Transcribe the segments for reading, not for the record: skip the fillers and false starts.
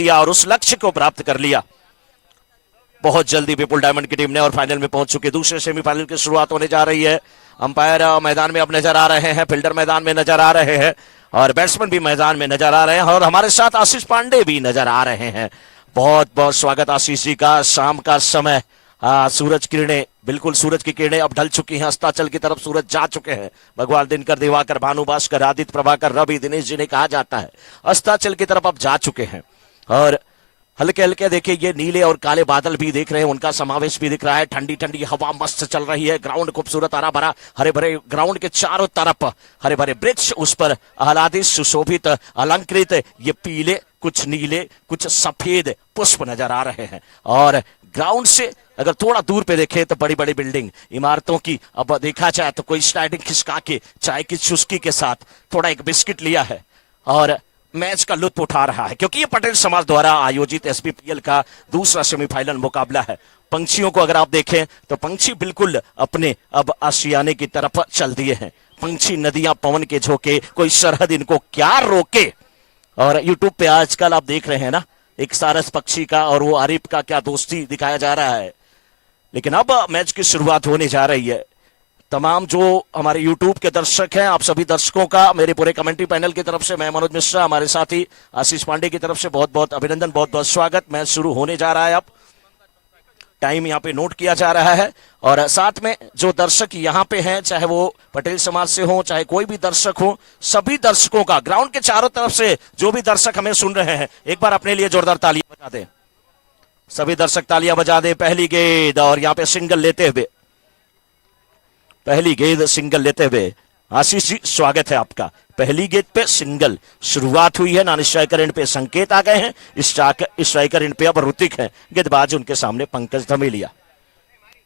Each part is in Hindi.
दिया और उस लक्ष्य को प्राप्त कर लिया बहुत जल्दी विपुल डायमंड की टीम ने और फाइनल में पहुंच चुके। दूसरे सेमीफाइनल की शुरुआत होने जा रही है। अंपायर मैदान में अब नजर आ रहे हैं, फील्डर मैदान में नजर आ रहे हैं और बैट्समैन भी मैदान में नजर आ रहे हैं और हमारे साथ आशीष पांडे भी नजर आ रहे हैं। बहुत बहुत स्वागत आशीष जी का। शाम का समय, सूरज किरणें, बिल्कुल सूरज की किरणें अब ढल चुकी हैं। अस्ताचल की तरफ सूरज जा चुके हैं। भगवान दिनकर, दिवाकर, भानु भास्कर, आदित्य प्रभाकर, रवि, दिनेश जी ने कहा जाता है, अस्ताचल की तरफ अब जा चुके हैं और हल्के हल्के देखिए ये नीले और काले बादल भी देख रहे हैं, उनका समावेश भी दिख रहा है। ठंडी ठंडी हवा मस्त चल रही है। ग्राउंड खूबसूरत, हरा भरा, हरे भरे ग्राउंड के चारों तरफ हरे भरे वृक्ष, उस पर आह्लादित, सुशोभित, अलंकृत ये पीले, कुछ नीले, कुछ सफेद पुष्प नजर आ रहे हैं। और ग्राउंड से अगर थोड़ा दूर पे देखें तो बड़ी बड़ी बिल्डिंग, इमारतों की अब देखा जाए तो कोई स्लाइडिंग खिसका के चाय की चुस्की के साथ थोड़ा एक बिस्किट लिया है और मैच का लुत्फ उठा रहा है, क्योंकि ये पटेल समाज द्वारा आयोजित एसपीपीएल का दूसरा सेमीफाइनल मुकाबला है। पंछियों को अगर आप देखें तो पंछी बिल्कुल अपने अब आशियाने की तरफ चल दिए हैं। पंछी नदियां पवन के झोंके, कोई सरहद इनको क्या रोके। और यूट्यूब पे आजकल आप देख रहे हैं ना, एक सारस पक्षी का और वो आरिफ का क्या दोस्ती दिखाया जा रहा है। लेकिन अब मैच की शुरुआत होने जा रही है। तमाम जो हमारे YouTube के दर्शक हैं, आप सभी दर्शकों का मेरे पूरे कमेंट्री पैनल की तरफ से, मैं मनोज मिश्रा, हमारे साथी आशीष पांडे की तरफ से बहुत बहुत अभिनंदन, बहुत बहुत स्वागत। मैच शुरू होने जा रहा है। अब टाइम यहाँ पे नोट किया जा रहा है और साथ में जो दर्शक यहाँ पे हैं, चाहे वो पटेल समाज से हो, चाहे कोई भी दर्शक हो, सभी दर्शकों का, ग्राउंड के चारों तरफ से जो भी दर्शक हमें सुन रहे हैं, एक बार अपने लिए जोरदार तालियां बजा दें। सभी दर्शक तालियां बजा दें। पहली गेंद और यहाँ पे सिंगल लेते हुए, पहली गेंद सिंगल लेते हुए आशीष जी स्वागत है आपका। पहली गेंद पे सिंगल शुरुआत हुई है। नॉन स्ट्राइकर एंड पे संकेत आ गए हैं। स्ट्राइकर एंड पे अब ऋतिक है, गेंदबाज उनके सामने पंकज धमेलिया।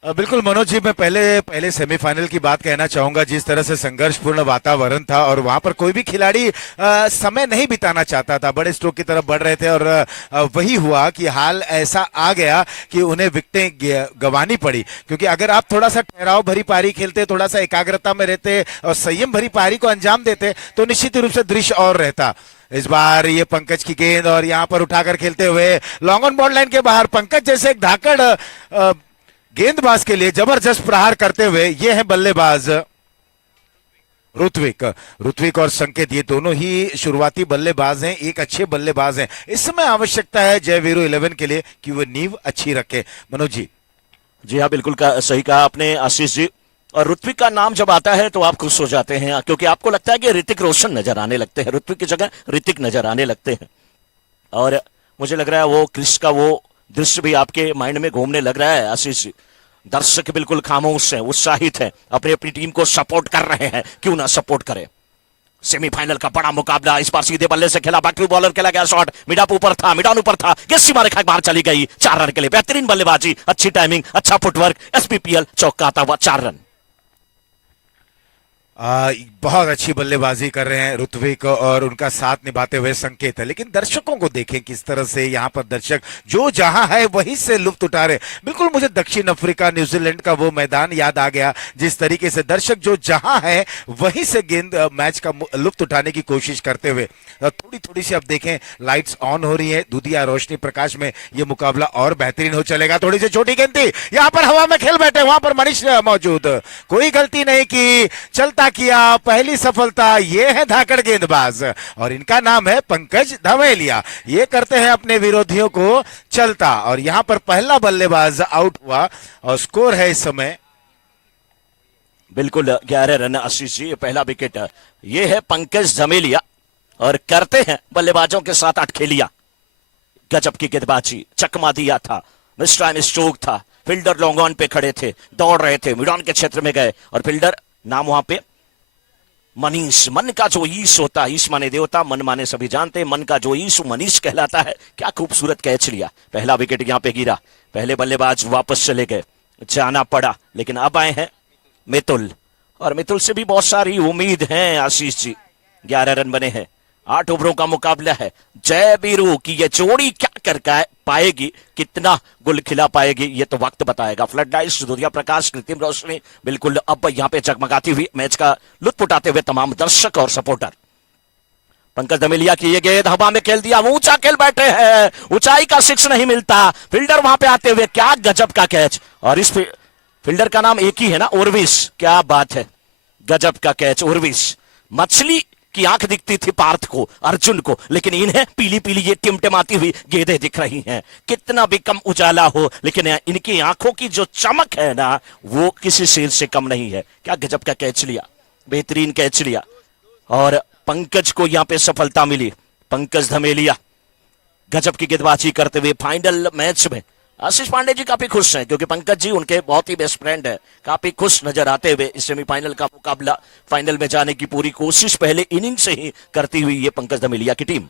बिल्कुल मनोज जी, मैं पहले सेमीफाइनल की बात कहना चाहूंगा। जिस तरह से संघर्षपूर्ण वातावरण था और वहां पर कोई भी खिलाड़ी समय नहीं बिताना चाहता था, बड़े स्ट्रोक की तरफ बढ़ रहे थे और वही हुआ कि हाल ऐसा आ गया कि उन्हें विकेटें गंवानी पड़ी। क्योंकि अगर आप थोड़ा सा ठहराव भरी पारी खेलते, थोड़ा सा एकाग्रता में रहते और संयम भरी पारी को अंजाम देते तो निश्चित रूप से दृश्य और रहता। इस बार ये पंकज की गेंद और यहाँ पर उठाकर खेलते हुए लॉन्ग ऑन बॉर्डर लाइन के बाहर पंकज जैसे एक धाकड़ गेंदबाज के लिए जबरदस्त प्रहार करते हुए ये है बल्लेबाज ऋत्विक और संकेत। ये दोनों ही शुरुआती बल्लेबाज हैं, एक अच्छे बल्लेबाज हैं। इस समय आवश्यकता है जय वीरू 11 के लिए कि वो नींव अच्छी रखे। मनोज जी। जी हाँ, बिल्कुल सही कहा आपने आशीष जी। और ऋत्विक का नाम जब आता है तो आप खुश हो जाते हैं, क्योंकि आपको लगता है कि ऋतिक रोशन नजर आने लगते हैं, ऋत्विक की जगह ऋतिक नजर आने लगते हैं। और मुझे लग रहा है वो क्रिश का वो दृश्य भी आपके माइंड में घूमने लग रहा है आशीष जी। दर्शक बिल्कुल खामोश हैं, उत्साहित हैं, अपनी अपनी टीम को सपोर्ट कर रहे हैं, क्यों ना सपोर्ट करें। सेमीफाइनल का बड़ा मुकाबला, इस बार सीधे बल्ले से खेला, बैक टू बॉलर खेला गया शॉट, मिडान ऊपर था, ये सीमा रेखा बाहर चली गई। 4 रन के लिए बेहतरीन बल्लेबाजी, अच्छी टाइमिंग, अच्छा फुटवर्क, एसपीपीएल चौका आता हुआ 4 रन। बहुत अच्छी बल्लेबाजी कर रहे हैं ऋत्विक और उनका साथ निभाते हुए संकेत है। लेकिन दर्शकों को देखें किस तरह से यहाँ पर दर्शक जो जहां है वहीं से लुत्फ उठा रहे। बिल्कुल मुझे दक्षिण अफ्रीका न्यूजीलैंड का वो मैदान याद आ गया, जिस तरीके से दर्शक जो जहां है वहीं से गेंद मैच का लुत्फ उठाने की कोशिश करते हुए। थोड़ी थोड़ी सी अब देखें लाइट्स ऑन हो रही है, दुधिया रोशनी प्रकाश में ये मुकाबला और बेहतरीन हो चलेगा। थोड़ी सी छोटी गेंद थी, यहाँ पर हवा में खेल बैठे, वहां पर मनीष मौजूद, कोई गलती नहीं की, चलता किया, पहली सफलता। ये है धाकड़ गेंदबाज और इनका नाम है पंकज धमेलिया। ये करते हैं अपने विरोधियों को चलता। और यहां पर पहला बल्लेबाज आउट हुआ और स्कोर है इस समय बिल्कुल 11 रन आशीष जी, पहला विकेट ये है पंकज धमेलिया। और करते हैं बल्लेबाजों के साथ अटखेलिया। गजब की गेंदबाजी, चकमा दिया था, मिसटाइम स्ट्रोक था, फील्डर लॉन्ग ऑन पे खड़े थे, दौड़ रहे थे, मिडान के क्षेत्र में गए और फील्डर नाम वहां पे मनीष, मन का जो ईश होता है, ईश माने देवता, मन माने सभी जानते हैं, मन का जो ईश मनीष कहलाता है। क्या खूबसूरत कैच लिया, पहला विकेट यहां पे गिरा। पहले बल्लेबाज वापस चले गए, जाना पड़ा, लेकिन अब आए हैं मितुल और मितुल से भी बहुत सारी उम्मीद है आशीष जी। 11 रन बने हैं, 8 ओवरों का मुकाबला है। जय बीरू की ये जोड़ी क्या कर पाएगी, कितना गुल खिला पाएगी, ये तो वक्त बताएगा। फ्लड लाइट्स, दुधिया प्रकाश, कृत्रिम रोशनी, बिल्कुल अब यहाँ पे जगमगाती हुई मैच का लुत्फ उठाते हुए तमाम दर्शक और सपोर्टर। पंकज धमेलिया की ये गेंद हवा में खेल दिया, ऊंचा खेल बैठे हैं, ऊंचाई का सिक्स नहीं मिलता, फील्डर वहां पे आते हुए, क्या गजब का कैच। और इस फील्डर का नाम एक ही है ना, उर्विश, क्या बात है, गजब का कैच उर्विश। मछली की आंख दिखती थी पार्थ को, अर्जुन को, लेकिन इन्हें पीली पीली ये टिमटिमाती हुई गेंदें दिख रही हैं। कितना भी कम उजाला हो, लेकिन इनकी आंखों की जो चमक है ना, वो किसी शेर से कम नहीं है। क्या गजब का कैच लिया, बेहतरीन कैच लिया, और पंकज को यहां पे सफलता मिली। पंकज धमेलिया गजब की गेंदबाजी करते हुए फाइनल मैच में। आशीष पांडे जी काफी खुश हैं, क्योंकि पंकज जी उनके बहुत ही बेस्ट फ्रेंड है। काफी खुश नजर आते हुए इस सेमीफाइनल का मुकाबला, फाइनल में जाने की पूरी कोशिश पहले इनिंग से ही करती हुई ये पंकज धमेलिया की टीम।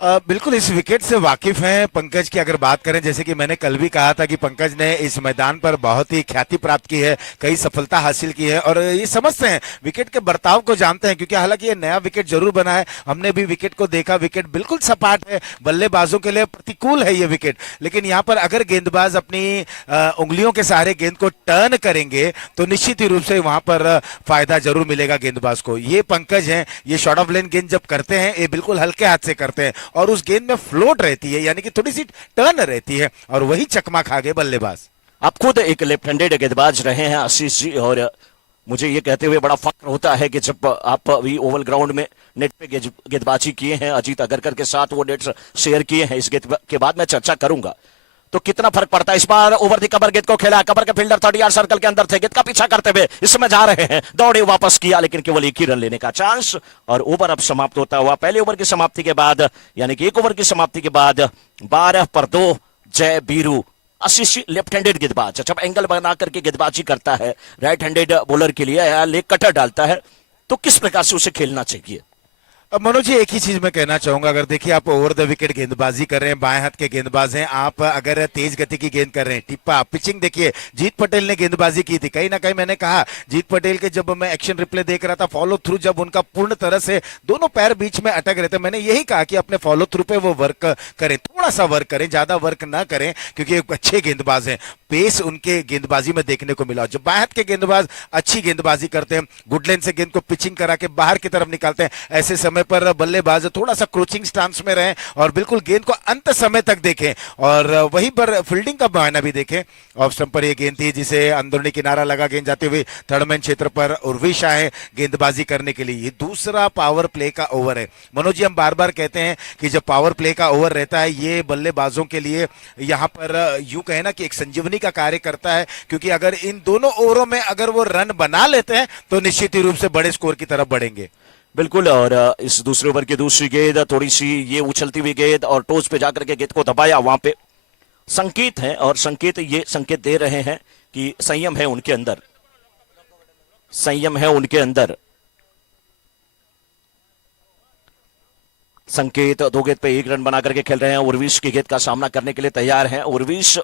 बिल्कुल इस विकेट से वाकिफ हैं पंकज की। अगर बात करें, जैसे कि मैंने कल भी कहा था कि पंकज ने इस मैदान पर बहुत ही ख्याति प्राप्त की है, कई सफलता हासिल की है, और ये समझते हैं, विकेट के बर्ताव को जानते हैं। क्योंकि हालांकि ये नया विकेट जरूर बना है, हमने भी विकेट को देखा, विकेट बिल्कुल सपाट है, बल्लेबाजों के लिए प्रतिकूल है ये विकेट। लेकिन यहाँ पर अगर गेंदबाज अपनी उंगलियों के सहारे गेंद को टर्न करेंगे तो निश्चित ही रूप से वहां पर फायदा जरूर मिलेगा गेंदबाज को। ये पंकज हैं, ये शॉर्ट ऑफ लेन गेंद जब करते हैं, ये बिल्कुल हल्के हाथ से करते हैं, और उस गेंद में फ्लोट रहती है, यानी कि थोड़ी सी टर्न रहती है, और वही चकमा खा गए बल्लेबाज। आप खुद एक लेफ्ट हैंडेड गेंदबाज रहे हैं आशीष जी, और मुझे ये कहते हुए बड़ा फख्र होता है कि जब आप अभी ओवल ग्राउंड में नेट पे गेंदबाजी किए हैं, अजीत अगरकर के साथ वो नेट शेयर किए हैं, इस गेंद के बाद मैं चर्चा करूंगा तो कितना फर्क पड़ता है। इस बार ओवर द कवर गेंद को खेला, कवर के फील्डर 30 यार्ड सर्कल के अंदर थे, गेंद का पीछा करते हुए इस समय जा रहे हैं, दौड़े वापस किया, लेकिन केवल एक ही रन लेने का चांस, और ओवर अब समाप्त होता हुआ। पहले ओवर की समाप्ति के बाद, यानी कि एक ओवर की समाप्ति के बाद 12 पर 2 जय बीरू। आशीष लेफ्ट हैंडेड गेंदबाज जब एंगल बना करके गेंदबाजी करता है, राइट हैंडेड बॉलर के लिए या लेग कटर डालता है, तो किस प्रकार से उसे खेलना चाहिए। अब मनोज जी, एक ही चीज मैं कहना चाहूंगा, अगर देखिए आप ओवर द विकेट गेंदबाजी कर रहे हैं, बाएं हाथ के गेंदबाज हैं आप, अगर तेज गति की गेंद कर रहे हैं, टिप्पा पिचिंग देखिए, जीत पटेल ने गेंदबाजी की थी, कहीं ना कहीं मैंने कहा जीत पटेल के, जब मैं एक्शन रिप्ले देख रहा था, फॉलो थ्रू जब उनका पूर्ण तरह से दोनों पैर बीच में अटक रहे थे, मैंने यही कहा कि अपने फॉलो थ्रू पे वो वर्क करें, थोड़ा सा वर्क करें, ज्यादा वर्क ना करें, क्योंकि एक अच्छे गेंदबाज हैं, पेस उनके गेंदबाजी में देखने को मिला। जब बाएं हाथ के गेंदबाज अच्छी गेंदबाजी करते हैं, गुड लेंथ से गेंद को पिचिंग करा के बाहर की तरफ निकालते हैं, ऐसे समय पर बल्लेबाज थोड़ा सा क्रोचिंग स्टांस में रहें और बिल्कुल गेंद को अंत समय तक देखें, और वहीं पर फील्डिंग का बहाना भी देखें। ऑफ स्टंप पर यह गेंद थी जिसे अंदरूनी किनारा लगा गेंद जाते हुए थर्ड मैन क्षेत्र पर उर्विश आए गेंदबाजी करने के लिए। ये दूसरा पावर प्ले का ओवर है। मनोज जी, हम बार बार कहते हैं कि जब पावर प्ले का ओवर रहता है, ये बल्लेबाजों के लिए यहां पर यूं कहे ना कि एक संजीवनी का कार्य करता है, क्योंकि अगर इन दोनों ओवरों में अगर वो रन बना लेते हैं तो निश्चित ही रूप से बड़े स्कोर की तरफ बढ़ेंगे। बिल्कुल, और इस दूसरे ओवर की दूसरी गेंद थोड़ी सी ये उछलती हुई गेंद, और टोज पे जाकर के गेंद को दबाया, वहां पे संकेत है, और संकेत ये संकेत दे रहे हैं कि संयम है उनके अंदर, संयम है उनके अंदर। संकेत 2 गेंद पे 1 रन बना करके खेल रहे हैं, उर्विश की गेंद का सामना करने के लिए तैयार हैं। उर्विश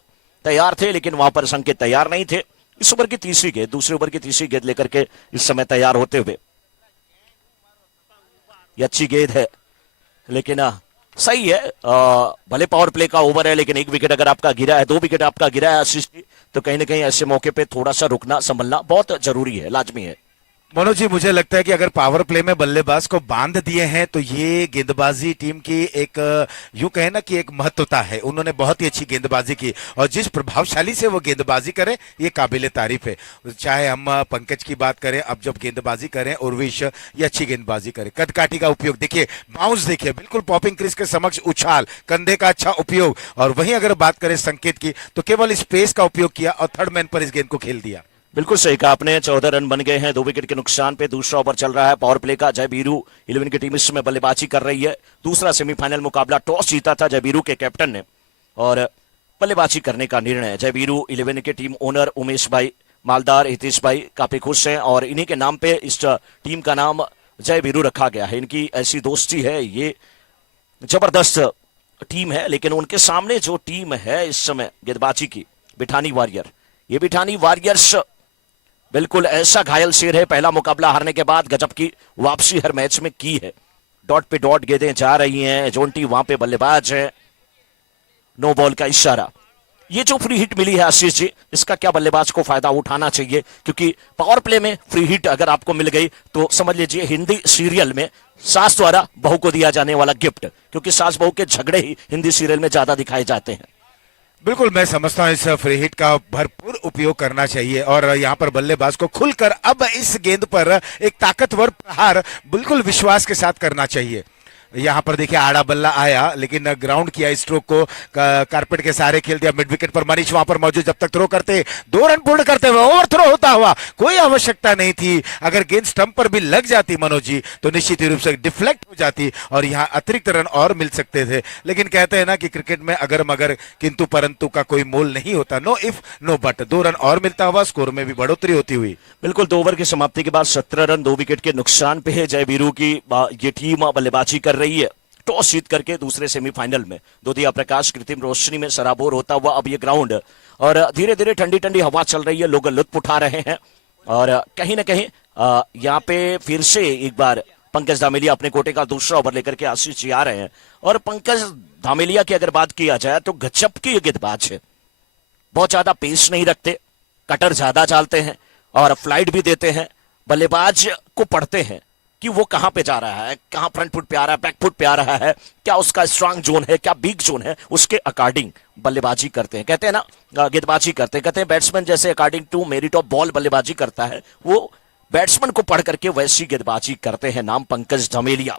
तैयार थे, लेकिन वहां पर संकेत तैयार नहीं थे। इस ओवर की तीसरी गेंद, दूसरे ओवर की तीसरी गेंद लेकर के इस समय तैयार होते हुए, ये अच्छी गेंद है, लेकिन सही है, भले पावर प्ले का ओवर है, लेकिन 1 विकेट अगर आपका गिरा है, 2 विकेट आपका गिरा है आशीष जी, तो कहीं ना कहीं ऐसे मौके पे थोड़ा सा रुकना संभलना बहुत जरूरी है, लाजमी है। मनोज जी, मुझे लगता है कि अगर पावर प्ले में बल्लेबाज को बांध दिए हैं तो ये गेंदबाजी टीम की एक यूं कहे ना कि एक महत्वता है। उन्होंने बहुत ही अच्छी गेंदबाजी की, और जिस प्रभावशाली से वो गेंदबाजी करें, ये काबिले तारीफ है। चाहे हम पंकज की बात करें, अब जब गेंदबाजी करें, उर्विश ये अच्छी गेंदबाजी करें, कदकाठी का उपयोग देखिए, बाउंस देखिए, बिल्कुल पॉपिंग क्रीज के समक्ष उछाल, कंधे का अच्छा उपयोग, और वहीं अगर बात करें संकेत की, तो केवल स्पेस का उपयोग किया और थर्ड मैन पर इस गेंद को खेल दिया। बिल्कुल सही कहा आपने, 14 रन बन गए हैं 2 विकेट के नुकसान पे। दूसरा ओवर चल रहा है पावर प्ले का। जय बीरू 11 की टीम इस समय बल्लेबाजी कर रही है। दूसरा सेमीफाइनल मुकाबला टॉस जीता था जय बीरू के कैप्टन ने, और बल्लेबाजी करने का निर्णय जय बीरू 11 के टीम ओनर उमेश भाई मालदार, हितेश भाई काफी खुश हैं, और इन्हीं के नाम पे इस टीम का नाम जय बीरू रखा गया है। इनकी ऐसी दोस्ती है, ये जबरदस्त टीम है। लेकिन उनके सामने जो टीम है इस समय गेंदबाजी की, बिठानी वॉरियर, ये बिठानी वॉरियर्स बिल्कुल ऐसा घायल शेर है, पहला मुकाबला हारने के बाद गजब की वापसी हर मैच में की है। डॉट पे डॉट गेंदें जा रही हैं, जोंटी वहां पे बल्लेबाज है, नो बॉल का इशारा। ये जो फ्री हिट मिली है आशीष जी, इसका क्या बल्लेबाज को फायदा उठाना चाहिए? क्योंकि पावर प्ले में फ्री हिट अगर आपको मिल गई तो समझ लीजिए हिंदी सीरियल में सास द्वारा बहू को दिया जाने वाला गिफ्ट, क्योंकि सास बहू के झगड़े ही हिंदी सीरियल में ज्यादा दिखाए जाते हैं। बिल्कुल, मैं समझता हूं इस फ्री हिट का भरपूर उपयोग करना चाहिए और यहाँ पर बल्लेबाज को खुलकर अब इस गेंद पर एक ताकतवर प्रहार बिल्कुल विश्वास के साथ करना चाहिए। यहाँ पर देखिए आड़ा बल्ला आया लेकिन ग्राउंड किया, स्ट्रोक को कारपेट के सहारे खेल दिया। मिड विकेट पर मनीष वहां पर मौजूद, जब तक थ्रो करते 2 रन पूर्ण करते हुए ओवर थ्रो होता हुआ, कोई आवश्यकता नहीं थी। अगर गेंद स्टंप पर भी लग जाती मनोज जी तो निश्चित रूप से डिफ्लेक्ट हो जाती और यहाँ अतिरिक्त रन और मिल सकते थे। लेकिन कहते हैं ना कि क्रिकेट में अगर मगर किंतु परंतु का कोई मोल नहीं होता, no if no but. 2 run और मिलता हुआ स्कोर में भी बढ़ोतरी होती हुई। बिल्कुल, 2 ओवर की समाप्ति के बाद 17 रन 2 विकेट के नुकसान पे है जय वीरू की ये टीम बल्लेबाजी कर रही है। टॉस जीत करके दूसरे सेमीफाइनल में दुधिया प्रकाश कृत्रिम रोशनी में सराबोर होता हुआ अब ये ग्राउंड, और धीरे धीरे ठंडी ठंडी हवा चल रही है, लोग लुत्फ उठा रहे हैं। और कहीं ना कहीं यहाँ पे फिर से एक बार पंकज धामेलिया अपने कोटे का दूसरा ओवर लेकर के आशीष जी आ रहे हैं। और पंकज धामेलिया की अगर बात किया जाए तो गजब की गेंदबाज है, बहुत ज्यादा पेस नहीं रखते, कटर ज्यादा चालते हैं और फ्लाइट भी देते हैं। बल्लेबाज को पढ़ते हैं कि वो कहां पे जा रहा है, कहां फ्रंट फुट पे आ रहा है, बैक फुट पे आ रहा है, क्या उसका स्ट्रांग जोन है, क्या वीक जोन है, उसके अकॉर्डिंग बल्लेबाजी करते हैं। कहते हैं ना गेंदबाजी करते हैं, कहते हैं बैट्समैन जैसे according to merit of ball बल्लेबाजी करता है, वो बैट्समैन को पढ़ करके वैसी गेंदबाजी करते हैं। नाम पंकज धमेलिया।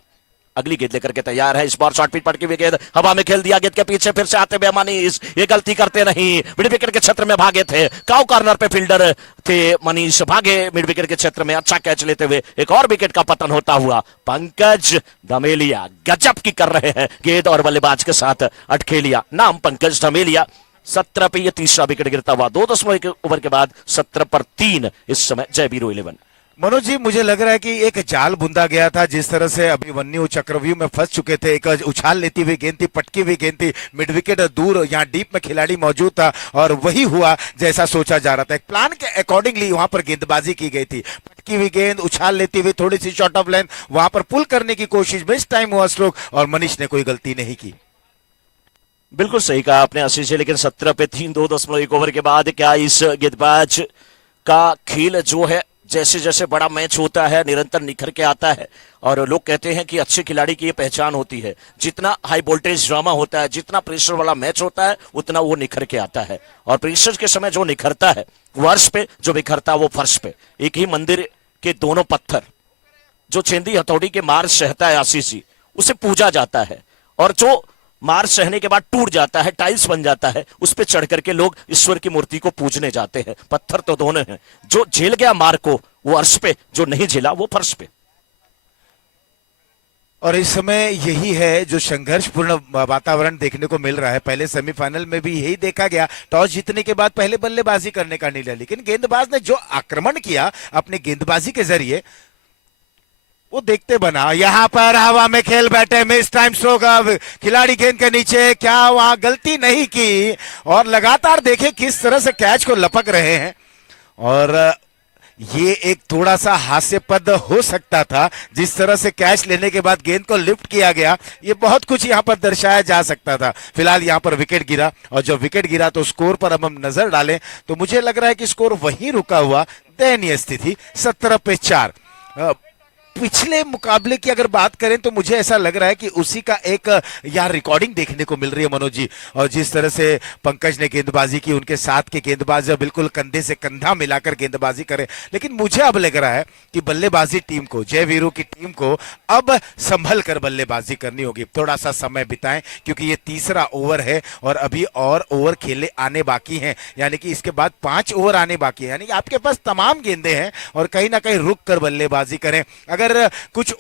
अगली गेंद लेकर के तैयार है, इस बार शॉर्ट पिच पड़ के हुए गेंद हवा में खेल दिया, गेंद के पीछे फिर से आते हुए मनीष, ये गलती करते नहीं, मिड विकेट के क्षेत्र में भागे थे, काउ कॉर्नर पे फील्डर थे मनीष, भागे मिड विकेट के क्षेत्र में, अच्छा कैच लेते हुए एक और विकेट का पतन होता हुआ। पंकज धमेलिया गजब की कर रहे हैं, गेंद और बल्लेबाज के साथ अटखेलिया। नाम पंकज धमेलिया। 17 पे ये तीसरा विकेट गिरता हुआ, 2 ओवर के बाद 17 पर 3 इस समय जय वीरू 11। मनोज जी, मुझे लग रहा है कि एक जाल बुंदा गया था, जिस तरह से अभिमन्यु चक्रव्यूह में फंस चुके थे। एक उछाल लेती हुई गेंद थी, पटकी हुई गेंद थी, मिड विकेट दूर, यहाँ डीप में खिलाड़ी मौजूद था और वही हुआ जैसा सोचा जा रहा था। एक प्लान के अकॉर्डिंगली वहां पर गेंदबाजी की गई थी, पटकी हुई गेंद, उछाल लेती हुई, थोड़ी सी शॉर्ट ऑफ लेंथ, वहां पर पुल करने की कोशिश, मिस टाइम हुआ स्ट्रोक और मनीष ने कोई गलती नहीं की। बिल्कुल सही कहा आपने आशीष जी, लेकिन 17 पे 3, 2.1 ओवर के बाद क्या इस गेंदबाज का खेल जो है जैसे जैसे बड़ा मैच होता है निरंतर निखर के आता है। और लोग कहते हैं कि अच्छे खिलाड़ी की ये पहचान होती है, जितना हाई वोल्टेज ड्रामा होता है, जितना प्रेशर वाला मैच होता है, उतना वो निखर के आता है। और प्रेशर के समय जो निखरता है वर्ष पे, जो बिखरता है वो फर्श पे। एक ही मंदिर के दोनों पत्थर, जो छेंदी हथौड़ी के मार सहता है आशीष जी, उसे पूजा जाता है, और जो मार सहने के बाद टूट जाता है, टाइल्स बन जाता है, उस पे चढ़ करके लोग ईश्वर की मूर्ति को पूजने जाते हैं। पत्थर तो दोनों हैं, जो झेल गया मार को वो अर्श पे, जो नहीं झेला वो फर्श पे। और इस समय यही है जो संघर्षपूर्ण वातावरण देखने को मिल रहा है। पहले सेमीफाइनल में भी यही देखा गया, टॉस जीतने के बाद पहले बल्लेबाजी करने का निर्णय, लेकिन गेंदबाज ने जो आक्रमण किया अपने गेंदबाजी के जरिए वो देखते बना। यहाँ पर हवा में खेल बैठे, मिस टाइम स्ट्रोक, खिलाड़ी गेंद के नीचे, क्या वहां गलती नहीं की? और लगातार देखे किस तरह से कैच को लपक रहे हैं। और ये एक थोड़ा सा हास्यपद हो सकता था, जिस तरह से कैच लेने के बाद गेंद को लिफ्ट किया गया, ये बहुत कुछ यहाँ पर दर्शाया जा सकता था। फिलहाल यहाँ पर विकेट गिरा, और जब विकेट गिरा तो स्कोर पर अब हम नजर डालें तो मुझे लग रहा है कि स्कोर वहीं रुका हुआ, दयनीय स्थिति 17 पे 4। पिछले मुकाबले की अगर बात करें तो मुझे ऐसा लग रहा है कि उसी का एक यहाँ रिकॉर्डिंग देखने को मिल रही है मनोज जी। और जिस तरह से पंकज ने गेंदबाजी की, उनके साथ के गेंदबाज बिल्कुल कंधे से कंधा मिलाकर गेंदबाजी करे। लेकिन मुझे अब लग रहा है कि बल्लेबाजी टीम को, जय वीरू की टीम को अब संभल कर बल्लेबाजी करनी होगी। थोड़ा सा समय बिताएं, क्योंकि ये तीसरा ओवर है और अभी और ओवर खेले आने बाकी हैं, यानी कि इसके बाद 5 ओवर आने बाकी है। यानी कि आपके पास तमाम गेंदे हैं और कहीं ना कहीं रुक कर बल्लेबाजी करें। अगर कुछ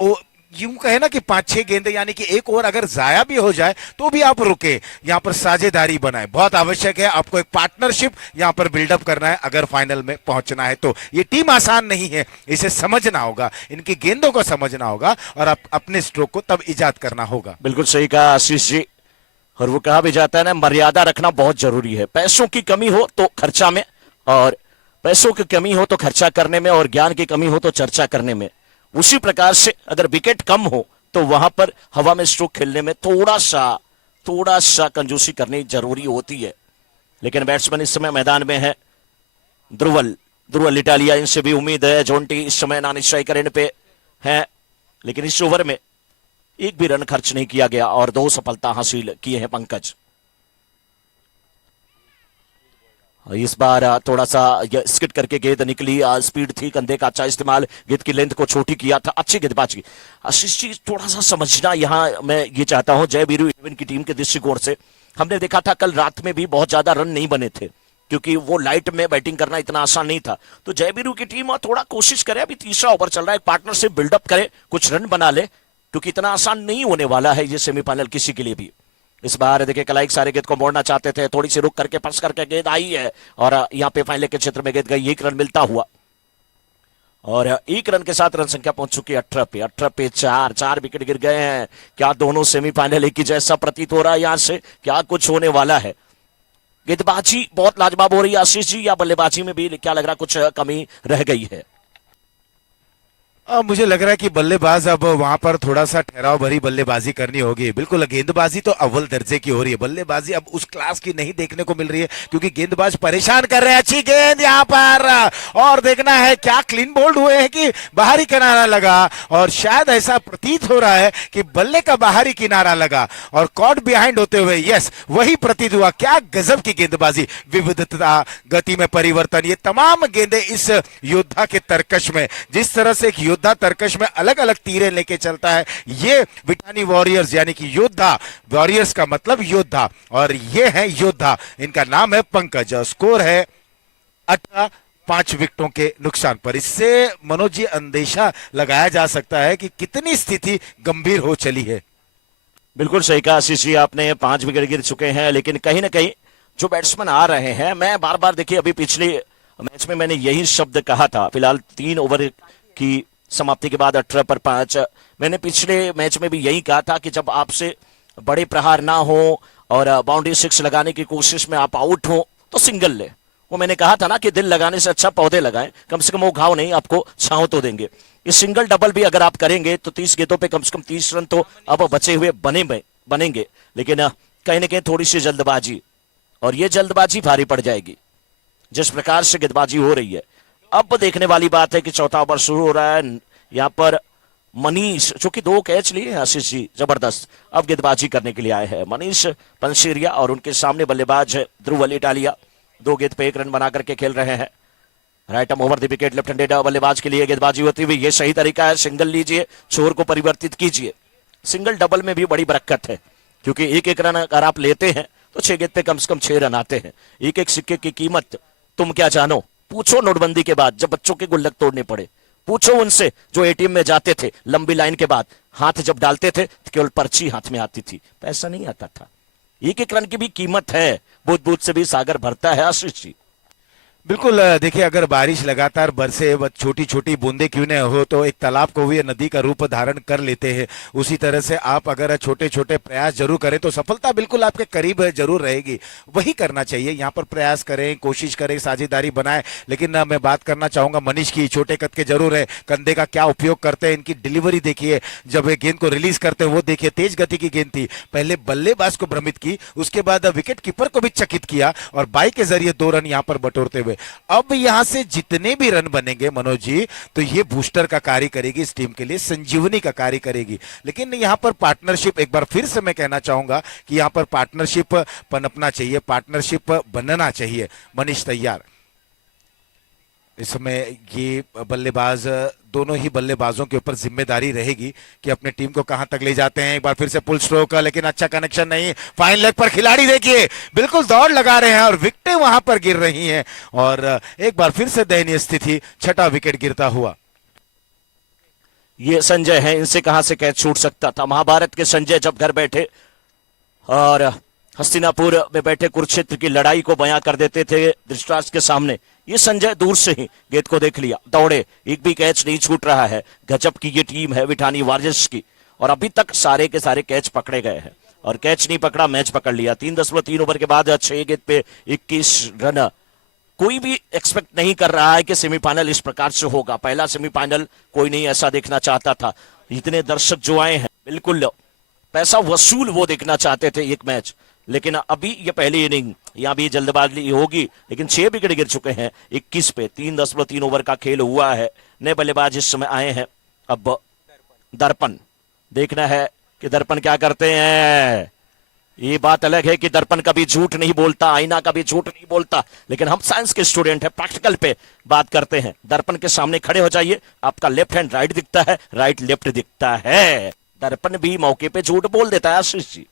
यूं कहे ना कि 5-6 गेंदे, यानी कि एक ओवर अगर जाया भी हो जाए तो भी आप रुके, यहां पर साझेदारी बनाए, बहुत आवश्यक है। आपको एक पार्टनरशिप यहां पर बिल्डअप करना है अगर फाइनल में पहुंचना है तो। ये टीम आसान नहीं है, इसे समझना होगा, इनकी गेंदों को समझना होगा और अपने स्ट्रोक को तब इजाद करना होगा। बिल्कुल सही कहा आशीष जी, और वो कहा भी जाता है ना, मर्यादा रखना बहुत जरूरी है। पैसों की कमी हो तो खर्चा में, और पैसों की कमी हो तो खर्चा करने में, और ज्ञान की कमी हो तो चर्चा करने में। उसी प्रकार से अगर विकेट कम हो तो वहां पर हवा में स्ट्रोक खेलने में थोड़ा सा कंजूसी करनी जरूरी होती है। लेकिन बैट्समैन इस समय मैदान में है। ध्रुवल ध्रुवल इटालिया, इनसे भी उम्मीद है। जोंटी इस समय नॉन स्ट्राइकर एंड पे है, लेकिन इस ओवर में एक भी रन खर्च नहीं किया गया और 2 सफलता हासिल किए हैं पंकज। इस बार थोड़ा सा स्किट करके गेंद निकली, स्पीड थी, कंधे का अच्छा इस्तेमाल, गेंद की लेंथ को छोटी किया था, अच्छी गेंदबाजी। आशीष जी थोड़ा सा समझना यहां मैं ये चाहता हूं जय वीरू 11 की टीम के दृष्टिकोण से। हमने देखा था कल रात में भी बहुत ज्यादा रन नहीं बने थे क्योंकि वो लाइट में बैटिंग करना इतना आसान नहीं था। तो जय वीरू की टीम थोड़ा कोशिश करे, अभी तीसरा ओवर चल रहा है, पार्टनरशिप बिल्डअप करे, कुछ रन बना ले, क्योंकि इतना आसान नहीं होने वाला है ये सेमीफाइनल किसी के लिए भी। इस बार देखिए कलाइक सारे गेंद को मोड़ना चाहते थे, थोड़ी सी रुक करके फंस करके गेंद आई है और यहाँ पे फाइनल के क्षेत्र में गेंद गई, 1 रन मिलता हुआ और 1 रन के साथ रन संख्या पहुंच चुकी है 18 पे। 18 पे 4 विकेट गिर गए हैं। क्या दोनों सेमीफाइनल एक ही जैसा प्रतीत हो रहा है? यहां से क्या कुछ होने वाला है? गेंदबाजी बहुत लाजवाब हो रही है आशीष जी, या बल्लेबाजी में भी क्या लग रहा कुछ कमी रह गई है? मुझे लग रहा है कि बल्लेबाज अब वहां पर थोड़ा सा ठहराव भरी बल्लेबाजी करनी होगी। बिल्कुल गेंदबाजी तो अव्वल दर्जे की हो रही है, बल्लेबाजी अब उस क्लास की नहीं देखने को मिल रही है क्योंकि गेंदबाज परेशान कर रहे हैं। अच्छी गेंद यहाँ पर और देखना है क्या क्लीन बोल्ड हुए हैं कि बाहरी किनारा लगा, और शायद ऐसा प्रतीत हो रहा है कि बल्ले का बाहरी किनारा लगा और कॉट बिहाइंड होते हुए यस वही प्रतीत हुआ। क्या गजब की गेंदबाजी, विविधता, गति में परिवर्तन, ये तमाम गेंदें इस योद्धा के तरकश में, जिस तरह से एक योद्धा तरकश में अलग अलग तीरें लेके चलता है, ये विटानी वॉरियर्स यानी कि योद्धा, वॉरियर्स का मतलब योद्धा, और ये है योद्धा, इनका नाम है पंकज। स्कोर है 18, 5 विकेटों के नुकसान पर। इससे मनोज जी अंदेशा लगाया जा सकता है कि कितनी स्थिति गंभीर हो चली है। बिल्कुल सही कहा आशीष जी आपने, 5 विकेट गिर चुके हैं, लेकिन कहीं ना कहीं जो बैट्समैन आ रहे हैं, मैं बार बार देखिए अभी पिछले मैच में मैंने यही शब्द कहा था। फिलहाल 3 ओवर की समाप्ति के बाद 18 पर 5, मैंने पिछले मैच में भी यही कहा था कि जब आपसे बड़े प्रहार ना हो और बाउंड्री 6 लगाने की कोशिश में आप आउट हो तो सिंगल ले। वो मैंने कहा था ना कि दिल लगाने से अच्छा पौधे लगाएं, कम से कम वो घाव नहीं आपको छांव तो देंगे। ये सिंगल डबल भी अगर आप करेंगे तो 30 गेंदों पे कम से कम 30 रन तो अब बचे हुए बनेंगे, लेकिन कहीं ना कहीं थोड़ी सी जल्दबाजी, और ये जल्दबाजी भारी पड़ जाएगी जिस प्रकार से गेंदबाजी हो रही है। अब देखने वाली बात है कि चौथा ओवर शुरू हो रहा है, यहाँ पर मनीष जो कि 2 कैच लिए हैं आशीष जी, जबरदस्त अब गेंदबाजी करने के लिए आए हैं मनीष पंसेरिया, और उनके सामने बल्लेबाज है ध्रुवल इटालिया। 2 गेंद पे 1 रन बना करके खेल रहे हैं। Right arm over the wicket, left handed बल्लेबाज के लिए गेंदबाजी होती हुई, ये सही तरीका है। सिंगल लीजिए, छोर को परिवर्तित कीजिए। सिंगल डबल में भी बड़ी बरकत है क्योंकि 1-1 रन अगर आप लेते हैं तो 6 गेंद पे कम से कम 6 रन आते हैं। 1-1 सिक्के की कीमत तुम क्या जानो, पूछो नोटबंदी के बाद जब बच्चों के गुल्लक तोड़ने पड़े, पूछो उनसे जो एटीएम में जाते थे लंबी लाइन के बाद, हाथ जब डालते थे तो केवल पर्ची हाथ में आती थी, पैसा नहीं आता था। 1-1 रन की भी कीमत है, बूथ बूथ से भी सागर भरता है आशीष जी। बिल्कुल देखिए, अगर बारिश लगातार बरसे, छोटी छोटी बूंदे क्यों न हो, तो एक तालाब को भी नदी का रूप धारण कर लेते हैं। उसी तरह से आप अगर छोटे छोटे प्रयास जरूर करें तो सफलता बिल्कुल आपके करीब जरूर रहेगी। वही करना चाहिए, यहाँ पर प्रयास करें, कोशिश करें, साझेदारी बनाएं। लेकिन मैं बात करना चाहूंगा मनीष की, छोटे कद के जरूर है, कंधे का क्या उपयोग करते हैं, इनकी डिलीवरी देखिए, जब गेंद को रिलीज करते हैं वो देखिए, तेज गति की गेंद थी, पहले बल्लेबाज को भ्रमित की, उसके बाद विकेट कीपर को भी चकित किया और बाई के जरिए 2 रन यहाँ पर बटोरते हुए। अब यहां से जितने भी रन बनेंगे मनोज जी, तो ये बूस्टर का कार्य करेगी, इस टीम के लिए संजीवनी का कार्य करेगी। लेकिन यहां पर पार्टनरशिप, एक बार फिर से मैं कहना चाहूंगा कि यहां पर पार्टनरशिप पनपना चाहिए, पार्टनरशिप बनना चाहिए। मनीष तैयार, इस समय ये बल्लेबाज, दोनों ही बल्लेबाजों के ऊपर जिम्मेदारी रहेगी कि अपने टीम को कहां तक ले जाते हैं। एक बार फिर से पुल स्ट्रोक, लेकिन अच्छा कनेक्शन नहीं। फाइन लेग पर खिलाड़ी देखिए बिल्कुल दौड़ लगा रहे हैं और विकेटें वहां पर गिर रही हैं, और एक बार फिर से दयनीय स्थिति, 6ठा विकेट गिरता हुआ। ये संजय है, इनसे कहां से कैच छूट सकता था। महाभारत के संजय जब घर बैठे और हस्तिनापुर में बैठे कुरुक्षेत्र की लड़ाई को बयां कर देते थे धृतराष्ट्र के सामने, ये संजय दूर से ही गेंद को देख लिया, दौड़े, एक भी कैच नहीं छूट रहा है। गजब की ये टीम है विठानी वॉरियर्स की, और अभी तक सारे के सारे कैच पकड़े गए हैं, और कैच नहीं पकड़ा, मैच पकड़ लिया। 3.3 ओवर के बाद 6 गेंद पे 21 रन। कोई भी एक्सपेक्ट नहीं कर रहा है कि सेमीफाइनल इस प्रकार से होगा। पहला सेमीफाइनल कोई नहीं ऐसा देखना चाहता था। इतने दर्शक जो आए हैं, बिल्कुल पैसा वसूल वो देखना चाहते थे एक मैच, लेकिन अभी ये पहली इनिंग, यहाँ भी जल्दबाजी होगी, लेकिन 6 विकेट गिर चुके हैं 21 पे। 3.3 ओवर का खेल हुआ है। नए बल्लेबाज इस समय आए हैं। अब दर्पण देखना है कि दर्पण क्या करते हैं। ये बात अलग है कि दर्पण कभी झूठ नहीं बोलता, आईना कभी झूठ नहीं बोलता, लेकिन हम साइंस के स्टूडेंट हैं, प्रैक्टिकल पे बात करते हैं। दर्पण के सामने खड़े हो जाइए, आपका लेफ्ट हैंड राइट दिखता है, राइट लेफ्ट दिखता है। दर्पण भी मौके पे झूठ बोल देता है आशीष जी।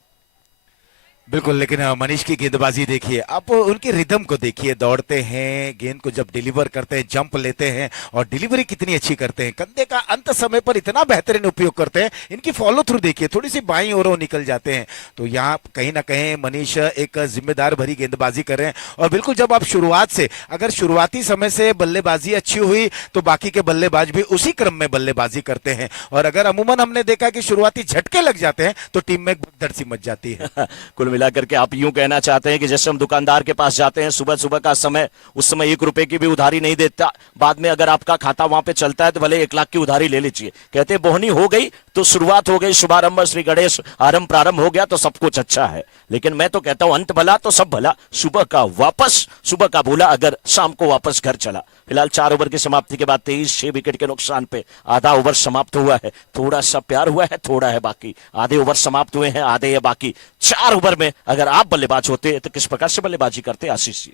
बिल्कुल, लेकिन मनीष की गेंदबाजी देखिए, आप उनकी रिदम को देखिए, दौड़ते हैं, गेंद को जब डिलीवर करते हैं, जंप लेते हैं और डिलीवरी कितनी अच्छी करते हैं। कंधे का अंत समय पर इतना बेहतरीन उपयोग करते हैं। इनकी फॉलो थ्रू देखिए, थोड़ी सी बाईं ओर निकल जाते हैं। तो यहाँ कहीं ना कहीं मनीष एक जिम्मेदार भरी गेंदबाजी कर रहे हैं। और बिल्कुल, जब आप शुरुआत से, अगर शुरुआती समय से बल्लेबाजी अच्छी हुई तो बाकी के बल्लेबाज भी उसी क्रम में बल्लेबाजी करते हैं। और अगर अमूमन हमने देखा कि शुरुआती झटके लग जाते हैं तो टीम में भगदड़ सी मच जाती है। कुल मिलाकर के आप यूं कहना चाहते हैं कि जैसे हम दुकानदार के पास जाते हैं सुबह सुबह का समय, उस समय 1 रुपए की भी उधारी नहीं देता, बाद में अगर आपका खाता वहां पे चलता है तो भले 1 लाख की उधारी ले लीजिए। कहते हैं बोहनी हो गई तो शुरुआत हो गई, शुभारंभ श्री गणेश, आरंभ प्रारंभ हो गया तो सब कुछ अच्छा है। लेकिन मैं तो कहता हूं अंत भला तो सब भला। सुबह का वापस, सुबह का भूला अगर शाम को वापस घर चला। फिलहाल 4 ओवर की समाप्ति के बाद 23 विकेट के नुकसान पे आधा ओवर समाप्त हुआ है। थोड़ा सा प्यार हुआ है, थोड़ा है बाकी। आधे ओवर समाप्त हुए हैं, आधे है बाकी। 4 ओवर में अगर आप बल्लेबाज होते तो किस प्रकार से बल्लेबाजी करते आशीष जी?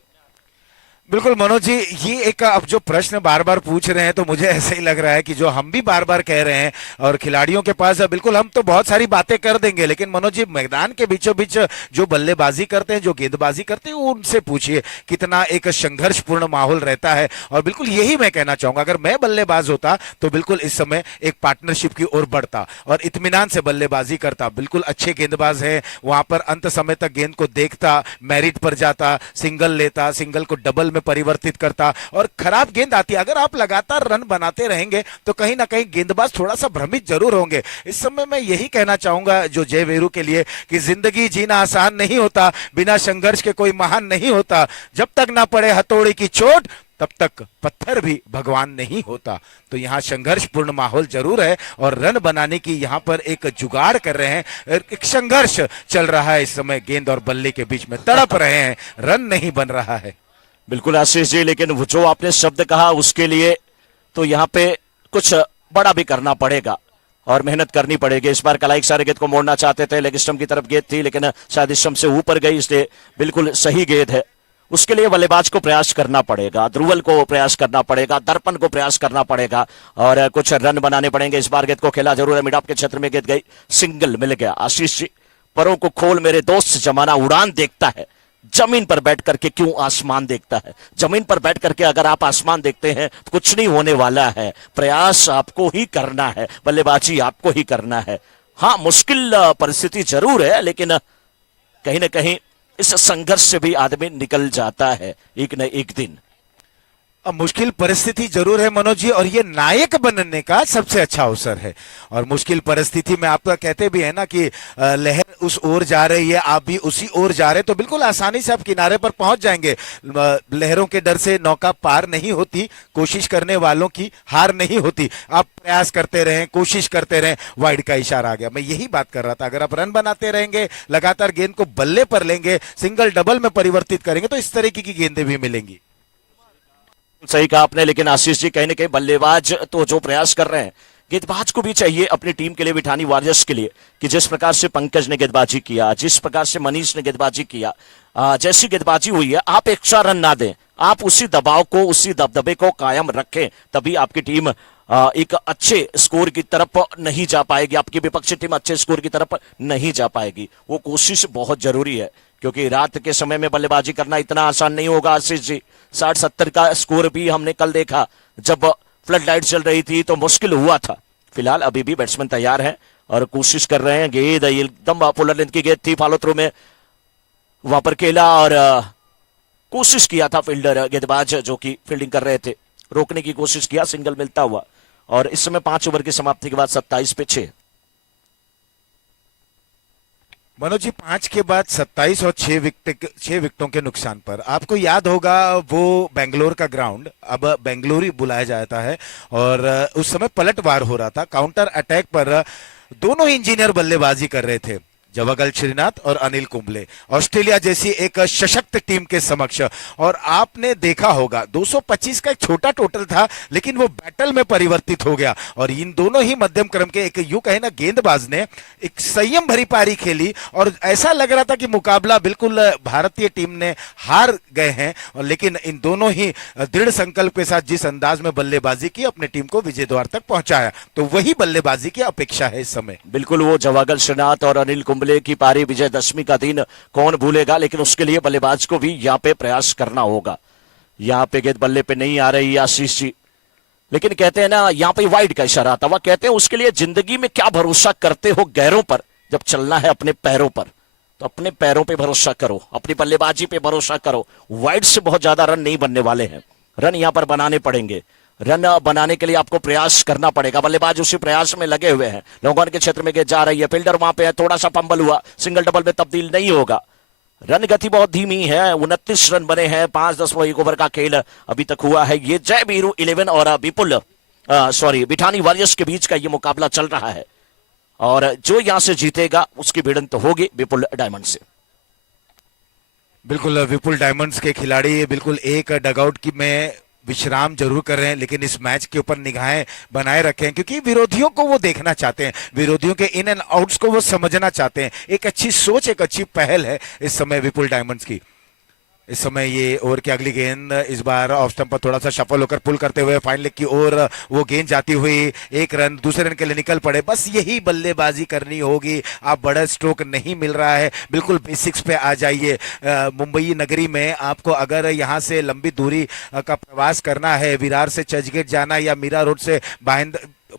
बिल्कुल मनोज जी, ये एक अब जो प्रश्न बार बार पूछ रहे हैं तो मुझे ऐसा ही लग रहा है कि जो हम भी बार बार कह रहे हैं और खिलाड़ियों के पास बिल्कुल हम तो बहुत सारी बातें कर देंगे, लेकिन मनोज जी मैदान के बीचों बीच जो बल्लेबाजी करते हैं, जो गेंदबाजी करते हैं, उनसे पूछिए कितना एक संघर्षपूर्ण माहौल रहता है। और बिल्कुल यही मैं कहना चाहूंगा, अगर मैं बल्लेबाज होता तो बिल्कुल इस समय एक पार्टनरशिप की ओर बढ़ता और इत्मीनान से बल्लेबाजी करता। बिल्कुल अच्छे गेंदबाज है, वहां पर अंत समय तक गेंद को देखता, मैरिट पर जाता, सिंगल लेता, सिंगल को डबल में परिवर्तित करता। और खराब गेंद आती, अगर आप लगातार रन बनाते रहेंगे तो कहीं ना कहीं गेंदबाज थोड़ा सा भ्रमित जरूर होंगे। इस समय मैं यही कहना चाहूंगा जो जय वीरू के लिए कि जिंदगी जीना आसान नहीं होता, बिना संघर्ष के कोई महान नहीं होता। जब तक ना पड़े हथौड़ी की चोट तब तक पत्थर भी भगवान नहीं होता। तो यहाँ संघर्षपूर्ण माहौल जरूर है और रन बनाने की यहाँ पर एक जुगाड़ कर रहे हैं, एक संघर्ष चल रहा है इस समय। गेंद और बल्ले के बीच में तड़प रहे हैं, रन नहीं बन रहा है। बिल्कुल आशीष जी, लेकिन वो जो आपने शब्द कहा उसके लिए तो यहाँ पे कुछ बड़ा भी करना पड़ेगा और मेहनत करनी पड़ेगी। इस बार कलाई सारे गेंद को मोड़ना चाहते थे, लेग स्टंप की तरफ गेंद थी, लेकिन शायद स्टंप से ऊपर गई, इसलिए बिल्कुल सही गेंद है। उसके लिए बल्लेबाज को प्रयास करना पड़ेगा, ध्रुवल को प्रयास करना पड़ेगा, दर्पण को प्रयास करना पड़ेगा और कुछ रन बनाने पड़ेंगे। इस बार गेंद को खेला जरूर है, मिड ऑफ के क्षेत्र में गेंद गई, सिंगल मिल गया। आशीष जी, परों को खोल मेरे दोस्त, जमाना उड़ान देखता है, जमीन पर बैठ करके क्यों आसमान देखता है। जमीन पर बैठ करके अगर आप आसमान देखते हैं तो कुछ नहीं होने वाला है। प्रयास आपको ही करना है, बल्लेबाजी आपको ही करना है। हाँ, मुश्किल परिस्थिति जरूर है, लेकिन कहीं ना कहीं इस संघर्ष से भी आदमी निकल जाता है एक न एक दिन। अब मुश्किल परिस्थिति जरूर है मनोज जी, और ये नायक बनने का सबसे अच्छा अवसर है। और मुश्किल परिस्थिति में आप कहते भी है ना कि लहर उस ओर जा रही है, आप भी उसी ओर जा रहे हैं, तो बिल्कुल आसानी से आप किनारे पर पहुंच जाएंगे। लहरों के डर से नौका पार नहीं होती, कोशिश करने वालों की हार नहीं होती। आप प्रयास करते रहें, कोशिश करते रहें। वाइड का इशारा आ गया, मैं यही बात कर रहा था। अगर आप रन बनाते रहेंगे, लगातार गेंद को बल्ले पर लेंगे, सिंगल डबल में परिवर्तित करेंगे तो इस तरीके की गेंदें भी मिलेंगी। सही कहा आपने, लेकिन आशीष जी कहीं ना कहीं बल्लेबाज तो जो प्रयास कर रहे हैं, गेंदबाज को भी चाहिए अपनी टीम के लिए, बिठानी वॉरियर्स के लिए, कि जिस प्रकार से पंकज ने गेंदबाजी किया, जिस प्रकार से मनीष ने गेंदबाजी किया, जैसी गेंदबाजी हुई है, आप एक्स्ट्रा रन ना दें, आप उसी दबाव को, उसी दबदबे को कायम रखें, तभी आपकी टीम एक अच्छे स्कोर की तरफ नहीं जा पाएगी, आपकी विपक्षी टीम अच्छे स्कोर की तरफ नहीं जा पाएगी। वो कोशिश बहुत जरूरी है, क्योंकि रात के समय में बल्लेबाजी करना इतना आसान नहीं होगा आशीष जी। 60-70 का स्कोर भी हमने कल देखा, जब फ्लड लाइट चल रही थी तो मुश्किल हुआ था। फिलहाल अभी भी बैट्समैन तैयार हैं और कोशिश कर रहे हैं। गेंद एकदम पुलर लेंथ की गेंद थी, फॉलो थ्रू में वहां पर खेला और कोशिश किया था फील्डर, गेंदबाज जो कि फील्डिंग कर रहे थे, रोकने की कोशिश किया, सिंगल मिलता हुआ। और इस समय 5 ओवर की समाप्ति के बाद 27 पे 6। मनोज जी, 5 के बाद 27 और 6 विकेटों के नुकसान पर आपको याद होगा वो बेंगलोर का ग्राउंड अब बेंगलोर ही बुलाया जाता है और उस समय पलटवार हो रहा था। काउंटर अटैक पर दोनों ही इंजीनियर बल्लेबाजी कर रहे थे। जवागल श्रीनाथ और अनिल कुंबले, ऑस्ट्रेलिया जैसी एक सशक्त टीम के समक्ष। और आपने देखा होगा 225 का एक छोटा टोटल था, लेकिन वो बैटल में परिवर्तित हो गया। और इन दोनों ही मध्यम क्रम के एक यूं कहे ना गेंदबाज ने एक संयम भरी पारी खेली और ऐसा लग रहा था कि मुकाबला बिल्कुल भारतीय टीम ने हार गए हैं। और लेकिन इन दोनों ही दृढ़ संकल्प के साथ जिस अंदाज में बल्लेबाजी की, अपने टीम को विजय द्वार तक पहुंचाया। तो वही बल्लेबाजी की अपेक्षा है इस समय। बिल्कुल, वो जवागल श्रीनाथ और अनिल कुंबले की पारी विजयदशमी का दिन कौन भूलेगा, लेकिन उसके लिए बल्लेबाज को भी यहाँ पे प्रयास करना होगा। यहाँ पे गेंद बल्ले पे नहीं आ रही आशीष जी, लेकिन कहते हैं ना यहाँ पे वाइड का इशारा था। वह कहते हैं उसके लिए जिंदगी में क्या भरोसा करते हो गैरों पर, जब चलना है अपने पैरों पर तो अपने पैरों पे भरोसा करो, अपनी बल्लेबाजी पे भरोसा करो। वाइड से बहुत ज्यादा रन नहीं बनने वाले हैं, रन यहाँ पर बनाने पड़ेंगे। रन बनाने के लिए आपको प्रयास करना पड़ेगा, बल्लेबाज उसी प्रयास में लगे हुए हैं। लॉन्ग ऑन के क्षेत्र में गेंद जा रही है, फील्डर वहां पे है, थोड़ा सा फंबल हुआ, सिंगल डबल में तब्दील नहीं होगा। रन गति बहुत धीमी है, 29 रन बने हैं, 5.1 ओवर का खेल अभी तक हुआ है। ये जय बीरू 11 और विपुल बिठानी वॉरियर्स के बीच का ये मुकाबला चल रहा है और जो यहां से जीतेगा उसकी भिड़ंत तो होगी विपुल डायमंड से। बिल्कुल, विपुल डायमंड्स के खिलाड़ी बिल्कुल एक डगआउट की में विश्राम जरूर कर रहे हैं, लेकिन इस मैच के ऊपर निगाहें बनाए रखे हैं क्योंकि विरोधियों को वो देखना चाहते हैं, विरोधियों के इन एंड आउट्स को वो समझना चाहते हैं। एक अच्छी सोच, एक अच्छी पहल है इस समय विपुल डायमंड्स की। इस समय ये ओवर की अगली गेंद इस बार ऑफ स्टंप पर थोड़ा सा शफल होकर पुल करते हुए फाइन लेग की ओर वो गेंद जाती हुई, एक रन दूसरे रन के लिए निकल पड़े। बस यही बल्लेबाजी करनी होगी, आप बड़ा स्ट्रोक नहीं मिल रहा है, बिल्कुल बेसिक्स पे आ जाइए। मुंबई नगरी में आपको अगर यहाँ से लंबी दूरी का प्रवास करना है, विरार से चर्चगेट जाना या मीरा रोड से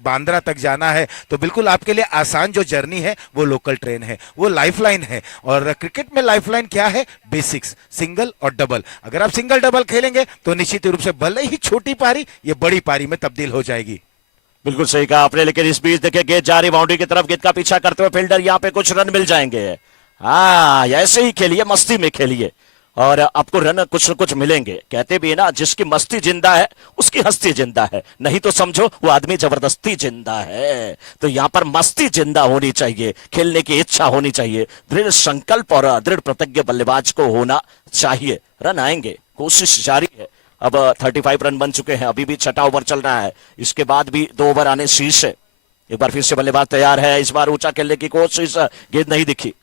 बांद्रा तक जाना है, तो बिल्कुल आपके लिए आसान जो जर्नी है वो लोकल ट्रेन है, वो लाइफलाइन है। और क्रिकेट में लाइफलाइन क्या है? बेसिक्स, सिंगल और डबल। अगर आप सिंगल डबल खेलेंगे तो निश्चित रूप से भले ही छोटी पारी ये बड़ी पारी में तब्दील हो जाएगी। बिल्कुल सही कहा आपने, लेकिन इस बीच देखिए गेंद जा रही बाउंड्री की तरफ, गेंद का पीछा करते हुए फील्डर, यहाँ पे कुछ रन मिल जाएंगे। हाँ, ऐसे ही खेलिए, मस्ती में खेलिए और आपको रन कुछ न कुछ मिलेंगे। कहते भी है ना, जिसकी मस्ती जिंदा है उसकी हस्ती जिंदा है, नहीं तो समझो वो आदमी जबरदस्ती जिंदा है। तो यहाँ पर मस्ती जिंदा होनी चाहिए, खेलने की इच्छा होनी चाहिए, दृढ़ संकल्प और दृढ़ प्रतिज्ञ बल्लेबाज को होना चाहिए। रन आएंगे, कोशिश जारी है। अब 35 रन बन चुके हैं, अभी भी छठा ओवर चल रहा है, इसके बाद भी 2 ओवर आने शीर्ष है। एक बार फिर से बल्लेबाज तैयार है, इस बार ऊंचा खेलने की कोशिश, गेंद नहीं दिखी,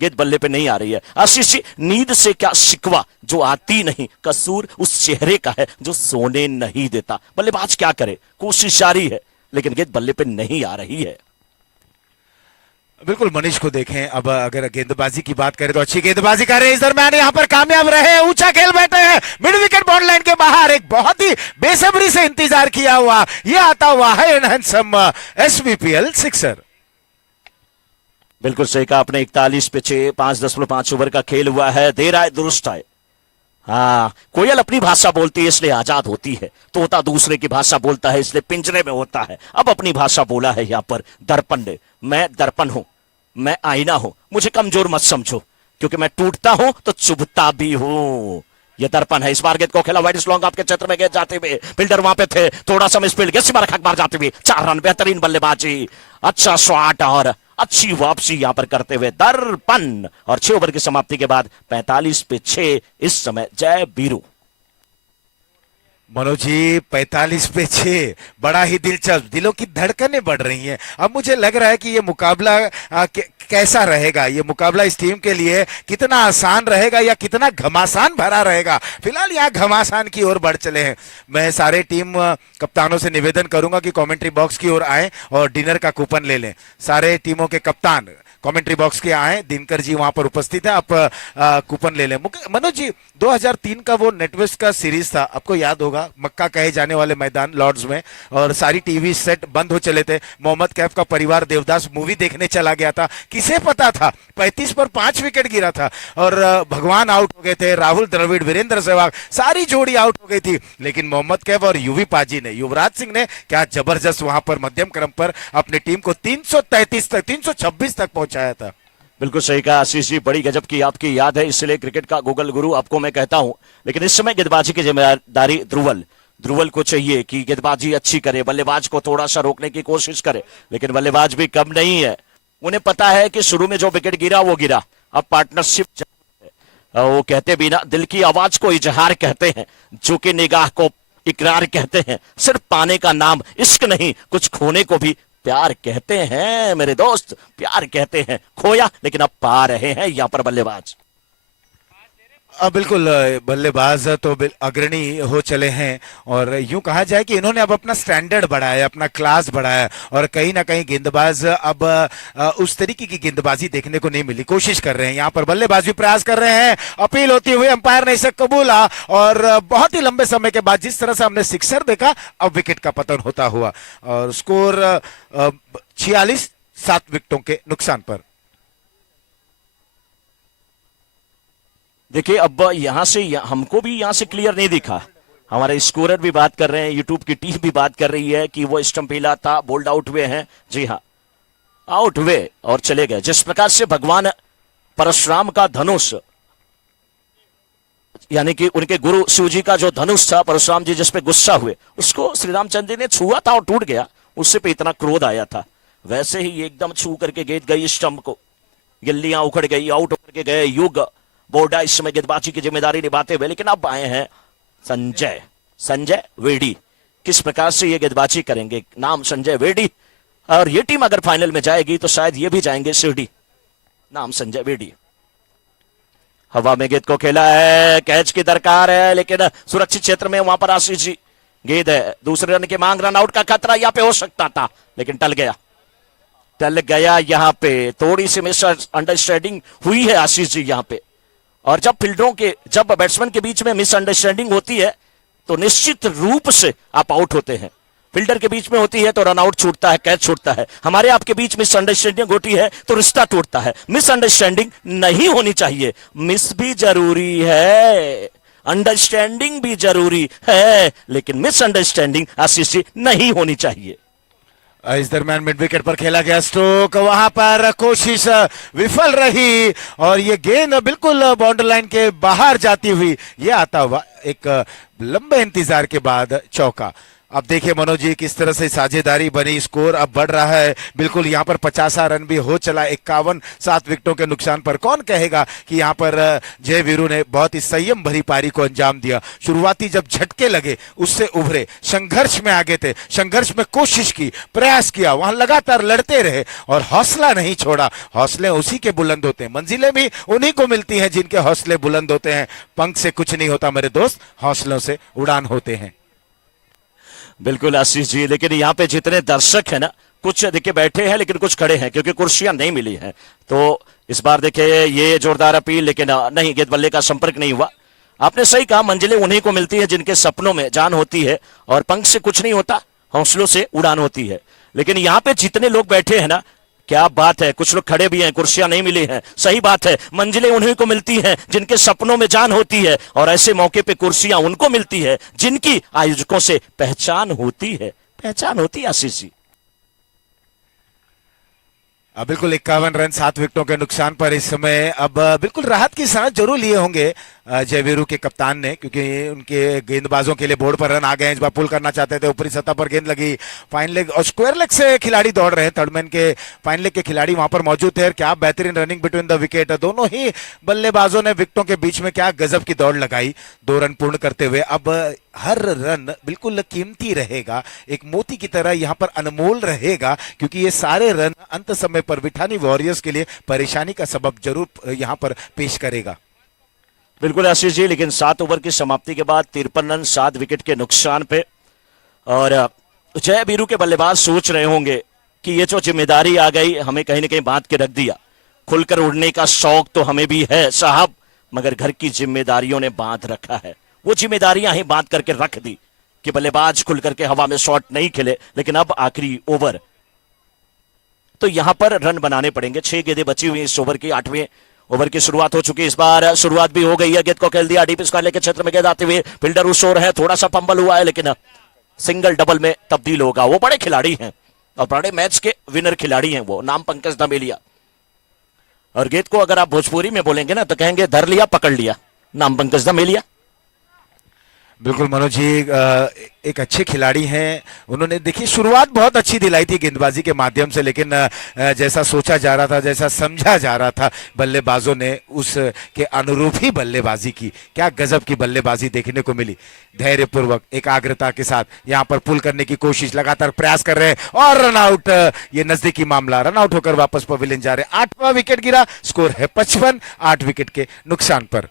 गेंद बल्ले पे नहीं आ रही है। आशीष जी, नींद से क्या शिकवा, जो आती नहीं, कसूर उस चेहरे का है जो सोने नहीं देता। बल्लेबाज क्या करे, कोशिश जारी है, लेकिन गेंद बल्ले पे नहीं आ रही है। बिल्कुल, मनीष को देखें। अब अगर गेंदबाजी की बात करें तो अच्छी गेंदबाजी कर रहे हैं, इस दरम्यान यहाँ पर कामयाब रहे, ऊंचा खेल बैठे हैं मिड विकेट बॉल लाइन के बाहर। एक बहुत ही बेसब्री से इंतजार किया हुआ ये आता हुआ है हैंडसम SVPL सिक्सर। बिल्कुल सही कहा आपने, 41 पे 6, 5.5 ओवर का खेल हुआ है। देर आए दुरुस्त आए। हाँ, कोयल अपनी भाषा बोलती है इसलिए आजाद होती है, तोता दूसरे की भाषा बोलता है इसलिए पिंजरे में होता है। अब अपनी भाषा बोला है यहाँ पर दर्पण ने। मैं दर्पण हूं, मैं आईना हूं, मुझे कमजोर मत समझो, क्योंकि मैं टूटता हूं तो चुभता भी हूं। ये दर्पण है। इस बार गेंद को खेला वाइड लॉन्ग आपके क्षेत्र में, गेंद जाते हुए फील्डर वहां पे थे, थोड़ा सा मिस फील्ड, गेंद सीमा रेखा के बाहर जाते हुए 4 रन। बेहतरीन बल्लेबाजी, अच्छा शॉट और अच्छी वापसी यहां पर करते हुए दर्पण। और 6 ओवर की समाप्ति के बाद 45 पे 6 इस समय जय बीरू। मनोज जी, 45 पे 6, बड़ा ही दिलचस्प, दिलों की धड़कनें बढ़ रही हैं। अब मुझे लग रहा है कि ये मुकाबला कैसा रहेगा, ये मुकाबला इस टीम के लिए कितना आसान रहेगा या कितना घमासान भरा रहेगा। फिलहाल यहाँ घमासान की ओर बढ़ चले हैं। मैं सारे टीम कप्तानों से निवेदन करूंगा कि कमेंट्री बॉक्स की ओर आए और डिनर का कूपन ले लें। सारे टीमों के कप्तान कमेंट्री बॉक्स के आए, दिनकर जी वहां पर उपस्थित है, आप कूपन ले लें। मनोज जी, 2003 का वो नेटवेस्ट का सीरीज था, आपको याद होगा, मक्का कहे जाने वाले मैदान लॉर्ड्स में, और सारी टीवी सेट बंद हो चले थे। मोहम्मद कैफ का परिवार देवदास मूवी देखने चला गया था। किसे पता था 35 पर 5 विकेट गिरा था और भगवान आउट हो गए थे, राहुल द्रविड़, वीरेंद्र सहवाग, सारी जोड़ी आउट हो गई थी। लेकिन मोहम्मद कैफ और यूवी पाजी ने, युवराज सिंह ने क्या जबरदस्त वहां पर मध्यम क्रम पर अपनी टीम को 333 तक, 326 तक पहुंचाया था। बिल्कुल सही कहा आशीष जी, बड़ी गजब की आपकी याद है, इसलिए क्रिकेट का गूगल गुरु आपको मैं कहता हूं। लेकिन इस समय गेंदबाजी की जिम्मेदारी ध्रुवल को चाहिए कि गेंदबाजी अच्छी करे, बल्लेबाज को थोड़ा सा रोकने की कोशिश करे, लेकिन बल्लेबाज भी कम नहीं है। उन्हें पता है कि शुरू में जो विकेट गिरा वो गिरा, अब पार्टनरशिप, वो कहते भी ना, दिल की आवाज को इजहार कहते हैं, जो कि निगाह को इकरार कहते हैं, सिर्फ पाने का नाम इश्क नहीं, कुछ खोने को भी प्यार कहते हैं मेरे दोस्त, प्यार कहते हैं। खोया लेकिन अब पा रहे हैं यहां पर बल्लेबाज। बिल्कुल बल्लेबाज तो अग्रणी हो चले हैं और यूं कहा जाए कि इन्होंने अब अपना स्टैंडर्ड बढ़ाया, अपना क्लास बढ़ाया और कहीं ना कहीं गेंदबाज अब उस तरीके की गेंदबाजी देखने को नहीं मिली। कोशिश कर रहे हैं यहाँ पर बल्लेबाज भी प्रयास कर रहे हैं, अपील होती हुई अंपायर ने इसे कबूला और बहुत ही लंबे समय के बाद जिस तरह से हमने सिक्सर देखा, अब विकेट का पतन होता हुआ और स्कोर 46, 7 विकेटों के नुकसान पर। देखिए अब यहां से हमको भी यहां से क्लियर नहीं दिखा, हमारे स्कोरर भी बात कर रहे हैं, यूट्यूब की टीम भी बात कर रही है कि वो स्टंप हिला था, बोल्ड आउट हुए हैं। जी हाँ, आउट हुए और चले गए। जिस प्रकार से भगवान परशुराम का धनुष, यानी कि उनके गुरु शिव जी का जो धनुष था, परशुराम जी जिस पे गुस्सा हुए, उसको श्री रामचंद्र ने छुआ था और टूट गया, उससे पे इतना क्रोध आया था, वैसे ही एकदम छू करके गेंद गई स्टंप को, गिल्लियां उखड़ गई, आउट होकर के गए युग। बोर्डा इस समय गेंदबाजी की जिम्मेदारी निभाते हुए, लेकिन अब आए हैं संजय वेडी। किस प्रकार से ये गेंदबाजी करेंगे, नाम संजय वेडी, और ये टीम अगर फाइनल में जाएगी तो शायद ये भी जाएंगे शिरडी। नाम संजय वेडी। हवा में गेंद को खेला है, कैच की दरकार है, लेकिन सुरक्षित क्षेत्र में वहां पर आशीष जी, गेंद है, दूसरे रन की मांग, रन आउट का खतरा यहां पे हो सकता था, लेकिन टल गया यहां पे। थोड़ी सी मिस अंडरस्टैंडिंग हुई है आशीष जी यहां पे, और जब बैट्समैन के बीच में मिसअंडरस्टैंडिंग होती है तो निश्चित रूप से आप आउट होते हैं। फील्डर के बीच में होती है तो रन आउट छूटता है, कैच छूटता है। हमारे आपके बीच मिसअंडरस्टैंडिंग होती है तो रिश्ता टूटता है। मिसअंडरस्टैंडिंग नहीं होनी चाहिए, मिस भी जरूरी है, अंडरस्टैंडिंग भी जरूरी है, लेकिन मिसअंडरस्टैंडिंग आशीष जी नहीं होनी चाहिए। इस दरमियान मिड विकेट पर खेला गया स्ट्रोक, वहां पर कोशिश विफल रही और ये गेंद बिल्कुल बाउंड्री लाइन के बाहर जाती हुई, ये आता हुआ एक लंबे इंतजार के बाद चौका। अब देखिए मनोज जी किस तरह से साझेदारी बनी, स्कोर अब बढ़ रहा है, बिल्कुल यहाँ पर 50 रन भी हो चला, 51, 7 विकेटों के नुकसान पर। कौन कहेगा कि यहाँ पर जय वीरू ने बहुत ही संयम भरी पारी को अंजाम दिया। शुरुआती जब झटके लगे उससे उभरे, संघर्ष में आगे थे, संघर्ष में कोशिश की, प्रयास किया, वहां लगातार लड़ते रहे और हौसला नहीं छोड़ा। हौसले उसी के बुलंद होते हैं, मंजिलें भी उन्हीं को मिलती हैं जिनके हौसले बुलंद होते हैं। पंख से कुछ नहीं होता मेरे दोस्त, हौसलों से उड़ान होते हैं। बिल्कुल आशीष जी, लेकिन यहाँ पे जितने दर्शक है ना, कुछ देखिए बैठे हैं लेकिन कुछ खड़े हैं क्योंकि कुर्सियां नहीं मिली हैं। तो इस बार देखिए ये जोरदार अपील, लेकिन नहीं, गेंद बल्ले का संपर्क नहीं हुआ। आपने सही कहा, मंजिलें उन्हीं को मिलती है जिनके सपनों में जान होती है, और पंख से कुछ नहीं होता, हौसलों से उड़ान होती है। लेकिन यहाँ पे जितने लोग बैठे हैं ना, क्या बात है, कुछ लोग खड़े भी हैं, कुर्सियां नहीं मिली हैं, सही बात है, मंजिलें उन्हीं को मिलती हैं जिनके सपनों में जान होती है, और ऐसे मौके पे कुर्सियां उनको मिलती है जिनकी आयोजकों से पहचान होती है आशीष जी। बिल्कुल 51 रन 7 विकेटों के नुकसान पर इस समय अब बिल्कुल राहत की सांस जरूर लिए होंगे जयवीरू के कप्तान ने, क्योंकि उनके गेंदबाजों के लिए बोर्ड पर रन आ गए हैं। इस बार पुल करना चाहते थे, ऊपरी सतह पर गेंद लगी, फाइन लेग और स्क्वायर लेग से खिलाड़ी दौड़ रहे हैं, थर्ड मैन के फाइन लेग के खिलाड़ी वहां पर मौजूद थे। क्या बेहतरीन रनिंग बिटवीन द विकेट, दोनों ही बल्लेबाजों ने विकेटों के बीच में क्या गजब की दौड़ लगाई 2 रन पूर्ण करते हुए। अब हर रन बिल्कुल कीमती रहेगा, एक मोती की तरह यहाँ पर अनमोल रहेगा, क्योंकि ये सारे रन अंत समय पर विठानी वॉरियर्स के लिए परेशानी का सबब जरूर यहाँ पर पेश करेगा। बिल्कुल आशीष जी, लेकिन 7 ओवर की समाप्ति के बाद 53 रन 7 विकेट के नुकसान पे, और जय वीरू के बल्लेबाज सोच रहे होंगे कि ये जो जिम्मेदारी आ गई, हमें कहीं ना कहीं बांध के रख दिया। खुलकर उड़ने का शौक तो हमें भी है साहब, मगर घर की जिम्मेदारियों ने बांध रखा है। वो जिम्मेदारियां ही बांध करके रख दी कि बल्लेबाज खुल करके हवा में शॉट नहीं खेले। लेकिन अब आखिरी ओवर, तो यहां पर रन बनाने पड़ेंगे। 6 गेंदें बची हुई इस ओवर की, 8वें ओवर की शुरुआत हो चुकी है। इस बार शुरुआत भी हो गई है, गेंद को खेल दिया डीप स्क्वायर के क्षेत्र में, गेंद आते हुए फील्डर उस ओर है, थोड़ा सा पंबल हुआ है, लेकिन सिंगल डबल में तब्दील होगा। वो बड़े खिलाड़ी हैं और बड़े मैच के विनर खिलाड़ी हैं, वो नाम पंकज धमेलिया। और गेंद को अगर आप भोजपुरी में बोलेंगे ना तो कहेंगे धर लिया पकड़ लिया, नाम पंकज धमेलिया। बिल्कुल मनोज जी एक अच्छे खिलाड़ी हैं। उन्होंने देखिए शुरुआत बहुत अच्छी दिलाई थी गेंदबाजी के माध्यम से, लेकिन जैसा सोचा जा रहा था, जैसा समझा जा रहा था, बल्लेबाजों ने उस के अनुरूप ही बल्लेबाजी की। क्या गजब की बल्लेबाजी देखने को मिली। धैर्यपूर्वक एकाग्रता के साथ यहाँ पर पुल करने की कोशिश, लगातार प्रयास कर रहे हैं और रन आउट। ये नजदीकी मामला, रन आउट होकर वापस पवेलियन जा रहे हैं। 8वां विकेट गिरा, स्कोर है 55, 8 विकेट के नुकसान पर।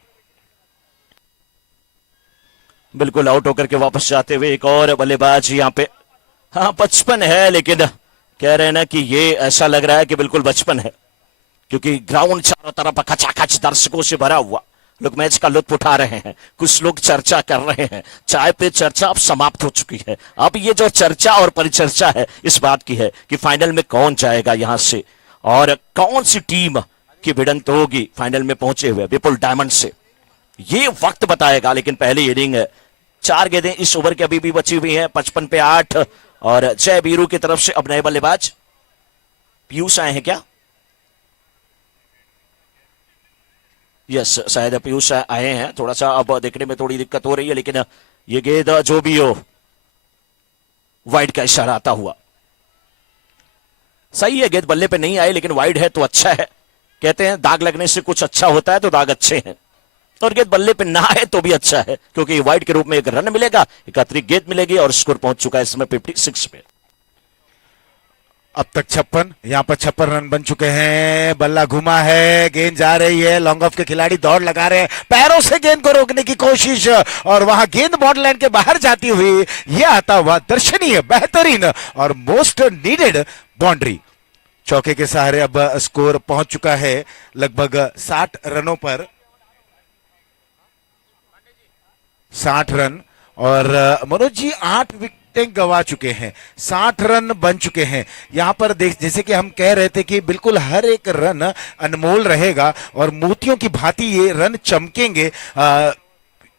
बिल्कुल आउट होकर के वापस जाते हुए एक और बल्लेबाज यहाँ पे। हाँ 55 है, लेकिन कह रहे हैं ना कि ये ऐसा लग रहा है कि बिल्कुल 55 है, क्योंकि ग्राउंड चारों तरफ खचाखच दर्शकों से भरा हुआ। लोग मैच का लुत्फ उठा रहे हैं, कुछ लोग चर्चा कर रहे हैं। चाय पे चर्चा अब समाप्त हो चुकी है। अब ये जो चर्चा और परिचर्चा है इस बात की है कि फाइनल में कौन जाएगा यहां से और कौन सी टीम की भिड़ंत होगी फाइनल में पहुंचे हुए विपुल डायमंड से, ये वक्त बताएगा। लेकिन पहली इनिंग 4 गेंदें इस ओवर की अभी भी बची हुई हैं, 55 पे 8। और जय बीरू की तरफ से अब नए बल्लेबाज पीयूष आए हैं क्या? यस, शायद पीयूष आए हैं। थोड़ा सा अब देखने में थोड़ी दिक्कत हो रही है, लेकिन ये गेंद जो भी हो, वाइड का इशारा आता हुआ। सही है, गेंद बल्ले पे नहीं आई, लेकिन वाइड है तो अच्छा है। कहते हैं दाग लगने से कुछ अच्छा होता है, तो दाग अच्छे हैं। और गेंद बल्ले पे ना है तो भी अच्छा है, क्योंकि वाइड के रूप में एक रन मिलेगा, एक अतिरिक्त गेंद मिलेगी और स्कोर पहुंच चुका है इस समय 56 पे। अब तक 56, यहाँ पर 56 रन बन चुके हैं। बल्ला घुमा है, गेंद जा रही है, लॉन्ग ऑफ के खिलाड़ी दौड़ लगा रहे हैं, पैरों से गेंद को रोकने की कोशिश, और वहां गेंद बॉर्डर लाइन के बाहर जाती हुई यह आता हुआ दर्शनीय, बेहतरीन और मोस्ट नीडेड बाउंड्री। चौके के सहारे अब स्कोर पहुंच चुका है लगभग 60 रनों पर, 60 रन। और मनोज जी 8 विकेट गवा चुके हैं, 60 रन बन चुके हैं। यहां पर देख, जैसे कि हम कह रहे थे कि बिल्कुल हर एक रन अनमोल रहेगा और मोतियों की भांति ये रन चमकेंगे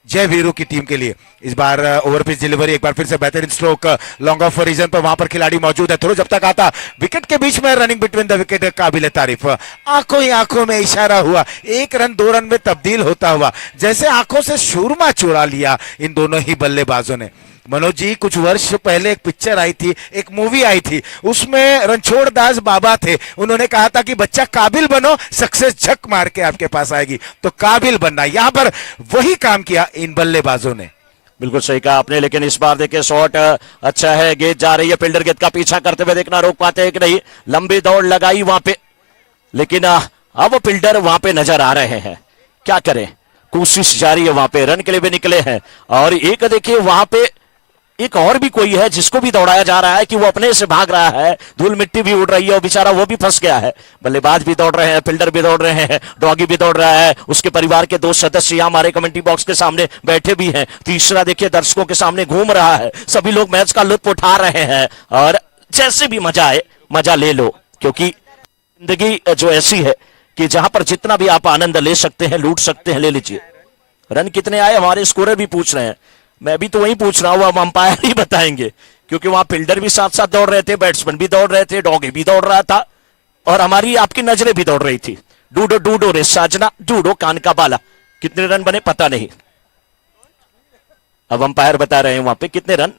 जय वीरू की टीम के लिए। इस बार ओवर पिच डिलीवरी, एक बार फिर से बेहतरीन स्ट्रोक, लॉन्ग ऑफ रीजन पर वहां पर खिलाड़ी मौजूद है। थ्रो जब तक आता, विकेट के बीच में रनिंग बिटवीन द विकेट, काबिल तारीफ। आंखों ही आंखों में इशारा हुआ, 1 रन 2 रन में तब्दील होता हुआ, जैसे आंखों से सुरमा चुरा लिया इन दोनों ही बल्लेबाजों ने। मनोज जी कुछ वर्ष पहले एक पिक्चर आई थी, एक मूवी आई थी, उसमें रणछोड़ दास बाबा थे। उन्होंने कहा था कि बच्चा काबिल बनो, सक्सेस झक मार के आपके पास आएगी। तो काबिल बनना, यहां पर वही काम किया इन बल्लेबाजों ने। बिल्कुल सही कहा आपने, लेकिन इस बार देखिए शॉट अच्छा है, गेंद जा रही है, फील्डर गेंद का पीछा करते हुए देखना रोक पाते हैं कि नहीं। लंबी दौड़ लगाई वहां पे, लेकिन अब फील्डर वहां पे नजर आ रहे हैं। क्या करें, कोशिश जारी है, वहां पे रन के लिए भी निकले हैं। और एक देखिए वहां पे एक और भी कोई है जिसको भी दौड़ाया जा रहा है कि वो अपने से भाग रहा है, धूल मिट्टी भी उड़ रही है और बेचारा वो भी फंस गया है। बल्लेबाज भी दौड़ रहे हैं, फील्डर भी दौड़ रहे हैं, डॉगी भी दौड़ रहा है, उसके परिवार के 2 सदस्य यहां हमारे कमेंट्री बॉक्स के सामने बैठे भी हैं। तीसरा देखिए दर्शकों के सामने घूम रहा है। सभी लोग मैच का लुत्फ उठा रहे हैं और जैसे भी मजा आए मजा ले लो, क्योंकि जिंदगी जो ऐसी है कि जहां पर जितना भी आप आनंद ले सकते हैं, लूट सकते हैं, ले लीजिए। रन कितने आए हमारे स्कोरर भी पूछ रहे हैं, मैं भी तो वही पूछ रहा हूं, अब अंपायर ही बताएंगे, क्योंकि वहां फील्डर भी साथ साथ दौड़ रहे थे, बैट्समैन भी दौड़ रहे थे, डॉगी भी दौड़ रहा था और हमारी आपकी नजरें भी दौड़ रही थी। डूडो डूडो रे साजना, डूडो कान का बाला। कितने रन बने पता नहीं, अब अंपायर बता रहे हैं वहां पे कितने रन।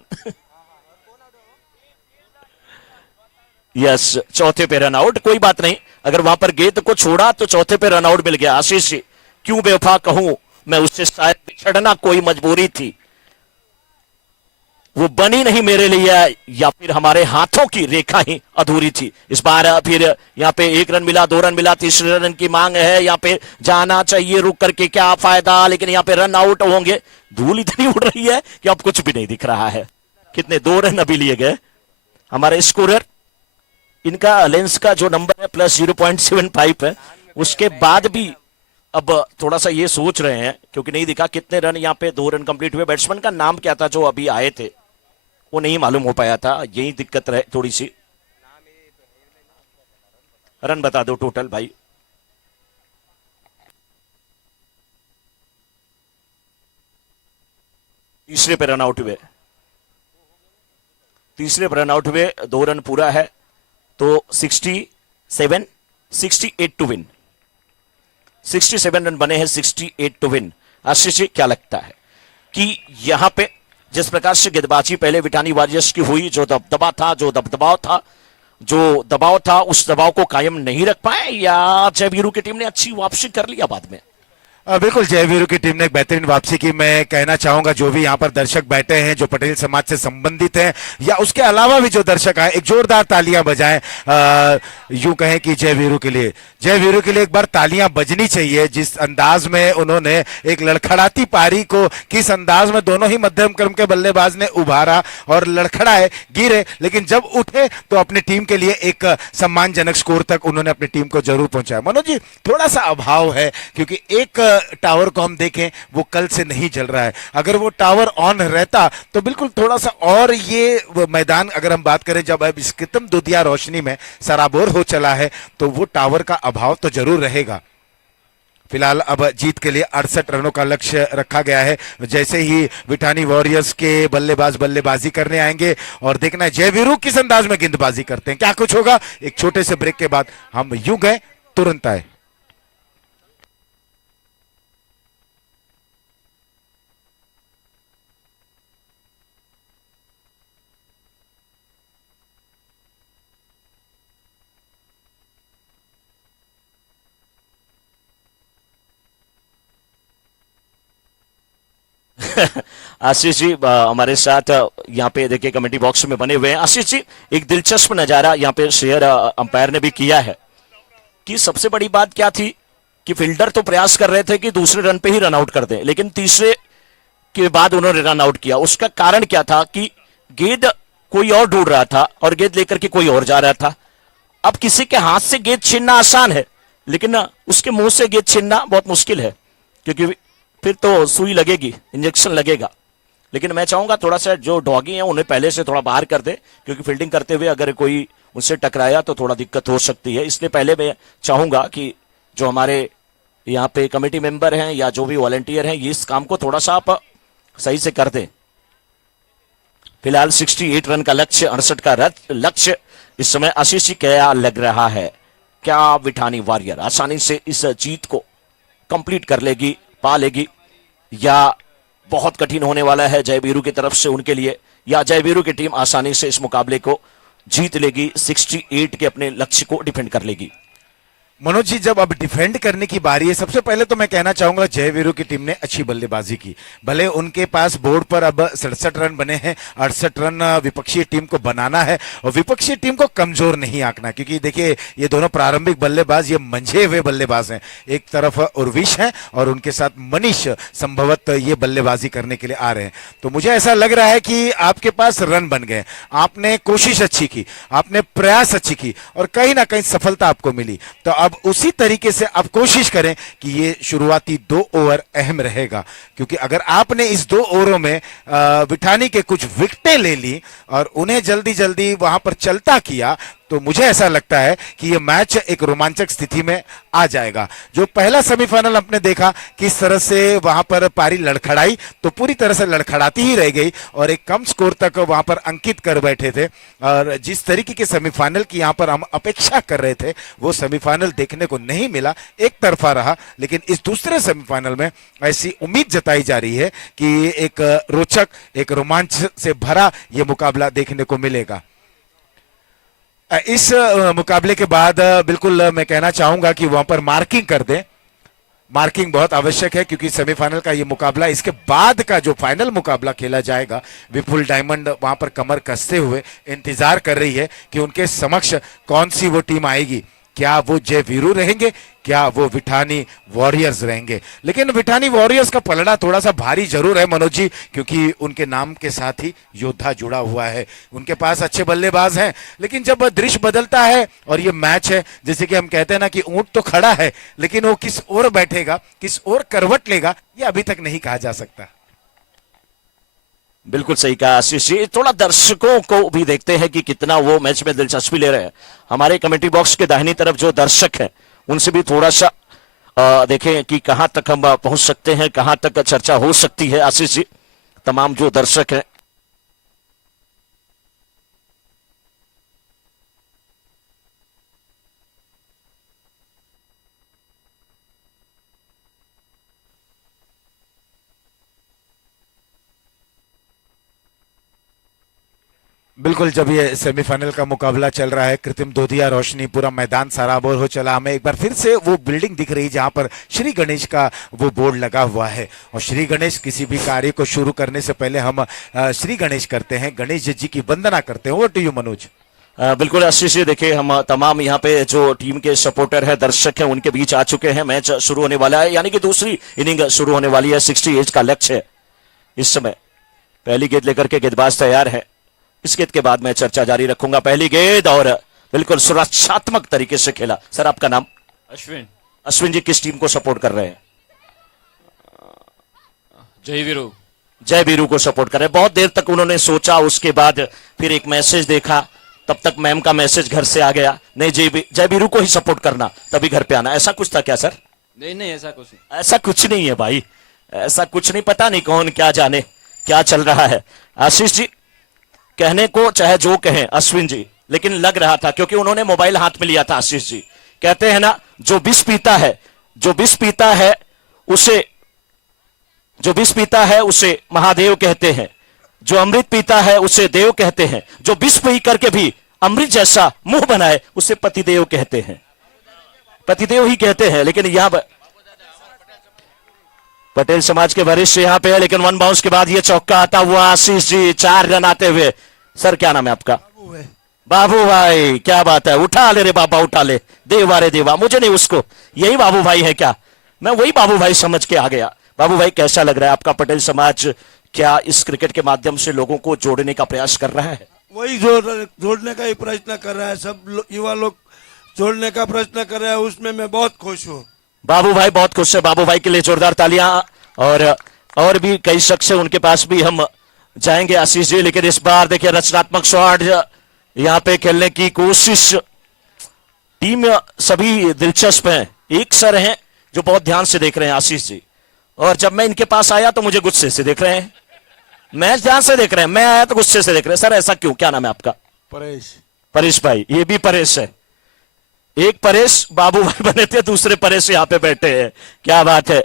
यस, चौथे पे रन आउट, कोई बात नहीं। अगर वहां पर गेंद को छोड़ा तो चौथे पे रन आउट मिल गया। आशीष जी, क्यों बेवफा कहूं मैं, उससे शायद बिछड़ना कोई मजबूरी थी, वो बनी नहीं मेरे लिए, या फिर हमारे हाथों की रेखा ही अधूरी थी। इस बार फिर यहाँ पे 1 रन मिला, 2 रन मिला, तीसरे रन की मांग है। यहाँ पे जाना चाहिए रुक करके, क्या फायदा, लेकिन यहाँ पे रन आउट होंगे। धूल इतनी उड़ रही है कि अब कुछ भी नहीं दिख रहा है। कितने 2 रन अभी लिए गए हमारे स्कोरर। इनका लेंस का जो नंबर है +0.75 है, उसके बाद भी अब थोड़ा सा ये सोच रहे हैं क्योंकि नहीं दिखा कितने रन। यहाँ पे 2 रन कंप्लीट हुए। बैट्समैन का नाम क्या था जो अभी आए थे, वो नहीं मालूम हो पाया था, यही दिक्कत रहे थोड़ी सी। रन बता दो टोटल भाई। तीसरे पे रन आउट हुए, तीसरे पे रन आउट हुए, 2 रन पूरा है तो 68 टू विन। 67 रन बने हैं, 68 टू विन। आशीष जी क्या लगता है? कि यहां पे जिस प्रकार से गेंदबाजी पहले विटानी वॉरियर्स की हुई, जो दबदबा था, जो दबदबाव था, जो दबाव था, उस दबाव को कायम नहीं रख पाए, या जय वीरू की टीम ने अच्छी वापसी कर लिया बाद में? बिल्कुल जय वीरू की टीम ने एक बेहतरीन वापसी की। मैं कहना चाहूंगा जो भी यहाँ पर दर्शक बैठे हैं, जो पटेल समाज से संबंधित हैं या उसके अलावा भी जो दर्शक आए, एक जोरदार तालियां बजाएं। यूं कहें कि जय वीरू के लिए, जय वीरू के लिए एक बार तालियां बजनी चाहिए। जिस अंदाज में उन्होंने एक लड़खड़ाती पारी को, किस अंदाज में दोनों ही मध्यम क्रम के बल्लेबाज ने उभारा और लड़खड़ाए, गिरे, लेकिन जब उठे तो अपनी टीम के लिए एक सम्मानजनक स्कोर तक उन्होंने अपनी टीम को जरूर पहुंचाया। मनोज जी, थोड़ा सा अभाव है क्योंकि एक टावर को हम देखें वो कल से नहीं जल रहा है। अगर वो टावर ऑन रहता तो बिल्कुल थोड़ा सा और ये मैदान, अगर हम बात करें जब अब इस कृत्रिम दुधिया रोशनी में सराबोर हो चला है, तो वो टावर का अभाव तो जरूर रहेगा। फिलहाल अब जीत के लिए 68 रनों का लक्ष्य रखा गया है। जैसे ही विठानी वॉरियर्स के बल्लेबाज बल्लेबाजी करने आएंगे और देखना है जय वीरू किस अंदाज में गेंदबाजी करते हैं, क्या कुछ होगा। एक छोटे से ब्रेक के बाद हम यूं गए तुरंत आए। आशीष जी हमारे साथ यहाँ पे देखिए कमेंट्री बॉक्स में बने हुए हैं। आशीष जी, एक दिलचस्प नजारा यहाँ पे शेयर अंपायर ने भी किया है कि सबसे बड़ी बात क्या थी कि फील्डर तो प्रयास कर रहे थे कि दूसरे रन पे ही रन आउट कर दें, लेकिन तीसरे के बाद उन्होंने रन आउट किया। उसका कारण क्या था कि गेंद कोई और ढूंढ रहा था और गेंद लेकर के कोई और जा रहा था। अब किसी के हाथ से गेंद छीनना आसान है, लेकिन उसके मुंह से गेंद छीनना बहुत मुश्किल है, क्योंकि फिर तो सुई लगेगी, इंजेक्शन लगेगा। लेकिन मैं चाहूंगा थोड़ा सा जो डॉगी हैं उन्हें पहले से थोड़ा बाहर कर दे, क्योंकि फील्डिंग करते हुए अगर कोई उनसे टकराया तो थोड़ा दिक्कत हो सकती है। इसलिए पहले मैं चाहूंगा कि जो हमारे यहाँ पे कमेटी मेंबर हैं या जो भी वॉलंटियर हैं, ये इस काम को थोड़ा सा आप सही से कर दें। फिलहाल 68 रन का लक्ष्य, 68 का लक्ष्य इस समय। आशीष जी, क्या लग रहा है, क्या विठानी वॉरियर आसानी से इस जीत को कंप्लीट कर लेगी, पा लेगी, या बहुत कठिन होने वाला है जय वीरू की तरफ से उनके लिए, या जय वीरू की टीम आसानी से इस मुकाबले को जीत लेगी, 68 के अपने लक्ष्य को डिफेंड कर लेगी? मनोज जी, जब अब डिफेंड करने की बारी है, सबसे पहले तो मैं कहना चाहूंगा जय वीरू की टीम ने अच्छी बल्लेबाजी की। भले उनके पास बोर्ड पर अब 67 रन बने हैं, 68 रन विपक्षी टीम को बनाना है और विपक्षी टीम को कमजोर नहीं आंकना, क्योंकि देखिए ये दोनों प्रारंभिक बल्लेबाज ये मंझे हुए बल्लेबाज हैं। एक तरफ उर्विश हैं और उनके साथ मनीष संभवत ये बल्लेबाजी करने के लिए आ रहे हैं। तो मुझे ऐसा लग रहा है कि आपके पास रन बन गए, आपने कोशिश अच्छी की, आपने प्रयास अच्छी की और कहीं ना कहीं सफलता आपको मिली। तो अब उसी तरीके से आप कोशिश करें कि ये शुरुआती 2 ओवर अहम रहेगा, क्योंकि अगर आपने इस 2 ओवरों में विठानी के कुछ विकेटें ले ली और उन्हें जल्दी जल्दी वहां पर चलता किया, तो मुझे ऐसा लगता है कि ये मैच एक रोमांचक स्थिति में आ जाएगा। जो पहला सेमीफाइनल आपने देखा किस तरह से वहां पर पारी लड़खड़ाई, तो पूरी तरह से लड़खड़ाती ही रह गई और एक कम स्कोर तक वहां पर अंकित कर बैठे थे। और जिस तरीके के सेमीफाइनल की यहां पर हम अपेक्षा कर रहे थे, वो सेमीफाइनल देखने को नहीं मिला, एक तरफा रहा। लेकिन इस दूसरे सेमीफाइनल में ऐसी उम्मीद जताई जा रही है कि एक रोचक, एक रोमांच से भरा ये मुकाबला देखने को मिलेगा। इस मुकाबले के बाद बिल्कुल मैं कहना चाहूंगा कि वहां पर मार्किंग कर दें। मार्किंग बहुत आवश्यक है, क्योंकि सेमीफाइनल का ये मुकाबला, इसके बाद का जो फाइनल मुकाबला खेला जाएगा, विपुल डायमंड वहां पर कमर कसते हुए इंतजार कर रही है कि उनके समक्ष कौन सी वो टीम आएगी। क्या वो जय वीरू रहेंगे, क्या वो विठानी वॉरियर्स रहेंगे। लेकिन विठानी वॉरियर्स का पलड़ा थोड़ा सा भारी जरूर है मनोज जी, क्योंकि उनके नाम के साथ ही योद्धा जुड़ा हुआ है। उनके पास अच्छे बल्लेबाज हैं, लेकिन जब दृश्य बदलता है और ये मैच है, जैसे कि हम कहते हैं ना कि ऊंट तो खड़ा है, लेकिन वो किस ओर बैठेगा, किस ओर करवट लेगा, ये अभी तक नहीं कहा जा सकता। बिल्कुल सही कहा आशीष जी। थोड़ा दर्शकों को भी देखते हैं कि कितना वो मैच में दिलचस्पी ले रहे हैं। हमारे कमेंट्री बॉक्स के दाहिनी तरफ जो दर्शक हैं, उनसे भी थोड़ा सा देखें कि कहां तक हम पहुंच सकते हैं, कहां तक चर्चा हो सकती है। आशीष जी, तमाम जो दर्शक हैं, बिल्कुल, जब ये सेमीफाइनल का मुकाबला चल रहा है, कृत्रिम दोधिया रोशनी, पूरा मैदान सराबोर हो चला, हमें एक बार फिर से वो बिल्डिंग दिख रही है जहां पर श्री गणेश का वो बोर्ड लगा हुआ है। और श्री गणेश, किसी भी कार्य को शुरू करने से पहले हम श्री गणेश करते हैं, गणेश जी की वंदना करते हैं। Over to you Manoj. बिल्कुल आशीष जी, देखिए हम तमाम यहाँ पे जो टीम के सपोर्टर है, दर्शक हैं, उनके बीच आ चुके हैं। मैच शुरू होने वाला है, यानी कि दूसरी इनिंग शुरू होने वाली है। 68 का लक्ष्य है इस समय। पहली गेंद लेकर के गेंदबाज तैयार है। इस गेंद के बाद मैं चर्चा जारी रखूंगा। पहली गेंद और बिल्कुल सुरक्षात्मक तरीके से खेला। सर आपका नाम? अश्विन। अश्विन जी, किस टीम को सपोर्ट कर रहे हैं? जय वीरू। जय वीरू को सपोर्ट कर रहे हैं। बहुत देर तक उन्होंने सोचा, उसके बाद फिर एक मैसेज देखा, तब तक मैम का मैसेज घर से आ गया, नहीं जय वीरू को ही सपोर्ट करना, तभी घर पे आना। ऐसा कुछ था क्या सर? नहीं, ऐसा कुछ नहीं। ऐसा कुछ नहीं है भाई, ऐसा कुछ नहीं। पता नहीं कौन क्या जाने क्या चल रहा है। आशीष जी, कहने को चाहे जो कहें अश्विन जी, लेकिन लग रहा था, क्योंकि उन्होंने मोबाइल हाथ में लिया था। आशीष जी कहते हैं ना, जो विष पीता है उसे महादेव कहते हैं, जो अमृत पीता है उसे देव कहते हैं, जो विष पी करके भी अमृत जैसा मुंह बनाए उसे पतिदेव कहते हैं। पतिदेव ही कहते हैं। लेकिन यहां पटेल समाज के वरिष्ठ यहां पे है, लेकिन वन बाउंस के बाद ये चौका आता हुआ आशीष जी 4 रन आते हुए। सर क्या नाम है आपका? बाबू भाई, क्या बात है, उठा ले रे बाबा, उठा ले। देवा रे देवा, मुझे नहीं, उसको यही बाबू भाई है क्या? मैं वही बाबू भाई समझ के आ गया। बाबू भाई, कैसा लग रहा है आपका पटेल समाज क्या इस क्रिकेट के माध्यम से लोगों को जोड़ने का प्रयास कर रहा है? वही जोड़ने का ही प्रयत्न कर रहा है। सब युवा लोग जोड़ने का प्रयत्न कर रहे हैं, उसमें मैं बहुत खुश हूँ। बाबू भाई बहुत खुश है। बाबू भाई के लिए जोरदार तालियां। और भी कई शख्स है, उनके पास भी हम जाएंगे आशीष जी। लेकिन इस बार देखिए रचनात्मक शॉट यहां पे खेलने की कोशिश। टीम सभी दिलचस्प हैं, एक सर हैं जो बहुत ध्यान से देख रहे हैं आशीष जी। और जब मैं इनके पास आया तो मुझे गुस्से से देख रहे हैं, मैच ध्यान से देख रहे हैं, मैं आया तो गुस्से से देख रहे हैं। सर ऐसा क्यों? क्या नाम है आपका? परेश। परेश भाई, ये भी परेश है। एक परेश बाबू भाई बने थे, दूसरे परेश यहाँ पे बैठे हैं। क्या बात है।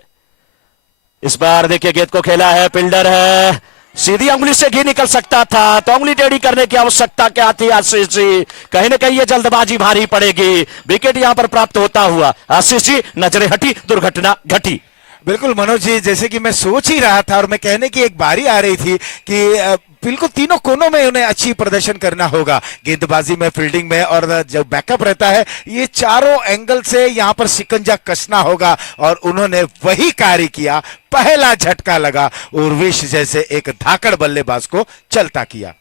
इस बार देखिए गेंद को खेला है, फील्डर है, सीधी उंगली से घी निकल सकता था, तो उंगली टेढ़ी करने की आवश्यकता क्या थी आशीष जी? कहीं ना कहीं ये जल्दबाजी भारी पड़ेगी। विकेट यहां पर प्राप्त होता हुआ आशीष जी, नजरें हटी, दुर्घटना घटी। बिल्कुल मनोज जी, जैसे कि मैं सोच ही रहा था और मैं कहने की एक बारी आ रही थी कि बिल्कुल तीनों कोनों में उन्हें अच्छी प्रदर्शन करना होगा, गेंदबाजी में, फील्डिंग में, और जो बैकअप रहता है, ये चारों एंगल से यहाँ पर शिकंजा कसना होगा। और उन्होंने वही कार्य किया। पहला झटका लगा, उर्विश जैसे एक धाकड़ बल्लेबाज को चलता किया।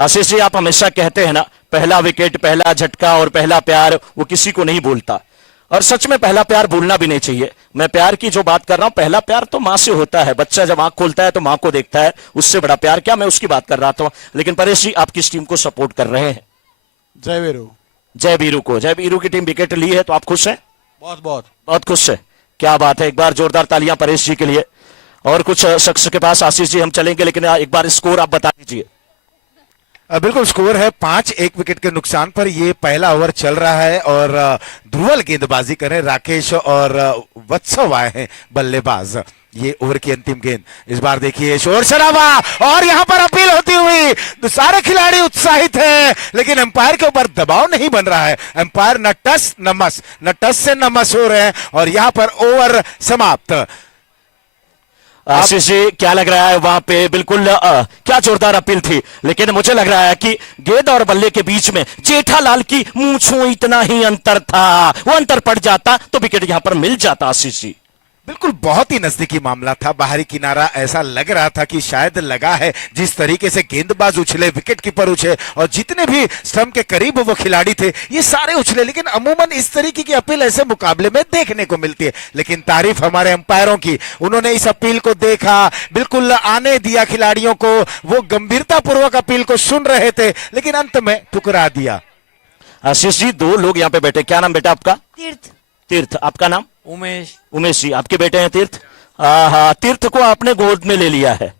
आशीष जी, आप हमेशा कहते हैं ना, पहला विकेट, पहला झटका और पहला प्यार वो किसी को नहीं भूलता। और सच में पहला प्यार भूलना भी नहीं चाहिए। मैं प्यार की जो बात कर रहा हूं, पहला प्यार तो मां से होता है। बच्चा जब आंख खोलता है तो मां को देखता है, उससे बड़ा प्यार क्या, मैं उसकी बात कर रहा था। लेकिन परेश जी, आप किस टीम को सपोर्ट कर रहे हैं? जय वीरू। जय वीरू को। जय वीरू की टीम विकेट ली है तो आप खुश हैं? बहुत बहुत बहुत खुश है। क्या बात है। एक बार जोरदार तालियां परेश जी के लिए। और कुछ शख्स के पास आशीष जी हम चलेंगे, लेकिन एक बार स्कोर आप बता दीजिए। बिल्कुल, स्कोर है 5, 1 विकेट के नुकसान पर ये पहला ओवर चल रहा है। और ध्रुवल गेंदबाजी करें, राकेश और वत्सव आए हैं बल्लेबाज। ये ओवर की अंतिम गेंद। इस बार देखिए शोर शराबा, और यहां पर अपील होती हुई, तो सारे खिलाड़ी उत्साहित हैं, लेकिन अंपायर के ऊपर दबाव नहीं बन रहा है। अंपायर न टस न मस, न टस से न मस हो रहे हैं, और यहां पर ओवर समाप्त। आशीष जी, क्या लग रहा है वहां पे? बिल्कुल क्या जोरदार अपील थी। लेकिन मुझे लग रहा है कि गेंद और बल्ले के बीच में जेठालाल की मूंछों इतना ही अंतर था। वो अंतर पड़ जाता तो विकेट यहां पर मिल जाता आशीष जी। बिल्कुल, बहुत ही नजदीकी मामला था। बाहरी किनारा ऐसा लग रहा था कि शायद लगा है। जिस तरीके से गेंदबाज उछले, विकेट कीपर उछले, और जितने भी स्टंप के करीब वो खिलाड़ी थे, ये सारे उछले। लेकिन अमूमन इस तरीके की अपील ऐसे मुकाबले में देखने को मिलती है। लेकिन तारीफ हमारे अंपायरों की, उन्होंने इस अपील को देखा, बिल्कुल आने दिया खिलाड़ियों को। वो गंभीरता पूर्वक अपील को सुन रहे थे, लेकिन अंत में ठुकरा दिया। आशीष जी, 2 लोग यहाँ पे बैठे। क्या नाम बेटा आपका? तीर्थ। तीर्थ। आपका नाम? उमेश। उमेश जी, आपके बेटे हैं तीर्थ? हाँ, तीर्थ को आपने गोद में ले लिया है।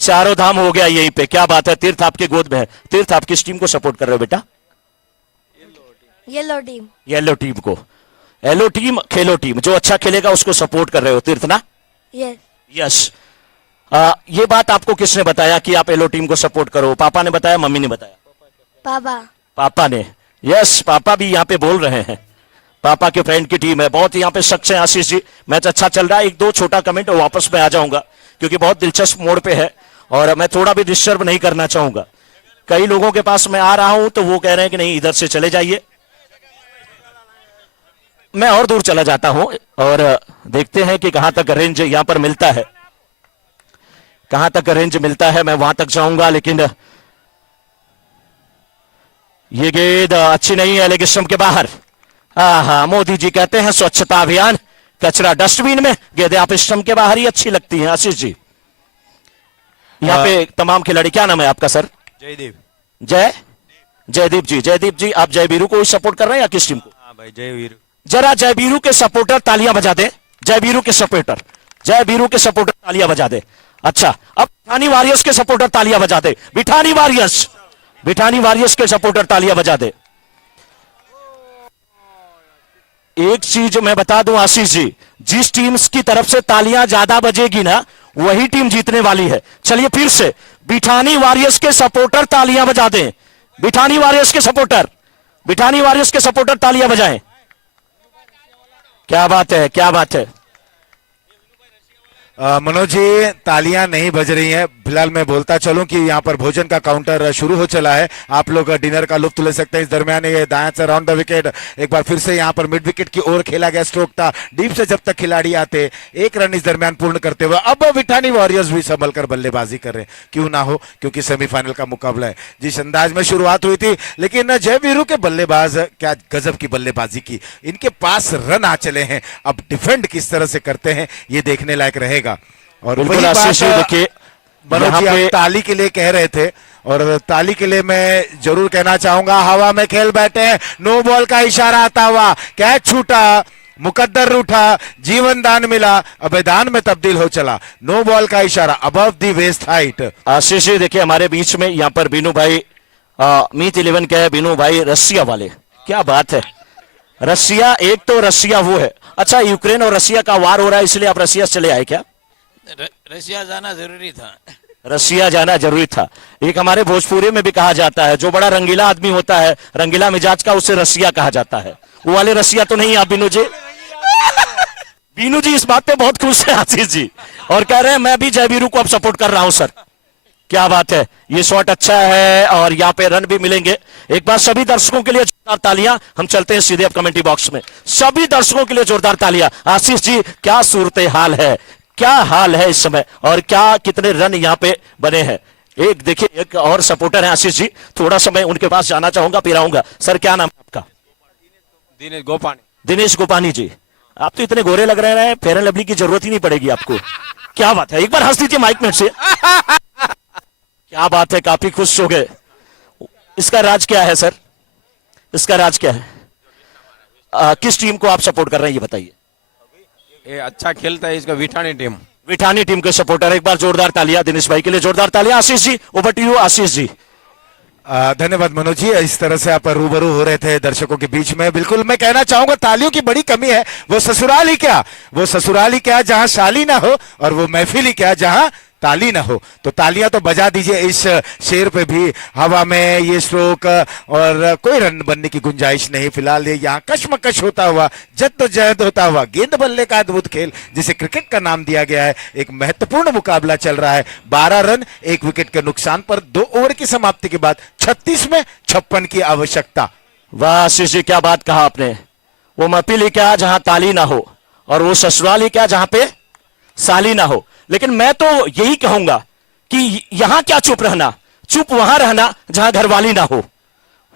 चारों धाम हो गया यहीं पे। क्या बात है, तीर्थ आपके गोद में है। तीर्थ, आप किस टीम को सपोर्ट कर रहे हो बेटा? Yellow team. येलो टीम को। येलो टीम, खेलो टीम, जो अच्छा खेलेगा उसको सपोर्ट कर रहे हो तीर्थ ना? यस। यस। ये बात आपको किसने बताया कि आप येलो टीम को सपोर्ट करो? पापा ने बताया, मम्मी ने बताया? पापा। पापा ने। यस, पापा भी यहाँ पे बोल रहे हैं। पापा के फ्रेंड की टीम है, बहुत यहाँ पे शख्स है। आशीष जी, मैच अच्छा चल रहा है। एक दो छोटा कमेंट और वापस मैं आ जाऊंगा, क्योंकि बहुत दिलचस्प मोड़ पे है और मैं थोड़ा भी डिस्टर्ब नहीं करना चाहूंगा। कई लोगों के पास मैं आ रहा हूं तो वो कह रहे हैं कि नहीं, इधर से चले जाइए। मैं और दूर चला जाता हूं और देखते हैं कि कहां तक रेंज यहां पर मिलता है, कहां तक रेंज मिलता है। मैं वहां तक जाऊंगा, लेकिन ये गेंद अच्छी नहीं है, लेकिन स्टंप के बाहर। हाँ, मोदी जी कहते हैं स्वच्छता अभियान, कचरा डस्टबिन में, गेंदें आप स्टंप के बाहर ही अच्छी लगती हैं। आशीष जी, यहाँ पे तमाम खिलाड़ी, क्या नाम है आपका सर? जयदीप। जयदीप जी। जयदीप जी, आप जयवीरू को सपोर्ट कर रहे हैं या किस टीम को? हाँ भाई, जयवीर। जरा जयवीरू के सपोर्टर तालियां बजा दे। जयवीरू के सपोर्टर तालियां बजा दे। अच्छा, अब बिठानी वॉरियर्स के सपोर्टर तालियां बजा दे। बिठानी वॉरियर्स के सपोर्टर तालियां बजा दे। एक चीज मैं बता दूं आशीष जी, जिस टीम की तरफ से तालियां ज्यादा बजेगी ना, वही टीम जीतने वाली है। चलिए फिर से, बिठानी वॉरियर्स के सपोर्टर तालियां बजा दें। बिठानी वॉरियर्स के सपोर्टर तालियां बजाएं। क्या बात है, क्या बात है। मनोज जी, तालियां नहीं बज रही हैं। फिलहाल मैं बोलता चलूं कि यहाँ पर भोजन का काउंटर शुरू हो चला है। आप लोग डिनर का लुत्फ ले सकते हैं। इस दरमियान ये दाएं से राउंड द विकेट, एक बार फिर से यहाँ पर मिड विकेट की ओर खेला गया स्ट्रोक था। डीप से जब तक खिलाड़ी आते, एक रन इस दरमियान पूर्ण करते हुए अब बिठानी वॉरियर्स भी संभल कर बल्लेबाजी कर रहे हैं। क्यों ना हो, क्योंकि सेमीफाइनल का मुकाबला है। जिस अंदाज में शुरुआत हुई थी, लेकिन जयवीरू के बल्लेबाज क्या गजब की बल्लेबाजी की। इनके पास रन आ चले हैं, अब डिफेंड किस तरह से करते हैं ये देखने लायक रहेगा। और वही बात देखिए, मनोज जी आप ताली के लिए कह रहे थे, और ताली के लिए मैं जरूर कहना चाहूंगा, हवा में खेल बैठे हैं। नो बॉल का इशारा आता हुआ, कैच छूटा, मुकद्दर रूठा, जीवन दान मिला, अबेदान में तब्दील हो चला। नो बॉल का इशारा, above the waste height. Ashish ji देखिए, हमारे बीच में यहाँ पर बीनू भाई, मीत 11 के है बीनू भाई, रसिया वाले। क्या बात है, रसिया। एक तो रसिया वो है। अच्छा, यूक्रेन और रसिया का वार हो रहा है, इसलिए आप रसिया चले आए क्या? रसिया जाना जरूरी था। रसिया जाना जरूरी था। एक हमारे भोजपुरी में भी कहा जाता है, जो बड़ा रंगीला आदमी होता है, रंगीला मिजाज का, उसे रसिया कहा जाता है। वो वाले रसिया तो नहीं आप बीनू जी? बीनू जी इस बात पे बहुत खुश है आशीष जी, और कह रहे हैं मैं भी जयवीरू को अब सपोर्ट कर रहा हूं सर। क्या बात है, ये शॉट अच्छा है और यहाँ पे रन भी मिलेंगे। एक बार सभी दर्शकों के लिए जोरदार तालियां। हम चलते हैं सीधे अब कमेंट्री बॉक्स में। सभी दर्शकों के लिए जोरदार तालियां। आशीष जी, क्या सूरत हाल है, क्या हाल है इस समय, और क्या कितने रन यहाँ पे बने हैं। एक देखिए, एक और सपोर्टर है आशीष जी, थोड़ा समय उनके पास जाना चाहूंगा, फिर आऊंगा। सर क्या नाम है आपका? दिनेश गोपानी। दिनेश गोपानी जी, आप तो इतने गोरे लग रहे हैं, फेयर एंड लवली की जरूरत ही नहीं पड़ेगी आपको। क्या बात है, एक बार हंस दीजिए माइक में से। क्या बात है, काफी खुश हो गए। इसका राज क्या है सर, इसका राज क्या है? किस टीम को आप सपोर्ट कर रहे हैं ये बताइए। ये अच्छा खेलता है, इसका विठानी टीम। विठानी टीम के सपोर्टर, एक बार जोरदार तालियां दिनेश भाई के लिए, जोरदार तालियां। Ashish ji, over to you Ashish ji. धन्यवाद मनोज जी, इस तरह से आप रूबरू हो रहे थे दर्शकों के बीच में। बिल्कुल मैं कहना चाहूंगा, तालियों की बड़ी कमी है। वो ससुराल ही क्या जहां शाली ना हो, और वो महफिल ही क्या जहां ताली ना हो। तो तालियां तो बजा दीजिए इस शेर पे भी। हवा में ये स्ट्रोक, और कोई रन बनने की गुंजाइश नहीं। फिलहाल ये यहाँ कशमकश होता हुआ, जद्दोजहद होता हुआ, गेंद बल्ले का अद्भुत खेल जिसे क्रिकेट का नाम दिया गया है, एक महत्वपूर्ण मुकाबला चल रहा है। 12 रन 1 विकेट के नुकसान पर 2 ओवर की समाप्ति के बाद 36 में 56 की आवश्यकता। वाह आशीष जी, क्या बात कहा आपने। वो महफिल ही क्या जहां ताली ना हो, और वो ससुराल ही क्या जहां पे साली ना हो। लेकिन मैं तो यही कहूंगा कि यहां क्या चुप रहना, चुप वहां रहना जहां घरवाली ना हो।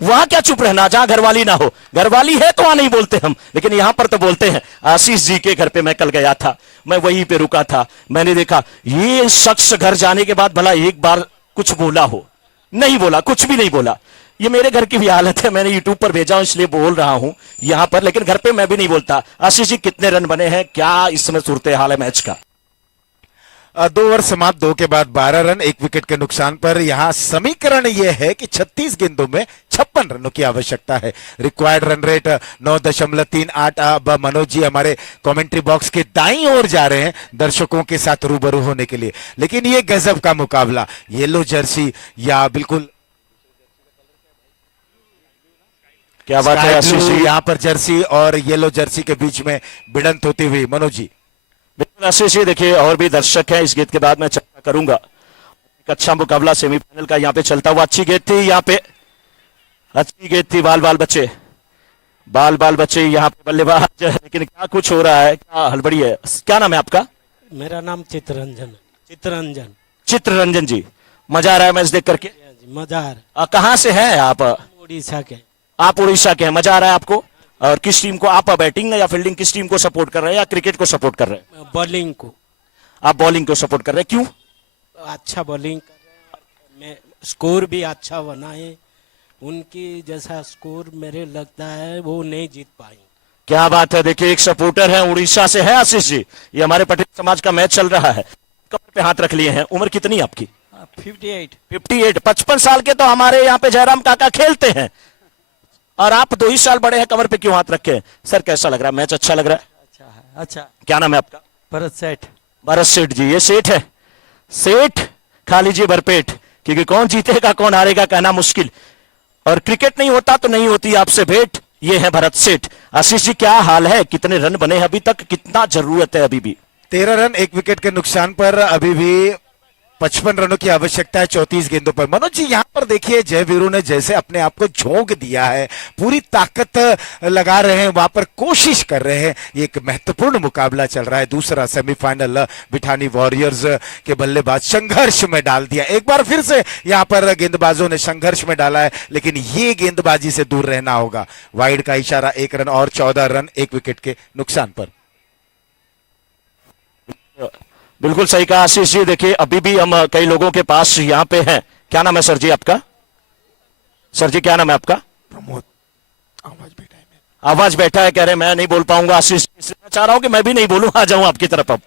वहां क्या चुप रहना जहां घरवाली ना हो। घरवाली है तो वहां नहीं बोलते हम, लेकिन यहां पर तो बोलते हैं। आशीष जी के घर पे मैं कल गया था, मैं वहीं पे रुका था। मैंने देखा ये शख्स घर जाने के बाद भला एक बार कुछ बोला हो? नहीं बोला, कुछ भी नहीं बोला। ये मेरे घर की भी हालत है, मैंने यूट्यूब पर भेजा हूं इसलिए बोल रहा हूं यहां पर, लेकिन घर पे मैं भी नहीं बोलता। आशीष जी, कितने रन बने हैं, क्या इस समय सूरत हाल है मैच का? 2 ओवर समाप्त, 2 के बाद 12 रन 1 विकेट के नुकसान पर। यहाँ समीकरण यह है कि 36 गेंदों में 56 रनों की आवश्यकता है। Required run rate 9.38। अब मनोज जी हमारे कमेंट्री बॉक्स के दाईं ओर जा रहे हैं दर्शकों के साथ रूबरू होने के लिए। लेकिन ये गजब का मुकाबला, येलो जर्सी या बिल्कुल क्या बात है आशीष जी, यहाँ पर जर्सी और येलो जर्सी के बीच में भिड़ंत होती हुई। मनोज जी बिल्कुल आशीष जी, देखिए और भी दर्शक हैं, इस गेंद के बाद मैं चर्चा करूंगा। एक अच्छा मुकाबला सेमीफाइनल का यहाँ पे चलता हुआ। अच्छी गेंद थी यहाँ पे, अच्छी गेंद थी। बाल बाल बच्चे यहाँ पे बल्लेबाज, लेकिन क्या कुछ हो रहा है, क्या हड़बड़ी है। क्या नाम है आपका? मेरा नाम चित्ररंजन चित्ररंजन जी, मजा आ रहा है मैच देख करके? मजा आ रहा कहाँ से हैं आप? उड़ीसा के। आप उड़ीसा के हैं, मजा आ रहा है आपको? और किस टीम को आप बैटिंग या फील्डिंग, किस टीम को सपोर्ट कर रहे हैं या क्रिकेट को सपोर्ट कर रहे हैं? बॉलिंग को। आप बॉलिंग को सपोर्ट कर रहे हैं, क्यों? अच्छा बॉलिंग में स्कोर भी अच्छा बना है। उनकी जैसा स्कोर मेरे लगता है वो नहीं जीत पाएंगे। क्या बात है, देखिए एक सपोर्टर है, उड़ीसा से है आशीष जी। ये हमारे पटेल समाज का मैच चल रहा है, कमर पे हाथ रख लिए हैं। उम्र कितनी आपकी? 58। 55 साल के तो हमारे यहाँ पे जयराम काका खेलते हैं, और आप 2 ही साल बड़े हैं, कमर पे क्यों हाथ रखे हैं? सर कैसा लग रहा है मैच? अच्छा लग रहा है? अच्छा। क्या नाम है आपका? भरत सेठ जी। ये सेठ है, सेठ खा लीजिए भरपेट, क्योंकि कौन जीतेगा कौन हारेगा कहना मुश्किल, और क्रिकेट नहीं होता तो नहीं होती आपसे भेंट। ये है भरत सेठ। आशीष जी क्या हाल है, कितने रन बने हैं अभी तक, कितना जरूरत है अभी भी? 13 रन 1 विकेट के नुकसान पर, अभी भी 55 रनों की आवश्यकता है 34 गेंदों पर। मनोज जी यहाँ पर देखिए जयवीरू ने जैसे अपने आप को झोंक दिया है, पूरी ताकत लगा रहे हैं, वहां पर कोशिश कर रहे हैं। ये एक महत्वपूर्ण मुकाबला चल रहा है, दूसरा सेमीफाइनल। बिठानी वॉरियर्स के बल्लेबाज संघर्ष में डाल दिया, एक बार फिर से यहाँ पर गेंदबाजों ने संघर्ष में डाला है, लेकिन ये गेंदबाजी से दूर रहना होगा। वाइड का इशारा, 1 रन और 14 रन 1 विकेट के नुकसान पर। बिल्कुल सही कहा आशीष जी। देखिए अभी भी हम कई लोगों के पास यहाँ पे हैं। क्या नाम है सर जी आपका? सर जी क्या नाम है आपका? प्रमोद। आवाज बैठा है, कह रहे मैं नहीं बोल पाऊंगा। आशीष मैं चाह रहा हूं कि मैं भी नहीं बोलूं, आ जाऊं आपकी तरफ। अब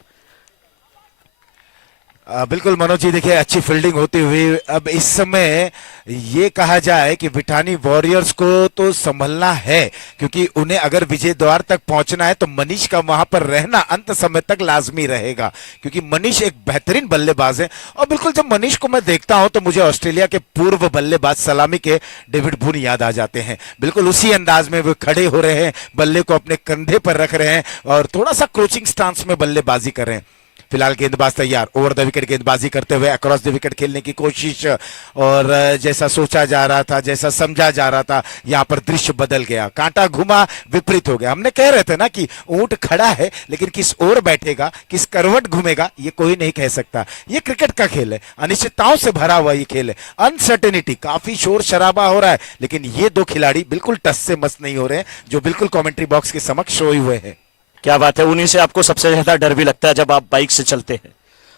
बिल्कुल मनोज जी, देखिए अच्छी फील्डिंग होती हुई। अब इस समय ये कहा जाए कि बिठानी वॉरियर्स को तो संभलना है, क्योंकि उन्हें अगर विजय द्वार तक पहुंचना है तो मनीष का वहां पर रहना अंत समय तक लाजमी रहेगा, क्योंकि मनीष एक बेहतरीन बल्लेबाज है। और बिल्कुल जब मनीष को मैं देखता हूं तो मुझे ऑस्ट्रेलिया के पूर्व बल्लेबाज सलामी के डेविड बून याद आ जाते हैं। बिल्कुल उसी अंदाज में वो खड़े हो रहे हैं, बल्ले को अपने कंधे पर रख रहे हैं और थोड़ा सा क्रोचिंग स्टांस में बल्लेबाजी कर रहे हैं। फिलहाल गेंदबाज तैयार, ओवर द विकेट गेंदबाजी करते हुए अक्रॉस द विकेट खेलने की कोशिश, और जैसा सोचा जा रहा था, जैसा समझा जा रहा था, यहां पर दृश्य बदल गया, कांटा घुमा, विपरीत हो गया। हमने कह रहे थे ना कि ऊंट खड़ा है, लेकिन किस ओर बैठेगा, किस करवट घूमेगा, ये कोई नहीं कह सकता। ये क्रिकेट का खेल है, अनिश्चितताओं से भरा हुआ ये खेल है, अनसर्टेनिटी, काफी शोर शराबा हो रहा है, लेकिन ये 2 खिलाड़ी बिल्कुल टस से मस नहीं हो रहे हैं, जो बिल्कुल कमेंट्री बॉक्स के समक्ष सोए हुए हैं। क्या बात है, उन्हीं से आपको सबसे ज्यादा डर भी लगता है जब आप बाइक से चलते हैं,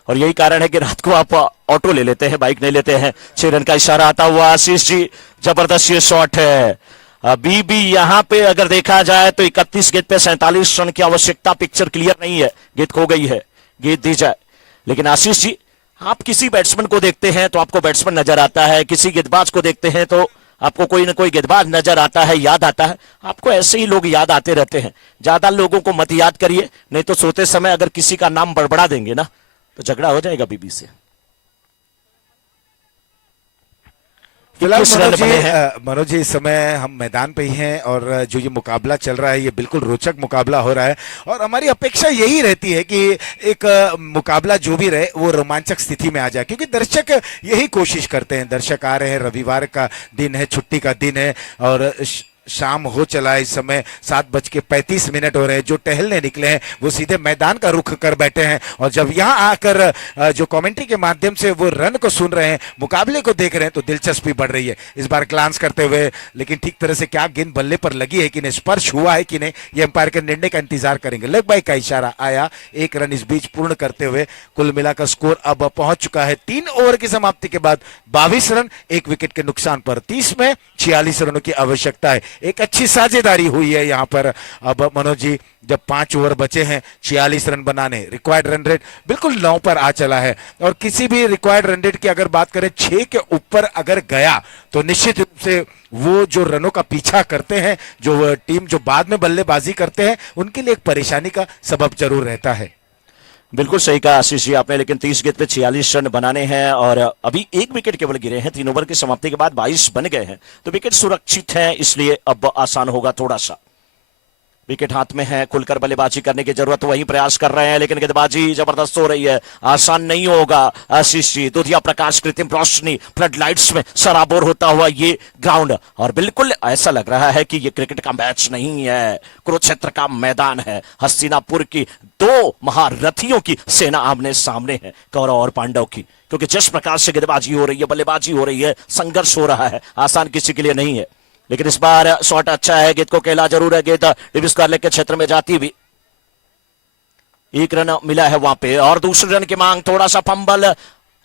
और यही कारण है कि रात को आप ऑटो ले लेते हैं, बाइक नहीं लेते हैं। 6 रन का इशारा आता हुआ आशीष जी, जबरदस्त ये शॉट है। अभी भी यहाँ पे अगर देखा जाए तो 31 गेंद पे 47 रन की आवश्यकता, पिक्चर क्लियर नहीं है, गेंद खो गई है, गेंद दी जाए। लेकिन आशीष जी आप किसी बैट्समैन को देखते हैं तो आपको बैट्समैन नजर आता है, किसी गेंदबाज को देखते हैं तो आपको कोई ना कोई गेंदबाज नजर आता है, याद आता है। आपको ऐसे ही लोग याद आते रहते हैं। ज्यादा लोगों को मत याद करिए, नहीं तो सोते समय अगर किसी का नाम बड़बड़ा देंगे ना तो झगड़ा हो जाएगा बीबी से। फिलहाल किस रन बने हैं? मनोज जी इस समय हम मैदान पे ही हैं, और जो ये मुकाबला चल रहा है ये बिल्कुल रोचक मुकाबला हो रहा है, और हमारी अपेक्षा यही रहती है कि एक मुकाबला जो भी रहे वो रोमांचक स्थिति में आ जाए, क्योंकि दर्शक यही कोशिश करते हैं। दर्शक आ रहे हैं, रविवार का दिन है, छुट्टी का दिन है, और शाम हो चला है। इस समय 7:35 हो रहे हैं। जो टहलने निकले हैं वो सीधे मैदान का रुख कर बैठे हैं, और जब यहाँ आकर जो कमेंट्री के माध्यम से वो रन को सुन रहे हैं, मुकाबले को देख रहे हैं, तो दिलचस्पी बढ़ रही है। इस बार ग्लांस करते हुए, लेकिन ठीक तरह से क्या गेंद बल्ले पर लगी है कि नहीं, स्पर्श हुआ है कि नहीं, ये अंपायर के निर्णय का इंतजार करेंगे। लेग बाई का इशारा आया, 1 रन इस बीच पूर्ण करते हुए कुल मिलाकर स्कोर अब पहुंच चुका है 3 ओवर की समाप्ति के बाद 22 रन 1 विकेट के नुकसान पर। 30 में 46 रनों की आवश्यकता है। एक अच्छी साझेदारी हुई है यहाँ पर। अब मनोज जी, जब 5 ओवर बचे हैं, 46 रन बनाने, रिक्वायर्ड रन रेट बिल्कुल 9 पर आ चला है, और किसी भी रिक्वायर्ड रन रेट की अगर बात करें 6 के ऊपर अगर गया तो निश्चित रूप से वो जो रनों का पीछा करते हैं, जो टीम जो बाद में बल्लेबाजी करते हैं, उनके लिए एक परेशानी का सबब जरूर रहता है। बिल्कुल सही कहा आशीष जी आपने, लेकिन 30 गेंद पे 46 रन बनाने हैं और अभी 1 विकेट केवल गिरे हैं। 3 ओवर की समाप्ति के बाद 22 बन गए हैं, तो विकेट सुरक्षित है, इसलिए अब आसान होगा थोड़ा सा। विकेट हाथ में है, खुलकर बल्लेबाजी करने की जरूरत, वही प्रयास कर रहे हैं, लेकिन गेंदबाजी जबरदस्त हो रही है, आसान नहीं होगा आशीष जी। दुधिया प्रकाश, कृत्रिम रोशनी, फ्लड लाइट्स में सराबोर होता हुआ ये ग्राउंड, और बिल्कुल ऐसा लग रहा है कि ये क्रिकेट का मैच नहीं है, कुरुक्षेत्र का मैदान है। हस्तिनापुर की 2 महारथियों की सेना आमने सामने है, कौरव और पांडव की, क्योंकि जिस प्रकार से गेंदबाजी हो रही है, बल्लेबाजी हो रही है, संघर्ष हो रहा है, आसान किसी के लिए नहीं है। लेकिन इस बार शॉट अच्छा है, गेंद को खेला जरूर है, गेंद डिविस कार्लेट के क्षेत्र में जाती हुई। 1 रन मिला है वहां पे, और दूसरे रन की मांग, थोड़ा सा फंबल,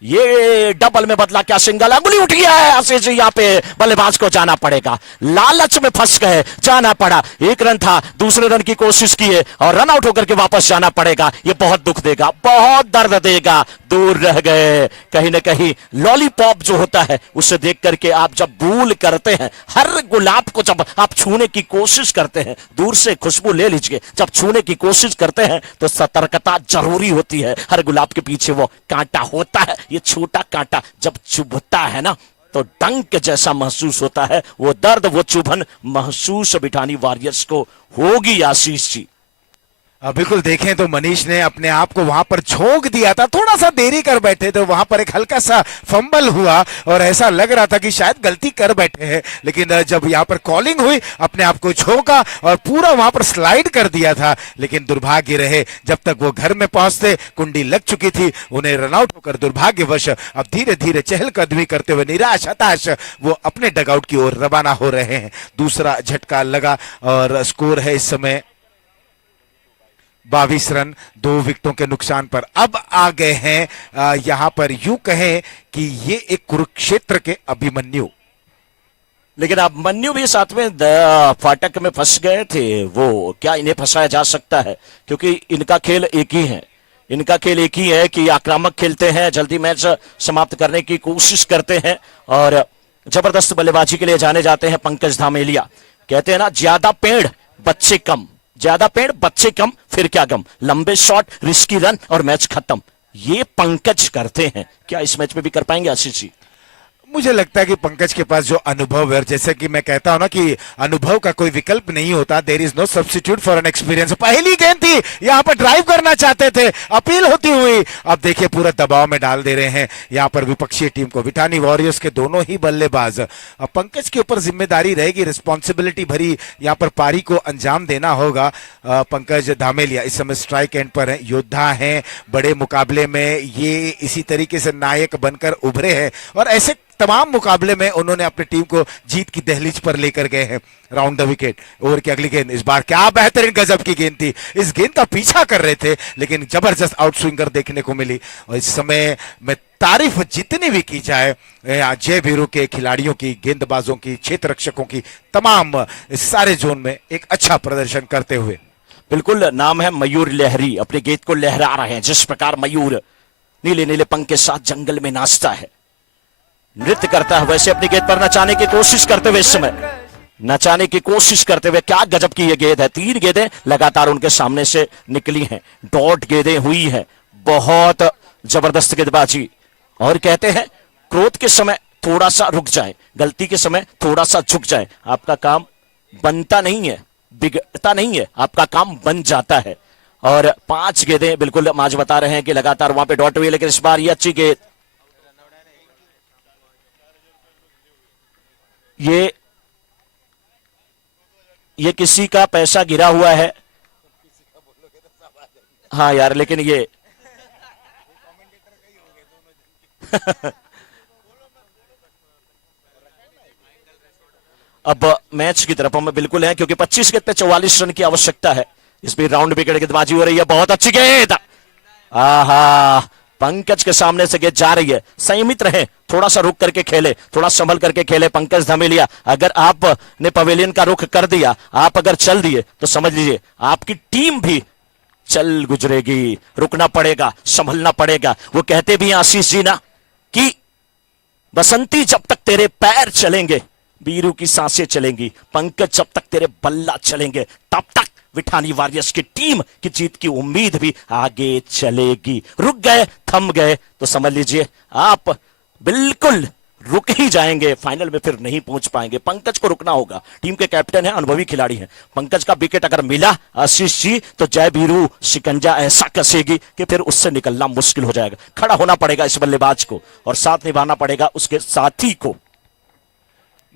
ये डबल में बदला क्या सिंगल, अंगुली उठी है आशीष जी, यहाँ पे बल्लेबाज को जाना पड़ेगा, लालच में फंस गए, जाना पड़ा। 1 रन था, दूसरे रन की कोशिश की है और रन आउट होकर के वापस जाना पड़ेगा, ये बहुत दुख देगा, बहुत दर्द देगा। दूर रह गए, कहीं ना कहीं लॉलीपॉप जो होता है उसे देख करके आप जब भूल करते हैं, हर गुलाब को जब आप छूने की कोशिश करते हैं, दूर से खुशबू ले लीजिए, जब छूने की कोशिश करते हैं तो सतर्कता जरूरी होती है। हर गुलाब के पीछे वो कांटा होता है, ये छोटा कांटा जब चुभता है ना तो डंक जैसा महसूस होता है, वो दर्द, वो चुभन महसूस बिठानी वॉरियर्स को होगी आशीष जी। बिल्कुल, देखें तो मनीष ने अपने आप को वहां पर झोंक दिया था, थोड़ा सा देरी कर बैठे थे, वहां पर एक हल्का सा फंबल हुआ और ऐसा लग रहा था कि शायद गलती कर बैठे हैं, लेकिन जब यहाँ पर कॉलिंग हुई अपने आप को झोंका और पूरा वहां पर स्लाइड कर दिया था। लेकिन दुर्भाग्य रहे, जब तक वो घर में पहुंचते कुंडी लग चुकी थी, उन्हें रनआउट होकर दुर्भाग्यवश अब धीरे धीरे चहलकदमी करते हुए निराश हताश वो अपने डगआउट की ओर रवाना हो रहे हैं। दूसरा झटका लगा और स्कोर है इस समय 22 रन 2 विकेटों के नुकसान पर अब आ गए हैं। यहां पर यूं कहें कि ये एक कुरुक्षेत्र के अभिमन्यु, लेकिन अब मन्यु भी साथ में फाटक में फंस गए थे, वो क्या इन्हें फंसाया जा सकता है? क्योंकि इनका खेल एक ही है, इनका खेल एक ही है कि आक्रामक खेलते हैं, जल्दी मैच समाप्त करने की कोशिश करते हैं और जबरदस्त बल्लेबाजी के लिए जाने जाते हैं पंकज धामेलिया। कहते हैं ना, ज्यादा पेड़ बच्चे कम, ज्यादा पेड़ बच्चे कम, फिर क्या गम, लंबे शॉट, रिस्की रन और मैच खत्म, ये पंकज करते हैं। क्या इस मैच में भी कर पाएंगे आशीष जी? मुझे लगता है कि पंकज के पास जो अनुभव है, जैसे कि मैं कहता हूं ना कि अनुभव का कोई विकल्प नहीं होता, there is no substitute for an experience. पहली गेंद थी, यहां पर ड्राइव करना चाहते थे, अपील होती हुई, अब देखिए पूरा दबाव में डाल दे रहे हैं यहां पर विपक्षी टीम को। विठानी वॉरियर्स के दोनों ही बल्लेबाज, अब पंकज के ऊपर जिम्मेदारी रहेगी, रिस्पॉन्सिबिलिटी भरी यहां पर पारी को अंजाम देना होगा। पंकज धामेलिया इस समय स्ट्राइक एंड पर है, योद्धा हैं, बड़े मुकाबले में ये इसी तरीके से नायक बनकर उभरे हैं और ऐसे तमाम मुकाबले में उन्होंने अपनी टीम को जीत की दहलीज पर लेकर गए हैं। राउंड द विकेट, ओवर की अगली गेंद, इस बार क्या बेहतरीन गजब की गेंद थी, इस गेंद का पीछा कर रहे थे लेकिन जबरदस्त आउट स्विंगर देखने को मिली। और इस समय में तारीफ जितनी भी की जाए जय वीरू के खिलाड़ियों की, गेंदबाजों की, क्षेत्र रक्षकों की, तमाम इस सारे जोन में एक अच्छा प्रदर्शन करते हुए। बिल्कुल, नाम है मयूर लहरी, अपने गेंद को लहरा रहे हैं, जिस प्रकार मयूर नीले नीले पंख के साथ जंगल में नाचता है, नृत्य करता है, वैसे अपनी गेंद पर नचाने की कोशिश करते हुए, इस समय नचाने की कोशिश करते हुए, क्या गजब की ये गेंद है। 3 गेंदें लगातार उनके सामने से निकली हैं, डॉट गेंदें हुई हैं, बहुत जबरदस्त गेंदबाजी। और कहते हैं क्रोध के समय थोड़ा सा रुक जाए, गलती के समय थोड़ा सा झुक जाए, आपका काम बनता नहीं है, बिगड़ता नहीं है, आपका काम बन जाता है। और 5 गेंदें बिल्कुल आज बता रहे हैं कि लगातार वहां पे डॉट हुई, लेकिन इस बार ये अच्छी गेंद, ये किसी का पैसा गिरा हुआ है। हाँ यार, लेकिन ये अब मैच की तरफ हम बिल्कुल हैं, क्योंकि 25 गेंद पे 44 रन की आवश्यकता है। इस बीच राउंड विकेट गेंदबाजी हो रही है, बहुत अच्छी गेंद, आहा, पंकज के सामने से गेंद जा रही है, संयमित रहे, थोड़ा सा रुक करके खेले, थोड़ा संभल करके खेले पंकज धमेलिया। अगर आपने पवेलियन का रुख कर दिया, आप अगर चल दिए तो समझ लीजिए आपकी टीम भी चल गुजरेगी। रुकना पड़ेगा, संभलना पड़ेगा। वो कहते भी हैं आशीष जी ना कि बसंती जब तक तेरे पैर चलेंगे बीरू की सांसें चलेंगी, पंकज जब तक तेरे बल्ला चलेंगे तब तक विठानी वॉरियर्स की टीम की जीत की उम्मीद भी आगे चलेगी। रुक गए, थम गए तो समझ लीजिए आप बिल्कुल रुक ही जाएंगे, फाइनल में फिर नहीं पहुंच पाएंगे। पंकज को रुकना होगा, टीम के कैप्टन है, अनुभवी खिलाड़ी हैं। पंकज का विकेट अगर मिला आशीष जी तो जय बीरू शिकंजा ऐसा कसेगी कि फिर उससे निकलना मुश्किल हो जाएगा। खड़ा होना पड़ेगा इस बल्लेबाज को और साथ निभाना पड़ेगा उसके साथी को।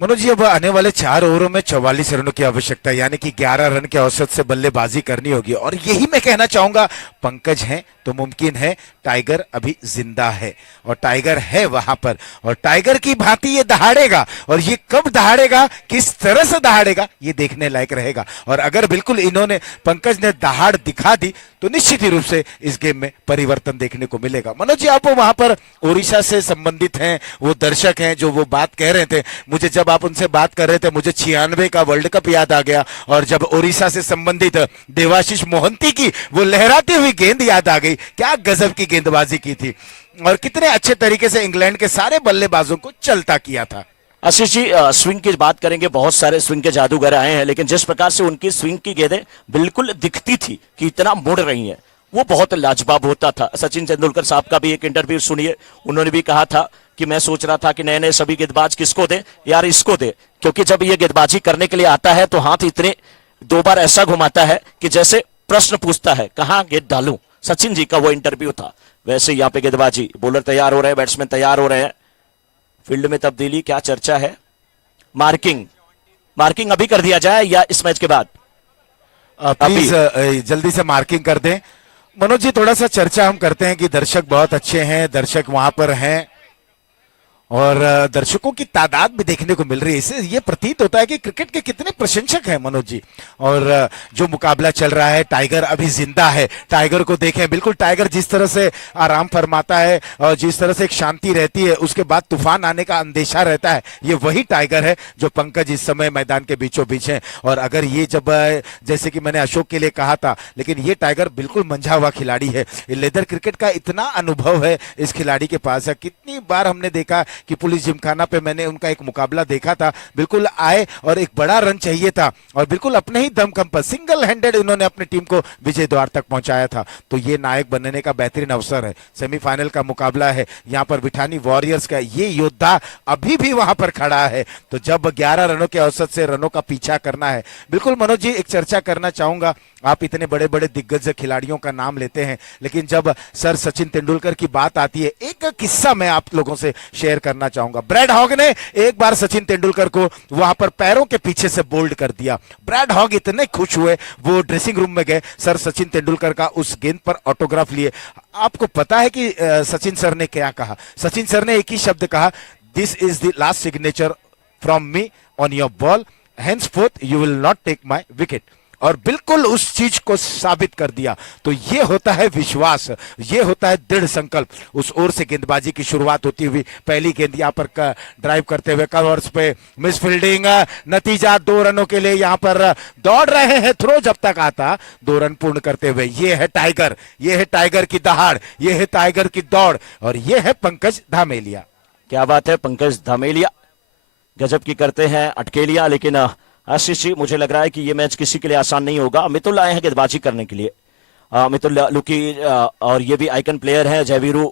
मनोज जी, अब आने वाले 4 ओवरों में 44 रनों की आवश्यकता, यानी कि 11 रन के औसत से बल्लेबाजी करनी होगी। और यही मैं कहना चाहूंगा, पंकज हैं तो मुमकिन है, टाइगर अभी जिंदा है और टाइगर है वहां पर, और टाइगर की भांति ये दहाड़ेगा। और ये कब दहाड़ेगा, किस तरह से दहाड़ेगा, ये देखने लायक रहेगा। और अगर बिल्कुल इन्होंने, पंकज ने दहाड़ दिखा दी तो निश्चित ही रूप से इस गेम में परिवर्तन देखने को मिलेगा। मनोज जी, आप वहां पर ओडिशा से संबंधित हैं, वो दर्शक हैं जो वो बात कह रहे थे, मुझे जब आप उनसे बात कर रहे थे मुझे 96 का वर्ल्ड कप याद आ गया, और जब ओडिशा से संबंधित देवाशीष मोहंती की वो लहराती हुई गेंद याद आ गई। क्या गजब की गेंदबाजी की थी और कितने अच्छे तरीके से इंग्लैंड के सारे बल्लेबाजों को चलता किया था। आशीष जी, स्विंग की बात करेंगे, बहुत सारे स्विंग के जादूगर आए हैं, लेकिन जिस प्रकार से उनकी स्विंग की गेंदें बिल्कुल दिखती थी कि इतना मुड़ रही हैं, वो बहुत लाजवाब होता था। सचिन तेंदुलकर साहब का भी एक इंटरव्यू सुनिए, उन्होंने भी कहा था कि मैं सोच रहा था कि नए नए सभी गेंदबाज किसको दे, यार इसको दे, क्योंकि जब ये गेंदबाजी करने के लिए आता है तो हाथ इतने 2 बार ऐसा घुमाता है कि जैसे प्रश्न पूछता है कहां गेंद डालूं। सचिन जी का वो इंटरव्यू था। वैसे यहाँ पे गेंदबाजी, बॉलर तैयार हो रहे हैं, बैट्समैन तैयार हो रहे हैं, फील्ड में तब्दीली, क्या चर्चा है, मार्किंग अभी कर दिया जाए या इस मैच के बाद? प्लीज जल्दी से मार्किंग कर दें। मनोज जी, थोड़ा सा चर्चा हम करते हैं कि दर्शक बहुत अच्छे हैं, दर्शक वहां पर हैं और दर्शकों की तादाद भी देखने को मिल रही है। इससे ये प्रतीत होता है कि क्रिकेट के कितने प्रशंसक हैं मनोज जी। और जो मुकाबला चल रहा है, टाइगर अभी जिंदा है। टाइगर को देखें, बिल्कुल टाइगर जिस तरह से आराम फरमाता है और जिस तरह से एक शांति रहती है, उसके बाद तूफान आने का अंदेशा रहता है, ये वही टाइगर है जो पंकज इस समय मैदान के बीचों बीच है। और अगर ये जब, जैसे कि मैंने अशोक के लिए कहा था, लेकिन ये टाइगर बिल्कुल मंझा हुआ खिलाड़ी है। लेदर क्रिकेट का इतना अनुभव है इस खिलाड़ी के पास है। कितनी बार हमने देखा कि पुलिस जिमखाना पे मैंने उनका एक मुकाबला देखा था, बिल्कुल आए और एक बड़ा रन चाहिए था और बिल्कुल अपने ही दमखम पर सिंगल हैंडेड इन्होंने अपनी टीम को विजय द्वार तक पहुंचाया था। तो ये नायक बनने का बेहतरीन अवसर है। सेमीफाइनल का मुकाबला है, यहाँ पर विठानी वॉरियर्स का ये योद्धा अभी भी वहां पर खड़ा है। तो जब 11 रनों के औसत से रनों का पीछा करना है, बिल्कुल मनोज जी एक चर्चा करना चाहूंगा। आप इतने बड़े बड़े दिग्गज खिलाड़ियों का नाम लेते हैं, लेकिन जब सर सचिन तेंदुलकर की बात आती है, एक किस्सा मैं आप लोगों से शेयर करना चाहूंगा। ब्रैड हॉग ने एक बार सचिन तेंदुलकर को वहां पर पैरों के पीछे से बोल्ड कर दिया। ब्रैड हॉग इतने खुश हुए, वो ड्रेसिंग रूम में गए, सर सचिन तेंदुलकर का उस गेंद पर ऑटोग्राफ लिए। आपको पता है कि सचिन सर ने क्या कहा? सचिन सर ने एक ही शब्द कहा, this is the last signature from me on your ball, henceforth you will not take my wicket। और बिल्कुल उस चीज को साबित कर दिया। तो ये होता है विश्वास, ये होता है दृढ़ संकल्प। उस ओर से गेंदबाजी की शुरुआत होती हुई, पहली गेंद यहाँ पर ड्राइव करते हुए कवर्स पे मिस फील्डिंग, नतीजा 2 रनों के लिए यहाँ पर दौड़ रहे हैं। थ्रो जब तक आता 2 रन पूर्ण करते हुए। ये है टाइगर, ये है टाइगर की दहाड़, ये है टाइगर की दौड़, और ये है पंकज धामेलिया। क्या बात है, पंकज धामेलिया गजब की करते हैं अटकेलियां। लेकिन आशीष जी, मुझे लग रहा है कि ये मैच किसी के लिए आसान नहीं होगा। मितुल आए हैं गेंदबाजी करने के लिए, मितुल लुकी, और ये भी आइकन प्लेयर है। जयवीरू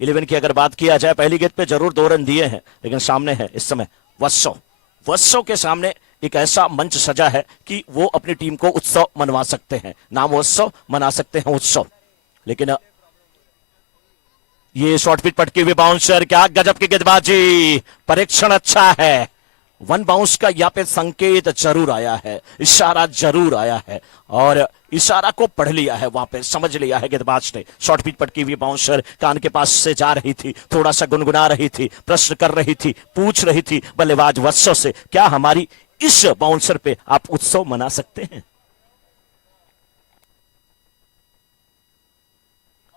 11 की अगर बात किया जाए, पहली गेंद पे जरूर 2 रन दिए हैं, लेकिन सामने है इस समय वत्सव के सामने एक ऐसा मंच सजा है कि वो अपनी टीम को उत्सव मनवा सकते हैं। नाम उत्सव, मना सकते हैं उत्सव। लेकिन ये शॉर्ट पिच पटकी हुई बाउंसर, क्या गजब की गेंदबाजी, परीक्षण अच्छा है। 1 बाउंस का यहाँ पे संकेत जरूर आया है, इशारा जरूर आया है, और इशारा को पढ़ लिया है, वहां पे समझ लिया है गेंदबाज ने। शॉर्ट पिच पटकी हुई बाउंसर कान के पास से जा रही थी, थोड़ा सा गुनगुना रही थी, प्रश्न कर रही थी, पूछ रही थी बल्लेबाज वत्सव से, क्या हमारी इस बाउंसर पे आप उत्सव मना सकते हैं?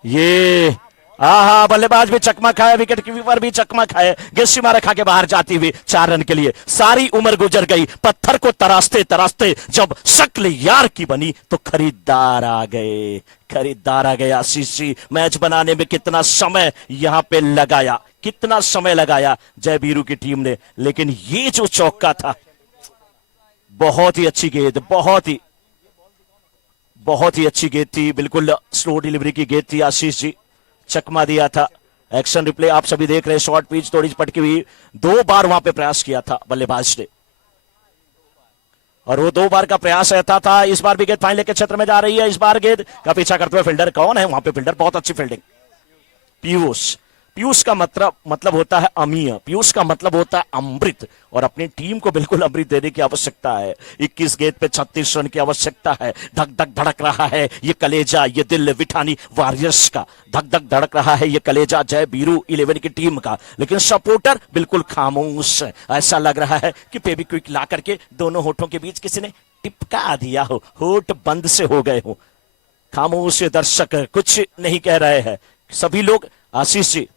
ये हाँ, बल्लेबाज भी चकमा खाए, विकेट कीपर भी चकमा खाए, गेंद सीमा रेखा के बाहर जाती हुई 4 रन के लिए। सारी उम्र गुजर गई, पत्थर को तराशते तराशते जब शक्ल यार की बनी तो खरीदार आ गए, खरीदार आ गए। आशीष जी, मैच बनाने में कितना समय यहां पे लगाया, कितना समय लगाया जय वीरू की टीम ने, लेकिन ये जो चौका था, बहुत ही अच्छी गेंद, बहुत ही अच्छी गेंद थी, बिल्कुल स्लो डिलीवरी की गेंद थी। आशीष जी, चकमा दिया था। एक्शन रिप्ले आप सभी देख रहे हैं, शॉर्ट पिच थोड़ी पटकी हुई, 2 बार वहां पे प्रयास किया था बल्लेबाज ने, और वो 2 बार का प्रयास रहता था। इस बार भी गेंद फाइनल के क्षेत्र में जा रही है। इस बार गेंद का पीछा करते हुए फील्डर कौन है वहां पे? फील्डर, बहुत अच्छी फील्डिंग, पीयूष। पीयूष का मतलब होता है अमीय, पीयूष का मतलब होता है अमृत, और अपनी टीम को बिल्कुल अमृत देने की आवश्यकता है। 21 गेंद पे 36 रन की आवश्यकता है। धक धक धड़क रहा है ये कलेजा, ये दिल विठानी वॉरियर्स का, धक धक धड़क रहा है ये कलेजा जय वीरू 11 की टीम का, लेकिन सपोर्टर बिल्कुल खामोश। ऐसा लग रहा है कि फेविक्विक ला करके दोनों होठों के बीच किसी ने टिपका दिया हो, होठ बंद से हो गए हो। खामोश दर्शक कुछ नहीं कह रहे हैं, सभी लोग। आशीष जी,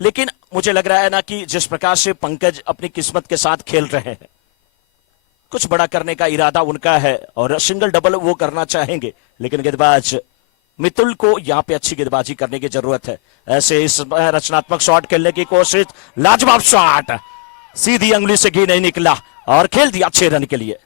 लेकिन मुझे लग रहा है ना कि जिस प्रकार से पंकज अपनी किस्मत के साथ खेल रहे हैं, कुछ बड़ा करने का इरादा उनका है और सिंगल डबल वो करना चाहेंगे, लेकिन गेंदबाज मितुल को यहां पे अच्छी गेंदबाजी करने की जरूरत है। ऐसे इस रचनात्मक शॉट खेलने की कोशिश, लाजवाब शॉट, सीधी अंगुली से घी नहीं निकला और खेल दिया 6 रन के लिए।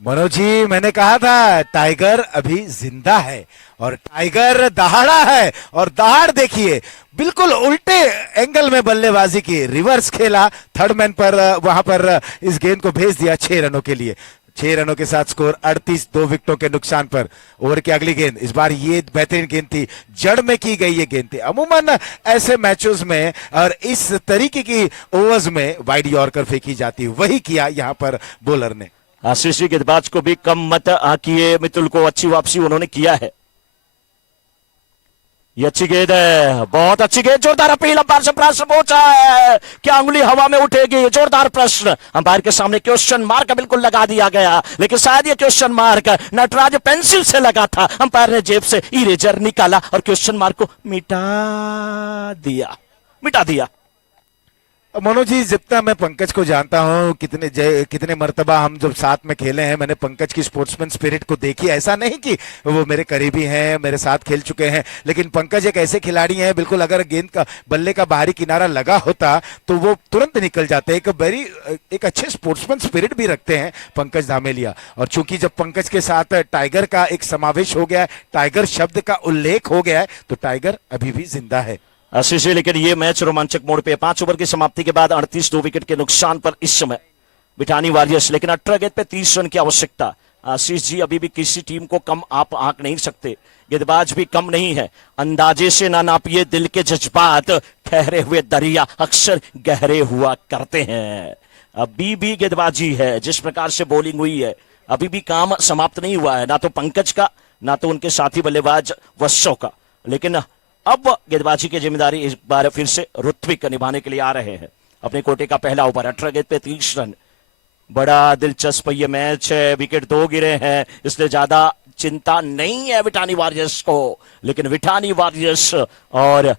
मनोज जी, मैंने कहा था टाइगर अभी जिंदा है और टाइगर दहाड़ा है, और दहाड़ देखिए, बिल्कुल उल्टे एंगल में बल्लेबाजी की, रिवर्स खेला, थर्ड मैन पर वहां पर इस गेंद को भेज दिया 6 रनों के लिए। 6 रनों के साथ स्कोर 38, 2 विकेटों के नुकसान पर। ओवर की अगली गेंद, इस बार ये बेहतरीन गेंद थी, जड़ में की गई ये गेंद थी। अमूमन ऐसे मैचों में और इस तरीके की ओवर्स में वाइड यॉर्कर फेंकी जाती, वही किया यहाँ पर बॉलर ने। आशीष गेंदबाज को भी कम मत आकिए, मितुल को अच्छी वापसी उन्होंने किया है। ये अच्छी गेंद है, बहुत अच्छी गेंद, जोरदार अपील, अंपायर से प्रश्न पहुंचा है, क्या अंगुली हवा में उठेगी? जोरदार प्रश्न, अंपायर के सामने क्वेश्चन मार्क बिल्कुल लगा दिया गया, लेकिन शायद ये क्वेश्चन मार्क नटराज पेंसिल से लगा था, अंपायर ने जेब से इरेजर निकाला और क्वेश्चन मार्क को मिटा दिया। मनोज जी, जितना मैं पंकज को जानता हूं, कितने मर्तबा हम जब साथ में खेले हैं, मैंने पंकज की स्पोर्ट्समैन स्पिरिट को देखी। ऐसा नहीं कि वो मेरे करीबी हैं, मेरे साथ खेल चुके हैं, लेकिन पंकज एक ऐसे खिलाड़ी हैं, बिल्कुल अगर गेंद का बल्ले का बाहरी किनारा लगा होता तो वो तुरंत निकल जाते हैं। एक अच्छे स्पोर्ट्समैन स्पिरिट भी रखते हैं पंकज धामेलिया, और चूंकि जब पंकज के साथ टाइगर का एक समावेश हो गया है, टाइगर शब्द का उल्लेख हो गया है, तो टाइगर अभी भी जिंदा है। आशीष, लेकिन ये मैच रोमांचक मोड़ पे, 5 ओवर की समाप्ति के बाद 38, 2 विकेट के नुकसान पर इस समय बिठानी वॉरियर्स, लेकिन 18 गेंद पे 30 रन की आवश्यकता। आशीष जी, अभी भी किसी टीम को कम आप आंक नहीं सकते, गेंदबाज भी कम नहीं है, अंदाजे से ना नापिए दिल के जज्बात, ठहरे हुए दरिया अक्सर गहरे हुआ करते हैं। अभी भी गेंदबाजी है, जिस प्रकार से बॉलिंग हुई है, अभी भी काम समाप्त नहीं हुआ है, ना तो पंकज का, ना तो उनके साथी बल्लेबाज वत्सों का, लेकिन अब गेंदबाजी की जिम्मेदारी इस बार फिर से ऋत्विक निभाने के लिए आ रहे हैं। अपने कोटे का पहला ओवर, 18 गेंद पे 30 रन, बड़ा दिलचस्प ये मैच है, विकेट 2 गिरे हैं, इसलिए ज्यादा चिंता नहीं है विठानी वॉरियर्स को, लेकिन विठानी वॉरियर्स और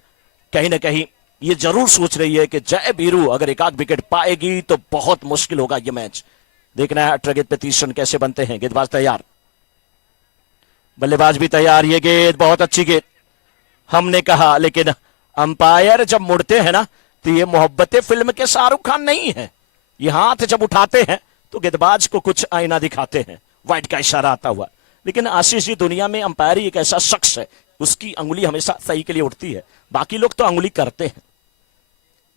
कहीं ना कहीं ये जरूर सोच रही है कि जय वीरू अगर एक आध विकेट पाएगी तो बहुत मुश्किल होगा ये मैच। देखना है 18 गेंद पे 30 रन कैसे बनते हैं। गेंदबाज तैयार, बल्लेबाज भी तैयार, ये गेंद बहुत अच्छी गेंद हमने कहा, लेकिन अंपायर जब मुड़ते हैं ना तो ये मोहब्बतें फिल्म के शाहरुख खान नहीं है, ये हाथ जब उठाते हैं तो गेंदबाज को कुछ आईना दिखाते हैं, वाइड का इशारा आता हुआ। लेकिन आशीष जी, दुनिया में अंपायर एक ऐसा शख्स है, उसकी अंगुली हमेशा सही के लिए उठती है, बाकी लोग तो अंगुली करते हैं,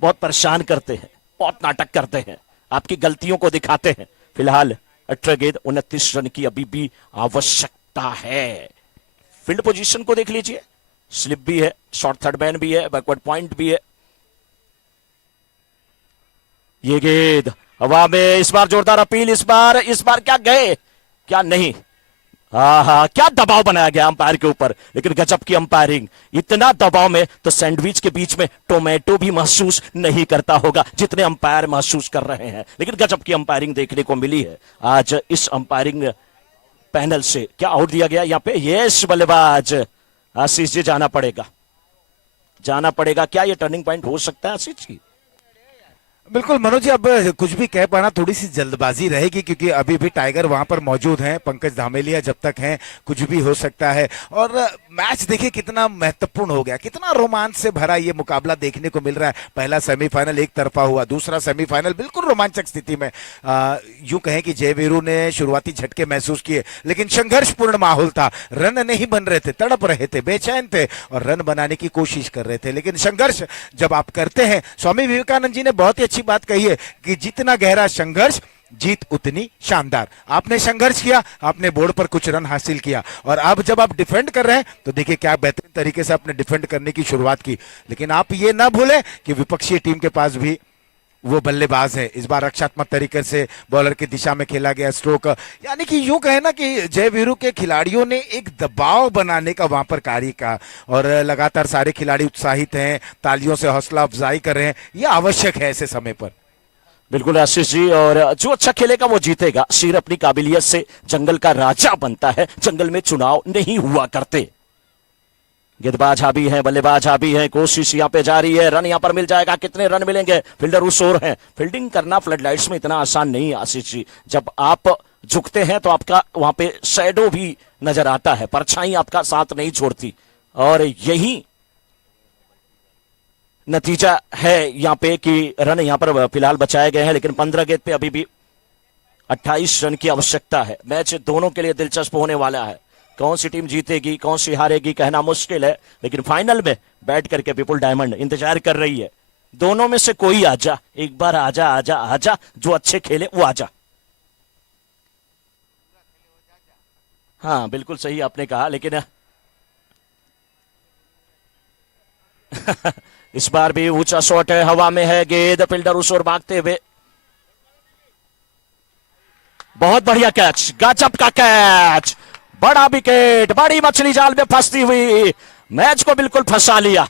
बहुत परेशान करते हैं, बहुत नाटक करते हैं, आपकी गलतियों को दिखाते हैं। फिलहाल 18 गेंद 29 रन की अभी भी आवश्यकता है। फील्ड पोजीशन को देख लीजिए, स्लिप भी है, शॉर्ट थर्ड मैन भी है, बैकवर्ड पॉइंट भी है। ये गेंद हवा में, इस बार जोरदार अपील, इस बार क्या गए क्या नहीं, क्या दबाव बनाया गया अंपायर के ऊपर, लेकिन गजब की अंपायरिंग। इतना दबाव में तो सैंडविच के बीच में टोमेटो भी महसूस नहीं करता होगा जितने अंपायर महसूस कर रहे हैं, लेकिन गजब की अंपायरिंग देखने को मिली है आज इस अंपायरिंग पैनल से। क्या आउट दिया गया यहाँ पे? यस, बल्लेबाज आशीष जी जाना पड़ेगा, जाना पड़ेगा। क्या ये टर्निंग पॉइंट हो सकता है आशीष जी? बिल्कुल मनोज जी, अब कुछ भी कह पाना थोड़ी सी जल्दबाजी रहेगी, क्योंकि अभी भी टाइगर वहां पर मौजूद हैं, पंकज धामेलिया जब तक हैं कुछ भी हो सकता है। और मैच देखिए कितना महत्वपूर्ण हो गया, कितना रोमांच से भरा ये मुकाबला देखने को मिल रहा है। पहला सेमीफाइनल एक तरफा हुआ, दूसरा सेमीफाइनल बिल्कुल रोमांचक स्थिति में। यूं कहें कि जयवीरू ने शुरुआती झटके महसूस किए, लेकिन संघर्षपूर्ण माहौल था, रन नहीं बन रहे थे, तड़प रहे थे, बेचैन थे और रन बनाने की कोशिश कर रहे थे। लेकिन संघर्ष जब आप करते हैं, स्वामी विवेकानंद जी ने बहुत ही अच्छी बात कही है कि जितना गहरा संघर्ष जीत उतनी शानदार। आपने संघर्ष किया, आपने बोर्ड पर कुछ रन हासिल किया, और अब जब आप डिफेंड कर रहे हैं तो देखिए क्या बेहतरीन तरीके से आपने डिफेंड करने की शुरुआत की। लेकिन आप ये ना भूलें कि विपक्षी टीम के पास भी वो बल्लेबाज है। इस बार रक्षात्मक तरीके से बॉलर की दिशा में खेला गया स्ट्रोक, यानी कि यूं कहे ना कि जयवीरू के खिलाड़ियों ने एक दबाव बनाने का वहां पर कार्य किया, और लगातार सारे खिलाड़ी उत्साहित हैं, तालियों से हौसला अफजाई कर रहे हैं। यह आवश्यक है ऐसे समय पर। बिल्कुल आशीष जी, और जो अच्छा खेलेगा वो जीतेगा। शेर अपनी काबिलियत से जंगल का राजा बनता है, जंगल में चुनाव नहीं हुआ करते। गेंदबाज हावी है, बल्लेबाज हावी है, कोशिश यहाँ पे जारी है, रन यहाँ पर मिल जाएगा। कितने रन मिलेंगे? फील्डर उस ओर है। फील्डिंग करना फ्लडलाइट्स में इतना आसान नहीं आशीष जी। जब आप झुकते हैं तो आपका वहां पे शैडो भी नजर आता है, परछाई आपका साथ नहीं छोड़ती, और यही नतीजा है यहाँ पे कि रन यहाँ पर फिलहाल बचाए गए हैं। लेकिन 15 गेंद पे अभी भी 28 रन की आवश्यकता है। मैच दोनों के लिए दिलचस्प होने वाला है। कौन सी टीम जीतेगी, कौन सी हारेगी, कहना मुश्किल है। लेकिन फाइनल में बैठ करके पीपुल डायमंड इंतजार कर रही है, दोनों में से कोई आजा, एक बार आजा आजा आजा, जो अच्छे खेले वो आजा। हाँ बिल्कुल सही आपने कहा, लेकिन इस बार भी ऊंचा शॉट है, हवा में है गेंद, फील्डर उस ओर भागते हुए। बहुत बढ़िया कैच, गजब का कैच, बड़ा विकेट, बड़ी मछली जाल में फंसती हुई मैच को बिल्कुल फंसा लिया।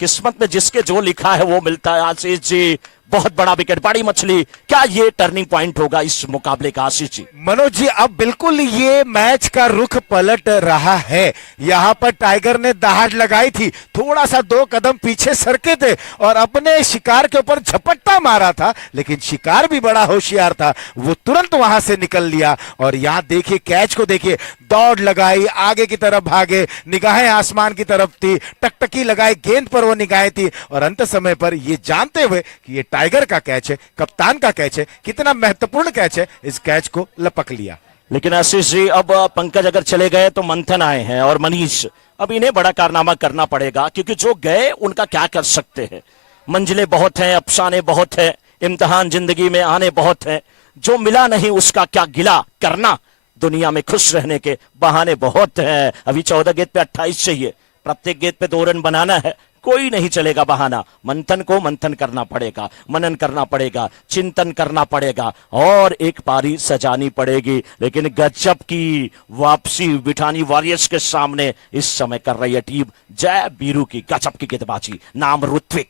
किस्मत में जिसके जो लिखा है वो मिलता है आशीष जी। बहुत बड़ा विकेट, बड़ी मछली। क्या ये टर्निंग पॉइंट होगा इस मुकाबले का आशीष जी? मनोज जी, अब बिल्कुल ये मैच का रुख पलट रहा है। यहां पर टाइगर ने दहाड़ लगाई थी, थोड़ा सा 2 कदम पीछे सरके थे और अपने शिकार के ऊपर झपट्टा मारा था, लेकिन शिकार भी बड़ा होशियार था, वो तुरंत वहां से निकल लिया। और यहां देखिए कैच को देखिए, दौड़ लगाई, आगे की तरफ भागे, निगाहें आसमान की तरफ थी, टकटकी लगाई, गेंद पर वो निगाहें थी, और अंत समय पर ये जानते हुए कि ये टाइगर का कैच है, कप्तान का कैच है, कितना महत्वपूर्ण कैच है, इस कैच को लपक लिया। लेकिन आशीष जी, अब पंकज अगर चले गए तो मंथन आए हैं और मनीष, अब इन्हें बड़ा कारनामा करना पड़ेगा, क्योंकि जो गए उनका क्या कर सकते हैं। मंजिलें बहुत हैं, अफसाने बहुत हैं, इम्तिहान जिंदगी में आने बहुत हैं, जो मिला नहीं उसका क्या गिला करना, दुनिया में खुश रहने के बहाने बहुत हैं। अभी 14 गेंद पे 28 चाहिए, प्रत्येक गेंद पे 2 रन बनाना है, कोई नहीं चलेगा बहाना। मंथन को मंथन करना पड़ेगा, मनन करना पड़ेगा, चिंतन करना पड़ेगा, और एक पारी सजानी पड़ेगी। लेकिन गजब की वापसी बिठानी वॉरियर्स के सामने इस समय कर रही है टीम जयवीरू की। गजब की गेंदबाजी, नाम ऋत्विक,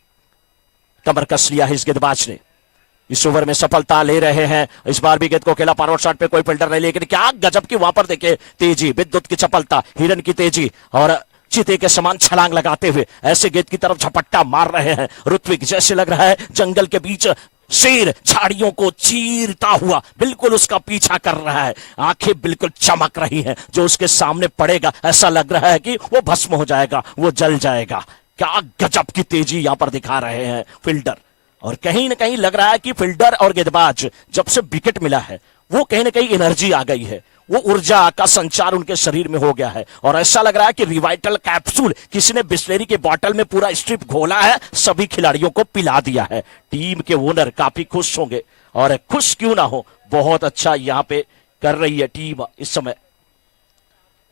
कमर कस लिया है इस गेंदबाज ने। इस ओवर में सफलता ले रहे हैं। इस बार भी गेंद को खेला, फॉरवर्ड शॉट पे कोई फिल्डर नहीं, लेकिन क्या गजब की वहां पर देखे तेजी, विद्युत की चपलता, हिरन की तेजी, और चीते के समान छलांग लगाते हुए ऐसे गेंद की तरफ झपट्टा मार रहे हैं ऋत्विक। जैसे लग रहा है जंगल के बीच शेर झाड़ियों को चीरता हुआ बिल्कुल उसका पीछा कर रहा है। आंखें बिल्कुल चमक रही हैं, जो उसके सामने पड़ेगा ऐसा लग रहा है कि वो भस्म हो जाएगा, वो जल जाएगा। क्या गजब की तेजी यहां पर दिखा रहे हैं फील्डर, और कहीं ना कहीं लग रहा है कि फील्डर और गेंदबाज जब से विकेट मिला है वो कहीं ना कहीं एनर्जी आ गई है, वो ऊर्जा का संचार उनके शरीर में हो गया है, और ऐसा लग रहा है कि रिवाइटल कैप्सूल किसी ने बिस्लेरी के बॉटल में पूरा स्ट्रिप घोला है, सभी खिलाड़ियों को पिला दिया है। टीम के ओनर काफी खुश होंगे, और खुश क्यों ना हो, बहुत अच्छा यहां पे कर रही है टीम इस समय।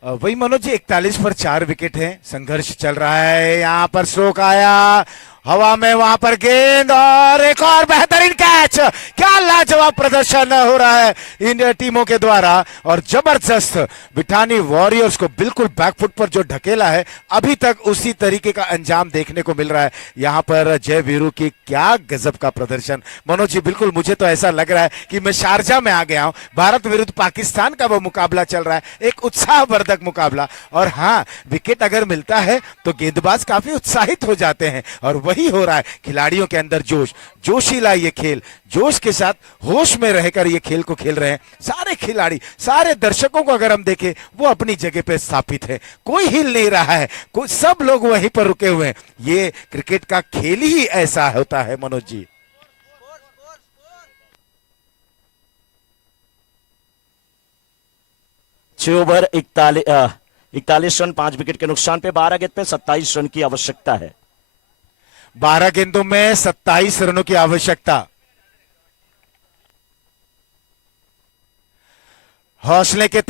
वही मनोज जी, 41 पर 4 विकेट है, संघर्ष चल रहा है। यहाँ पर स्ट्रोक आया, हवा में वहां पर गेंद और एक और बेहतरीन कैच। क्या लाजवाब प्रदर्शन हो रहा है इन टीमों के द्वारा और जबरदस्त बिठानी वॉरियर्स को बिल्कुल बैकफुट पर जो ढकेला है अभी तक उसी तरीके का अंजाम देखने को मिल रहा है। यहां पर जय वीरू की क्या गजब का प्रदर्शन। मनोज जी बिल्कुल मुझे तो ऐसा लग रहा है कि मैं शारजा में आ गया हूं। भारत विरुद्ध पाकिस्तान का वो मुकाबला चल रहा है, एक उत्साहवर्धक मुकाबला। और हाँ, विकेट अगर मिलता है तो गेंदबाज काफी उत्साहित हो जाते हैं और वही हो रहा है। खिलाड़ियों के अंदर जोश, जोशीला ये खेल, जोश के साथ होश में रहकर ये खेल को खेल रहे हैं सारे खिलाड़ी। सारे दर्शकों को अगर हम देखें वो अपनी जगह पे स्थापित है, कोई हिल नहीं रहा है, कोई, सब लोग वहीं पर रुके हुए हैं। ये क्रिकेट का खेल ही ऐसा होता है Manoj ji. 6 over 41 run 5 wicket के नुकसान पे 12 गेंद पे 27 रन की आवश्यकता है। 12 गेंदों में 27 रनों की आवश्यकता। हौसले के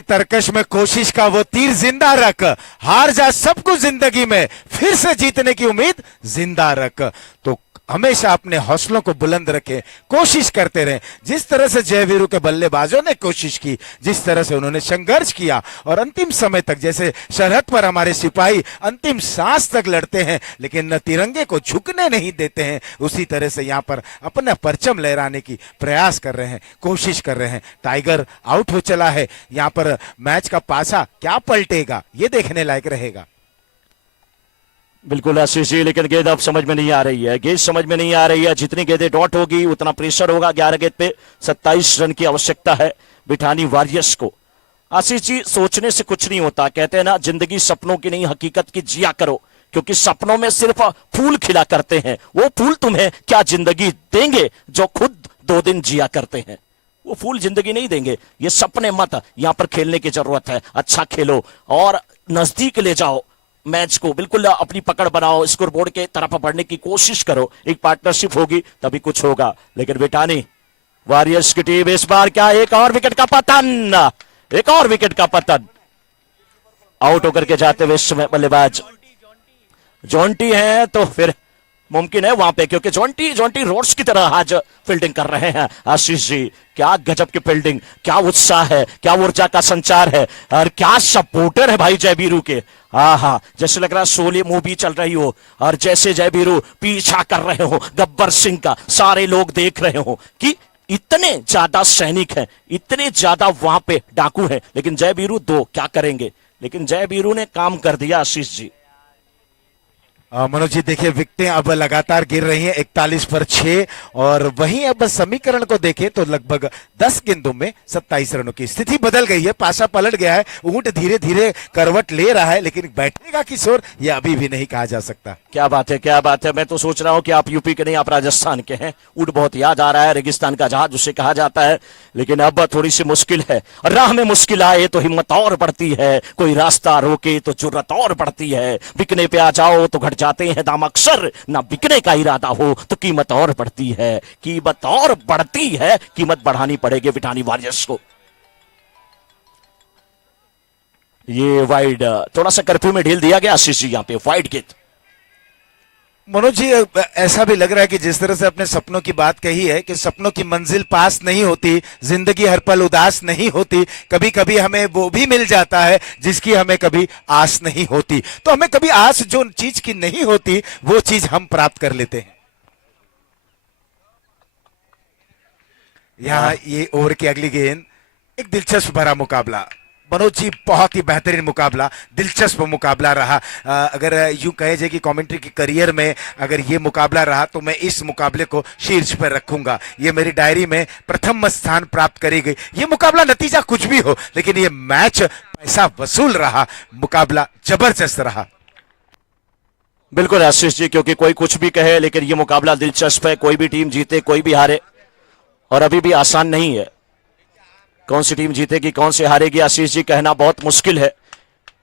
तरकश में कोशिश का वो तीर जिंदा रख, हार जा सब कुछ जिंदगी में, फिर से जीतने की उम्मीद जिंदा रख। तो हमेशा अपने हौसलों को बुलंद रखें, कोशिश करते रहें। जिस तरह से जय वीरू के बल्लेबाजों ने कोशिश की, जिस तरह से उन्होंने संघर्ष किया और अंतिम समय तक, जैसे सरहद पर हमारे सिपाही अंतिम सांस तक लड़ते हैं लेकिन तिरंगे को झुकने नहीं देते हैं, उसी तरह से यहां पर अपना परचम लहराने की प्रयास कर रहे हैं, कोशिश कर रहे हैं। टाइगर आउट हो चला है। यहां पर मैच का पासा क्या पलटेगा ये देखने लायक रहेगा। बिल्कुल आशीष जी, लेकिन गेंद अब समझ में नहीं आ रही है, गेंद समझ में नहीं आ रही है। जितनी गेंदें डॉट होगी उतना प्रेशर होगा। 11 गेंद पे 27 रन की आवश्यकता है बिठानी वॉरियर्स को। आशीष जी, सोचने से कुछ नहीं होता, कहते हैं ना जिंदगी सपनों की नहीं हकीकत की जिया करो, क्योंकि सपनों में सिर्फ फूल खिला करते हैं। वो फूल तुम्हें क्या जिंदगी देंगे जो खुद 2 दिन जिया करते हैं? वो फूल जिंदगी नहीं देंगे। ये सपने मत, यहां पर खेलने की जरूरत है। अच्छा खेलो और नजदीक ले जाओ मैच को, बिल्कुल अपनी पकड़ बनाओ, स्कोरबोर्ड के तरफ बढ़ने की कोशिश करो। एक पार्टनरशिप होगी तभी कुछ होगा। लेकिन बिठानी वॉरियर्स की टीम इस बार क्या, एक और विकेट का पतन, एक और विकेट का पतन। आउट होकर के जाते हुए इस समय बल्लेबाज जॉन्टी हैं तो फिर मुमकिन है वहां पे, क्योंकि जॉन्टी रोड्स की तरह आज फील्डिंग कर रहे हैं। आशीष जी, क्या गजब की फील्डिंग, क्या उत्साह है, क्या ऊर्जा का संचार है और क्या सपोर्टर है भाई जय वीरू के। हाँ, जैसे लग रहा है शोले मूवी चल रही हो और जैसे जय वीरू पीछा कर रहे हो गब्बर सिंह का, सारे लोग देख रहे हो कि इतने ज्यादा सैनिक हैं, इतने ज्यादा वहां पे डाकू हैं, लेकिन जय वीरू 2 क्या करेंगे। लेकिन जय वीरू ने काम कर दिया आशीष जी। मनोज जी देखिए, विकेटें अब लगातार गिर रही हैं 41 पर 6 और वहीं अब समीकरण को देखें तो लगभग 10 गेंदों में 27 रनों की स्थिति बदल गई है। पासा पलट गया है, ऊंट धीरे धीरे करवट ले रहा है, लेकिन बैठेगा किशोर ये अभी भी नहीं कहा जा सकता। क्या बात है, क्या बात है। मैं तो सोच रहा हूं कि आप यूपी के नहीं, आप राजस्थान के हैं। ऊंट बहुत याद आ रहा है, रेगिस्तान का जहाज उसे कहा जाता है। लेकिन अब थोड़ी सी मुश्किल है, राह में मुश्किल आए तो हिम्मत और बढ़ती है, कोई रास्ता रोके तो जुर्रत और बढ़ती है। बिकने पे आ जाओ तो घट जाते हैं दाम अक्सर, ना बिकने का इरादा हो तो कीमत और बढ़ती है, कीमत और बढ़ती है, कीमत बढ़ानी पड़ेगी बिठानी वॉरियर्स को। ये वाइड, थोड़ा सा कर्फ्यू में ढील दिया गया आशीष जी, यहां पे वाइड गेंद। मनोज जी, ऐसा भी लग रहा है कि जिस तरह से अपने सपनों की बात कही है कि सपनों की मंजिल पास नहीं होती, जिंदगी हर पल उदास नहीं होती, कभी कभी हमें वो भी मिल जाता है जिसकी हमें कभी आस नहीं होती। तो हमें कभी आस जो चीज की नहीं होती वो चीज हम प्राप्त कर लेते हैं। यहां ये ओवर की अगली गेंद, एक दिलचस्प भरा मुकाबला। मनोज जी, बहुत ही बेहतरीन मुकाबला, दिलचस्प मुकाबला रहा। अगर यूं कहे जाए कि कमेंट्री के करियर में अगर ये मुकाबला रहा तो मैं इस मुकाबले को शीर्ष पर रखूंगा। ये मेरी डायरी में प्रथम स्थान प्राप्त करी गई। ये मुकाबला नतीजा कुछ भी हो, लेकिन ये मैच पैसा वसूल रहा, मुकाबला जबरदस्त रहा। बिल्कुल आशीष जी, क्योंकि कोई कुछ भी कहे लेकिन ये मुकाबला दिलचस्प है। कोई भी टीम जीते, कोई भी हारे, और अभी भी आसान नहीं है। कौन सी टीम जीतेगी, कौन से हारेगी, आशीष जी कहना बहुत मुश्किल है।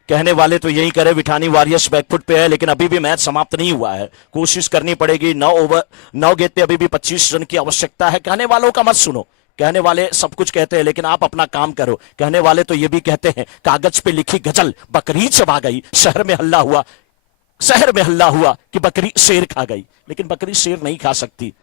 कहने वाले तो यही करे, बिठानी वॉरियर्स बैकफुट पे है, लेकिन अभी भी मैच समाप्त नहीं हुआ है, कोशिश करनी पड़ेगी। 9 गेंद पे अभी भी 25 रन की आवश्यकता है। कहने वालों का मत सुनो, कहने वाले सब कुछ कहते हैं लेकिन आप अपना काम करो। कहने वाले तो ये भी कहते हैं कागज पे लिखी गजल बकरी चबा गई, शहर में हल्ला हुआ, शहर में हल्ला हुआ कि बकरी शेर खा गई। लेकिन बकरी शेर नहीं खा सकती,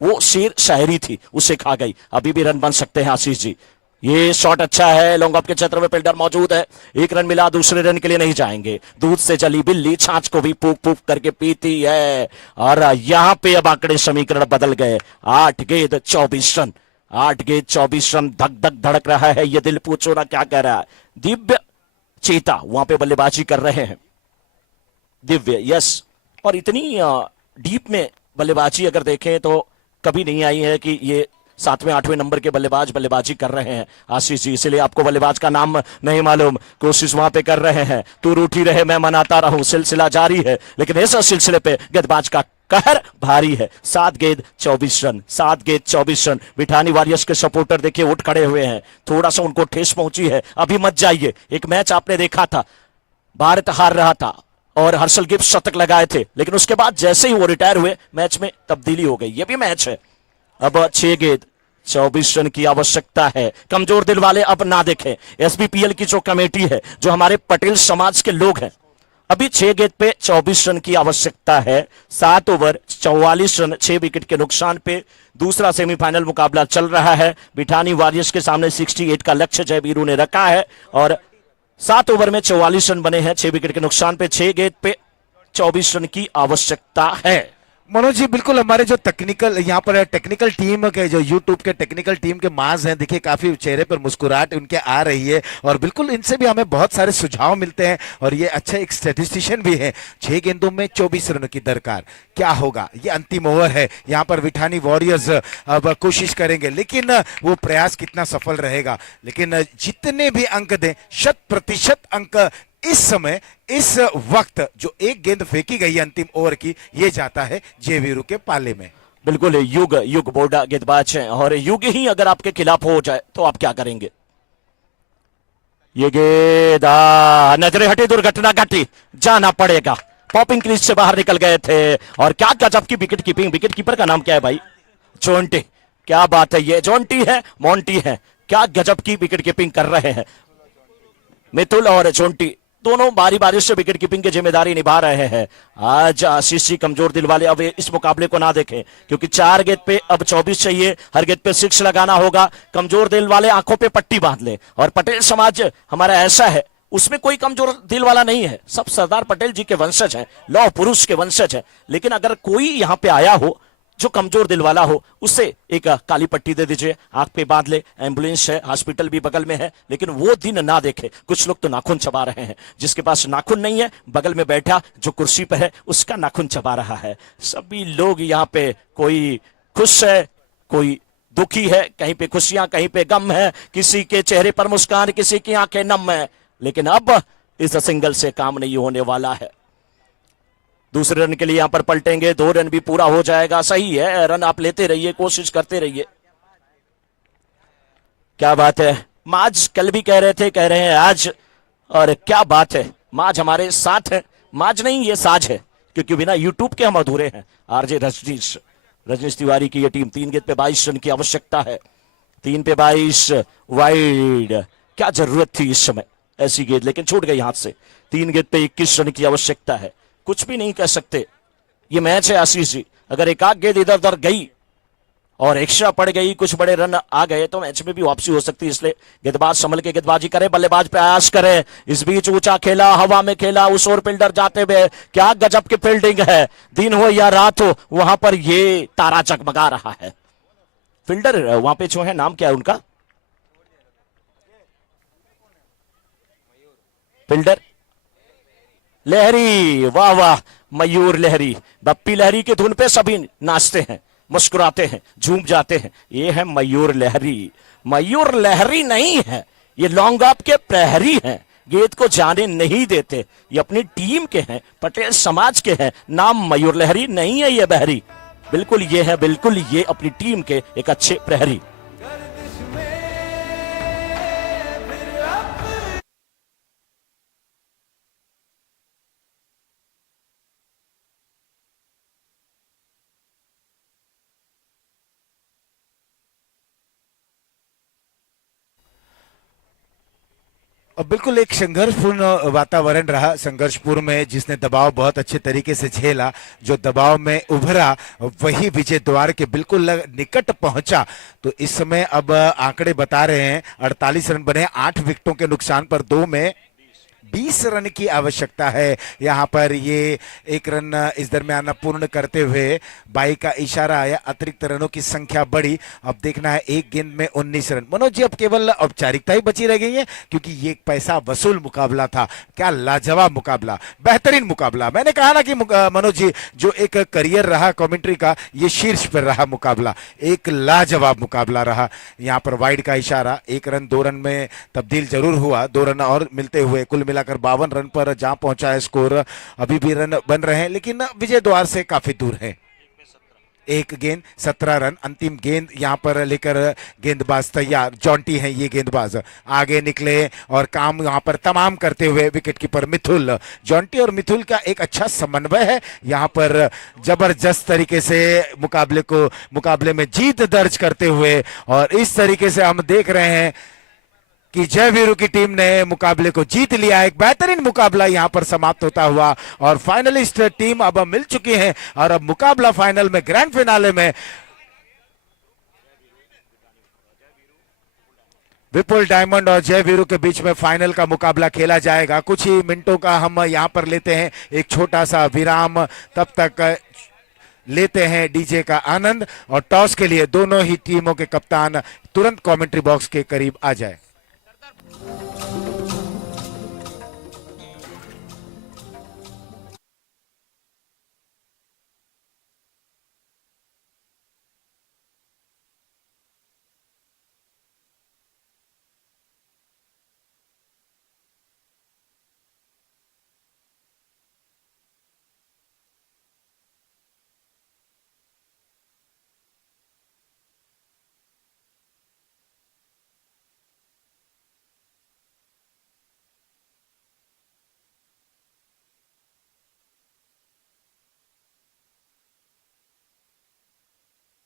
वो शेर शायरी थी, उसे खा गई। अभी भी रन बन सकते हैं आशीष जी। ये शॉट अच्छा है, लॉन्ग ऑफ के क्षेत्र में फील्डर मौजूद है, एक रन मिला, दूसरे रन के लिए नहीं जाएंगे। दूध से जली बिल्ली छाछ को भी पूक पूक करके पीती है। और यहां पे अब आंकड़े समीकरण बदल गए। 8 गेंद 24 रन, 8 गेंद 24 रन। धक धक धड़क रहा है ये दिल, पूछो ना क्या कह रहा है। दिव्य चेता वहां पे बल्लेबाजी कर रहे हैं, दिव्य, यस। और इतनी डीप में बल्लेबाजी अगर देखें तो कभी नहीं आई है कि ये 7वें 8वें नंबर के बल्लेबाज बल्लेबाजी कर रहे हैं आशीष जी। इसलिए आपको बल्लेबाज का नाम नहीं मालूम, कोशिश वहां पे कर रहे हैं। तू रूठी रहे मैं मनाता रहूं, सिलसिला जारी है, लेकिन इस सिलसिले पे गेंदबाज का कहर भारी है। 7 गेंद 24 रन, 7 गेंद 24 रन। बिठानी वॉरियर्स के सपोर्टर देखिए उठ खड़े हुए हैं, थोड़ा सा उनको ठेस पहुंची है। अभी मत जाइए, एक मैच आपने देखा था, भारत हार रहा था और हर्षल गिब्स शतक लगाए थे, लेकिन उसके बाद जैसे ही वो रिटायर हुए मैच में तब्दीली हो गई। ये भी मैच है। अब 6 गेंद 24 रन की आवश्यकता है। कमजोर दिल वाले अब ना देखें, एसबीपीएल की जो कमेटी है, जो हमारे पटेल समाज के लोग हैं, अभी 6 गेंद पे 24 रन की आवश्यकता है। 7 ओवर 44 रन, 6 विकेट के नुकसान पे दूसरा सेमीफाइनल मुकाबला चल रहा है। बिठानी वॉरियर्स के सामने 68 का लक्ष्य जयवीरू ने रखा है और 7 ओवर में 44 रन बने हैं, 6 विकेट के नुकसान पे। 6 गेंद पे 24 रन की आवश्यकता है। मनोज जी, बिल्कुल हमारे जो टेक्निकल यहाँ पर टेक्निकल टीम के जो यूट्यूब के टेक्निकल टीम के माज हैं, देखिए काफी चेहरे पर मुस्कुराहट उनके आ रही है और बिल्कुल इनसे भी हमें बहुत सारे सुझाव मिलते हैं और ये अच्छा एक स्टैटिस्टिशियन भी है। 6 गेंदों में 24 रन की दरकार, क्या होगा? ये अंतिम ओवर है, यहाँ पर विठानी वॉरियर्स अब कोशिश करेंगे, लेकिन वो प्रयास कितना सफल रहेगा। लेकिन जितने भी अंक दें, 100% अंक इस समय इस वक्त जो एक गेंद फेंकी गई है अंतिम ओवर की, ये जाता है जेवीरू के पाले में। बिल्कुल, युग युग बोर्डा गेंदबाज हैं और युग ही अगर आपके खिलाफ हो जाए तो आप क्या करेंगे? ये गेंद नजरे हटी, दुर्घटना घटी, जाना पड़ेगा। पॉपिंग क्रीज से बाहर निकल गए थे और क्या गजब की विकेट कीपिंग। विकेट कीपर का नाम क्या है भाई? जोंटी। क्या बात है, ये जोंटी है मोंटी है, क्या गजब की विकेट कीपिंग कर रहे हैं मितुल और जोंटी, दोनों बारी बारी से विकेट कीपिंग की जिम्मेदारी निभा रहे हैं। आज आशीष जी कमजोर दिल वाले अब इस मुकाबले को ना देखें, क्योंकि 4 गेंद पे अब 24 चाहिए, हर गेंद पे 6 लगाना होगा। कमजोर दिल वाले आंखों पे पट्टी बांध ले। और पटेल समाज हमारा ऐसा है, उसमें कोई कमजोर दिल वाला नहीं है, सब सरदार पटेल जी के वंशज हैं, लौह पुरुष के वंशज हैं। लेकिन अगर कोई यहां पे आया हो जो कमजोर दिल वाला हो, उससे एक काली पट्टी दे दीजिए, आंख पे बांध ले, एम्बुलेंस है, हॉस्पिटल भी बगल में है, लेकिन वो दिन ना देखे। कुछ लोग तो नाखून चबा रहे हैं, जिसके पास नाखून नहीं है बगल में बैठा जो कुर्सी पे है उसका नाखून चबा रहा है। सभी लोग यहाँ पे, कोई खुश है, कोई दुखी है, कहीं पे खुशियां कहीं पे गम है, किसी के चेहरे पर मुस्कान, किसी की आंखें नम है। लेकिन अब इस सिंगल से काम नहीं होने वाला है। दूसरे रन के लिए यहां पर पलटेंगे, 2 रन भी पूरा हो जाएगा। सही है, रन आप लेते रहिए, कोशिश करते रहिए। क्या बात है, माज कल भी कह रहे हैं आज, और क्या बात है, माज हमारे साथ है। माज नहीं, ये साज है, क्योंकि बिना यूट्यूब के हम अधूरे हैं। आरजे रजनीश तिवारी की ये टीम, 3 गेंद पे 22 रन की आवश्यकता है। 3 पे 22 वाइड, क्या जरूरत थी इस समय ऐसी गेंद, लेकिन छूट गई हाथ से। 3 गेंद पे 21 रन की आवश्यकता है, कुछ भी नहीं कह सकते। ये मैच है आशीष जी, अगर एक आध गेंद इधर उधर गई और एक्स्ट्रा पड़ गई, कुछ बड़े रन आ गए तो मैच में भी वापसी हो सकती है। इसलिए गेंदबाज संभल के गेंदबाजी करे, बल्लेबाज प्रयास करे। इस बीच ऊंचा खेला, हवा में खेला, उस ओर फील्डर जाते हुए, क्या गजब की फील्डिंग है। दिन हो या रात हो, वहां पर ये तारा चकमगा रहा है। फील्डर वहां पे जो है, नाम क्या है उनका? फील्डर लहरी, वाह वाह, मयूर लहरी। बप्पी लहरी की धुन पे सभी नाचते हैं, मुस्कुराते हैं, झूम जाते हैं। ये है मयूर लहरी। मयूर लहरी नहीं है, ये लॉन्ग ऑफ के प्रहरी हैं, गेंद को जाने नहीं देते। ये अपनी टीम के हैं, पटेल समाज के हैं। नाम मयूर लहरी नहीं है ये बहरी, बिल्कुल ये है, बिल्कुल ये अपनी टीम के एक अच्छे प्रहरी। और बिल्कुल एक संघर्षपूर्ण वातावरण रहा संघर्षपूर्ण में, जिसने दबाव बहुत अच्छे तरीके से झेला, जो दबाव में उभरा वही विजय द्वार के बिल्कुल निकट पहुंचा। तो इस समय अब आंकड़े बता रहे हैं 48 रन बने, 8 विकेटों के नुकसान पर 2 में 20 रन की आवश्यकता है। यहाँ पर ये 1 रन इस दरमियान पूर्ण करते हुए बाई का इशारा आया, अतिरिक्त रनों की संख्या बढ़ी। अब देखना है 1 गेंद में 19 रन। मनोज जी, अब केवल औपचारिकता ही बची रह गई है, क्योंकि ये एक पैसा वसूल मुकाबला था। क्या लाजवाब मुकाबला, बेहतरीन मुकाबला। मैंने कहा ना कि मनोज जी, जो एक करियर रहा कमेंट्री का, ये शीर्ष पर रहा मुकाबला, एक लाजवाब मुकाबला रहा। यहाँ पर वाइड का इशारा, 1 रन 2 रन में तब्दील जरूर हुआ, 2 रन और मिलते हुए कुल मिलाकर 52 रन पर जहां पहुंचा है स्कोर। अभी भी रन बन रहे हैं, लेकिन विजय द्वार से काफी दूर है। 1 गेंद 17 रन, अंतिम गेंद यहां पर लेकर गेंदबाज तैयार। जॉन्टी हैं ये गेंदबाज, आगे निकले और काम यहां पर तमाम करते हुए विकेटकीपर मिथुल। जॉन्टी और मिथुल का एक अच्छा समन्वय है, यहां पर जबरदस्त तरीके से मुकाबले में जीत दर्ज करते हुए। और इस तरीके से हम देख रहे हैं कि जय वीरू की टीम ने मुकाबले को जीत लिया। एक बेहतरीन मुकाबला यहां पर समाप्त होता हुआ और फाइनलिस्ट टीम अब मिल चुकी है और अब मुकाबला फाइनल में, ग्रैंड फिनाले में विपुल डायमंड और जय वीरू के बीच में फाइनल का मुकाबला खेला जाएगा। कुछ ही मिनटों का हम यहां पर लेते हैं एक छोटा सा विराम, तब तक लेते हैं डीजे का आनंद। और टॉस के लिए दोनों ही टीमों के कप्तान तुरंत कमेंट्री बॉक्स के करीब आ जाए।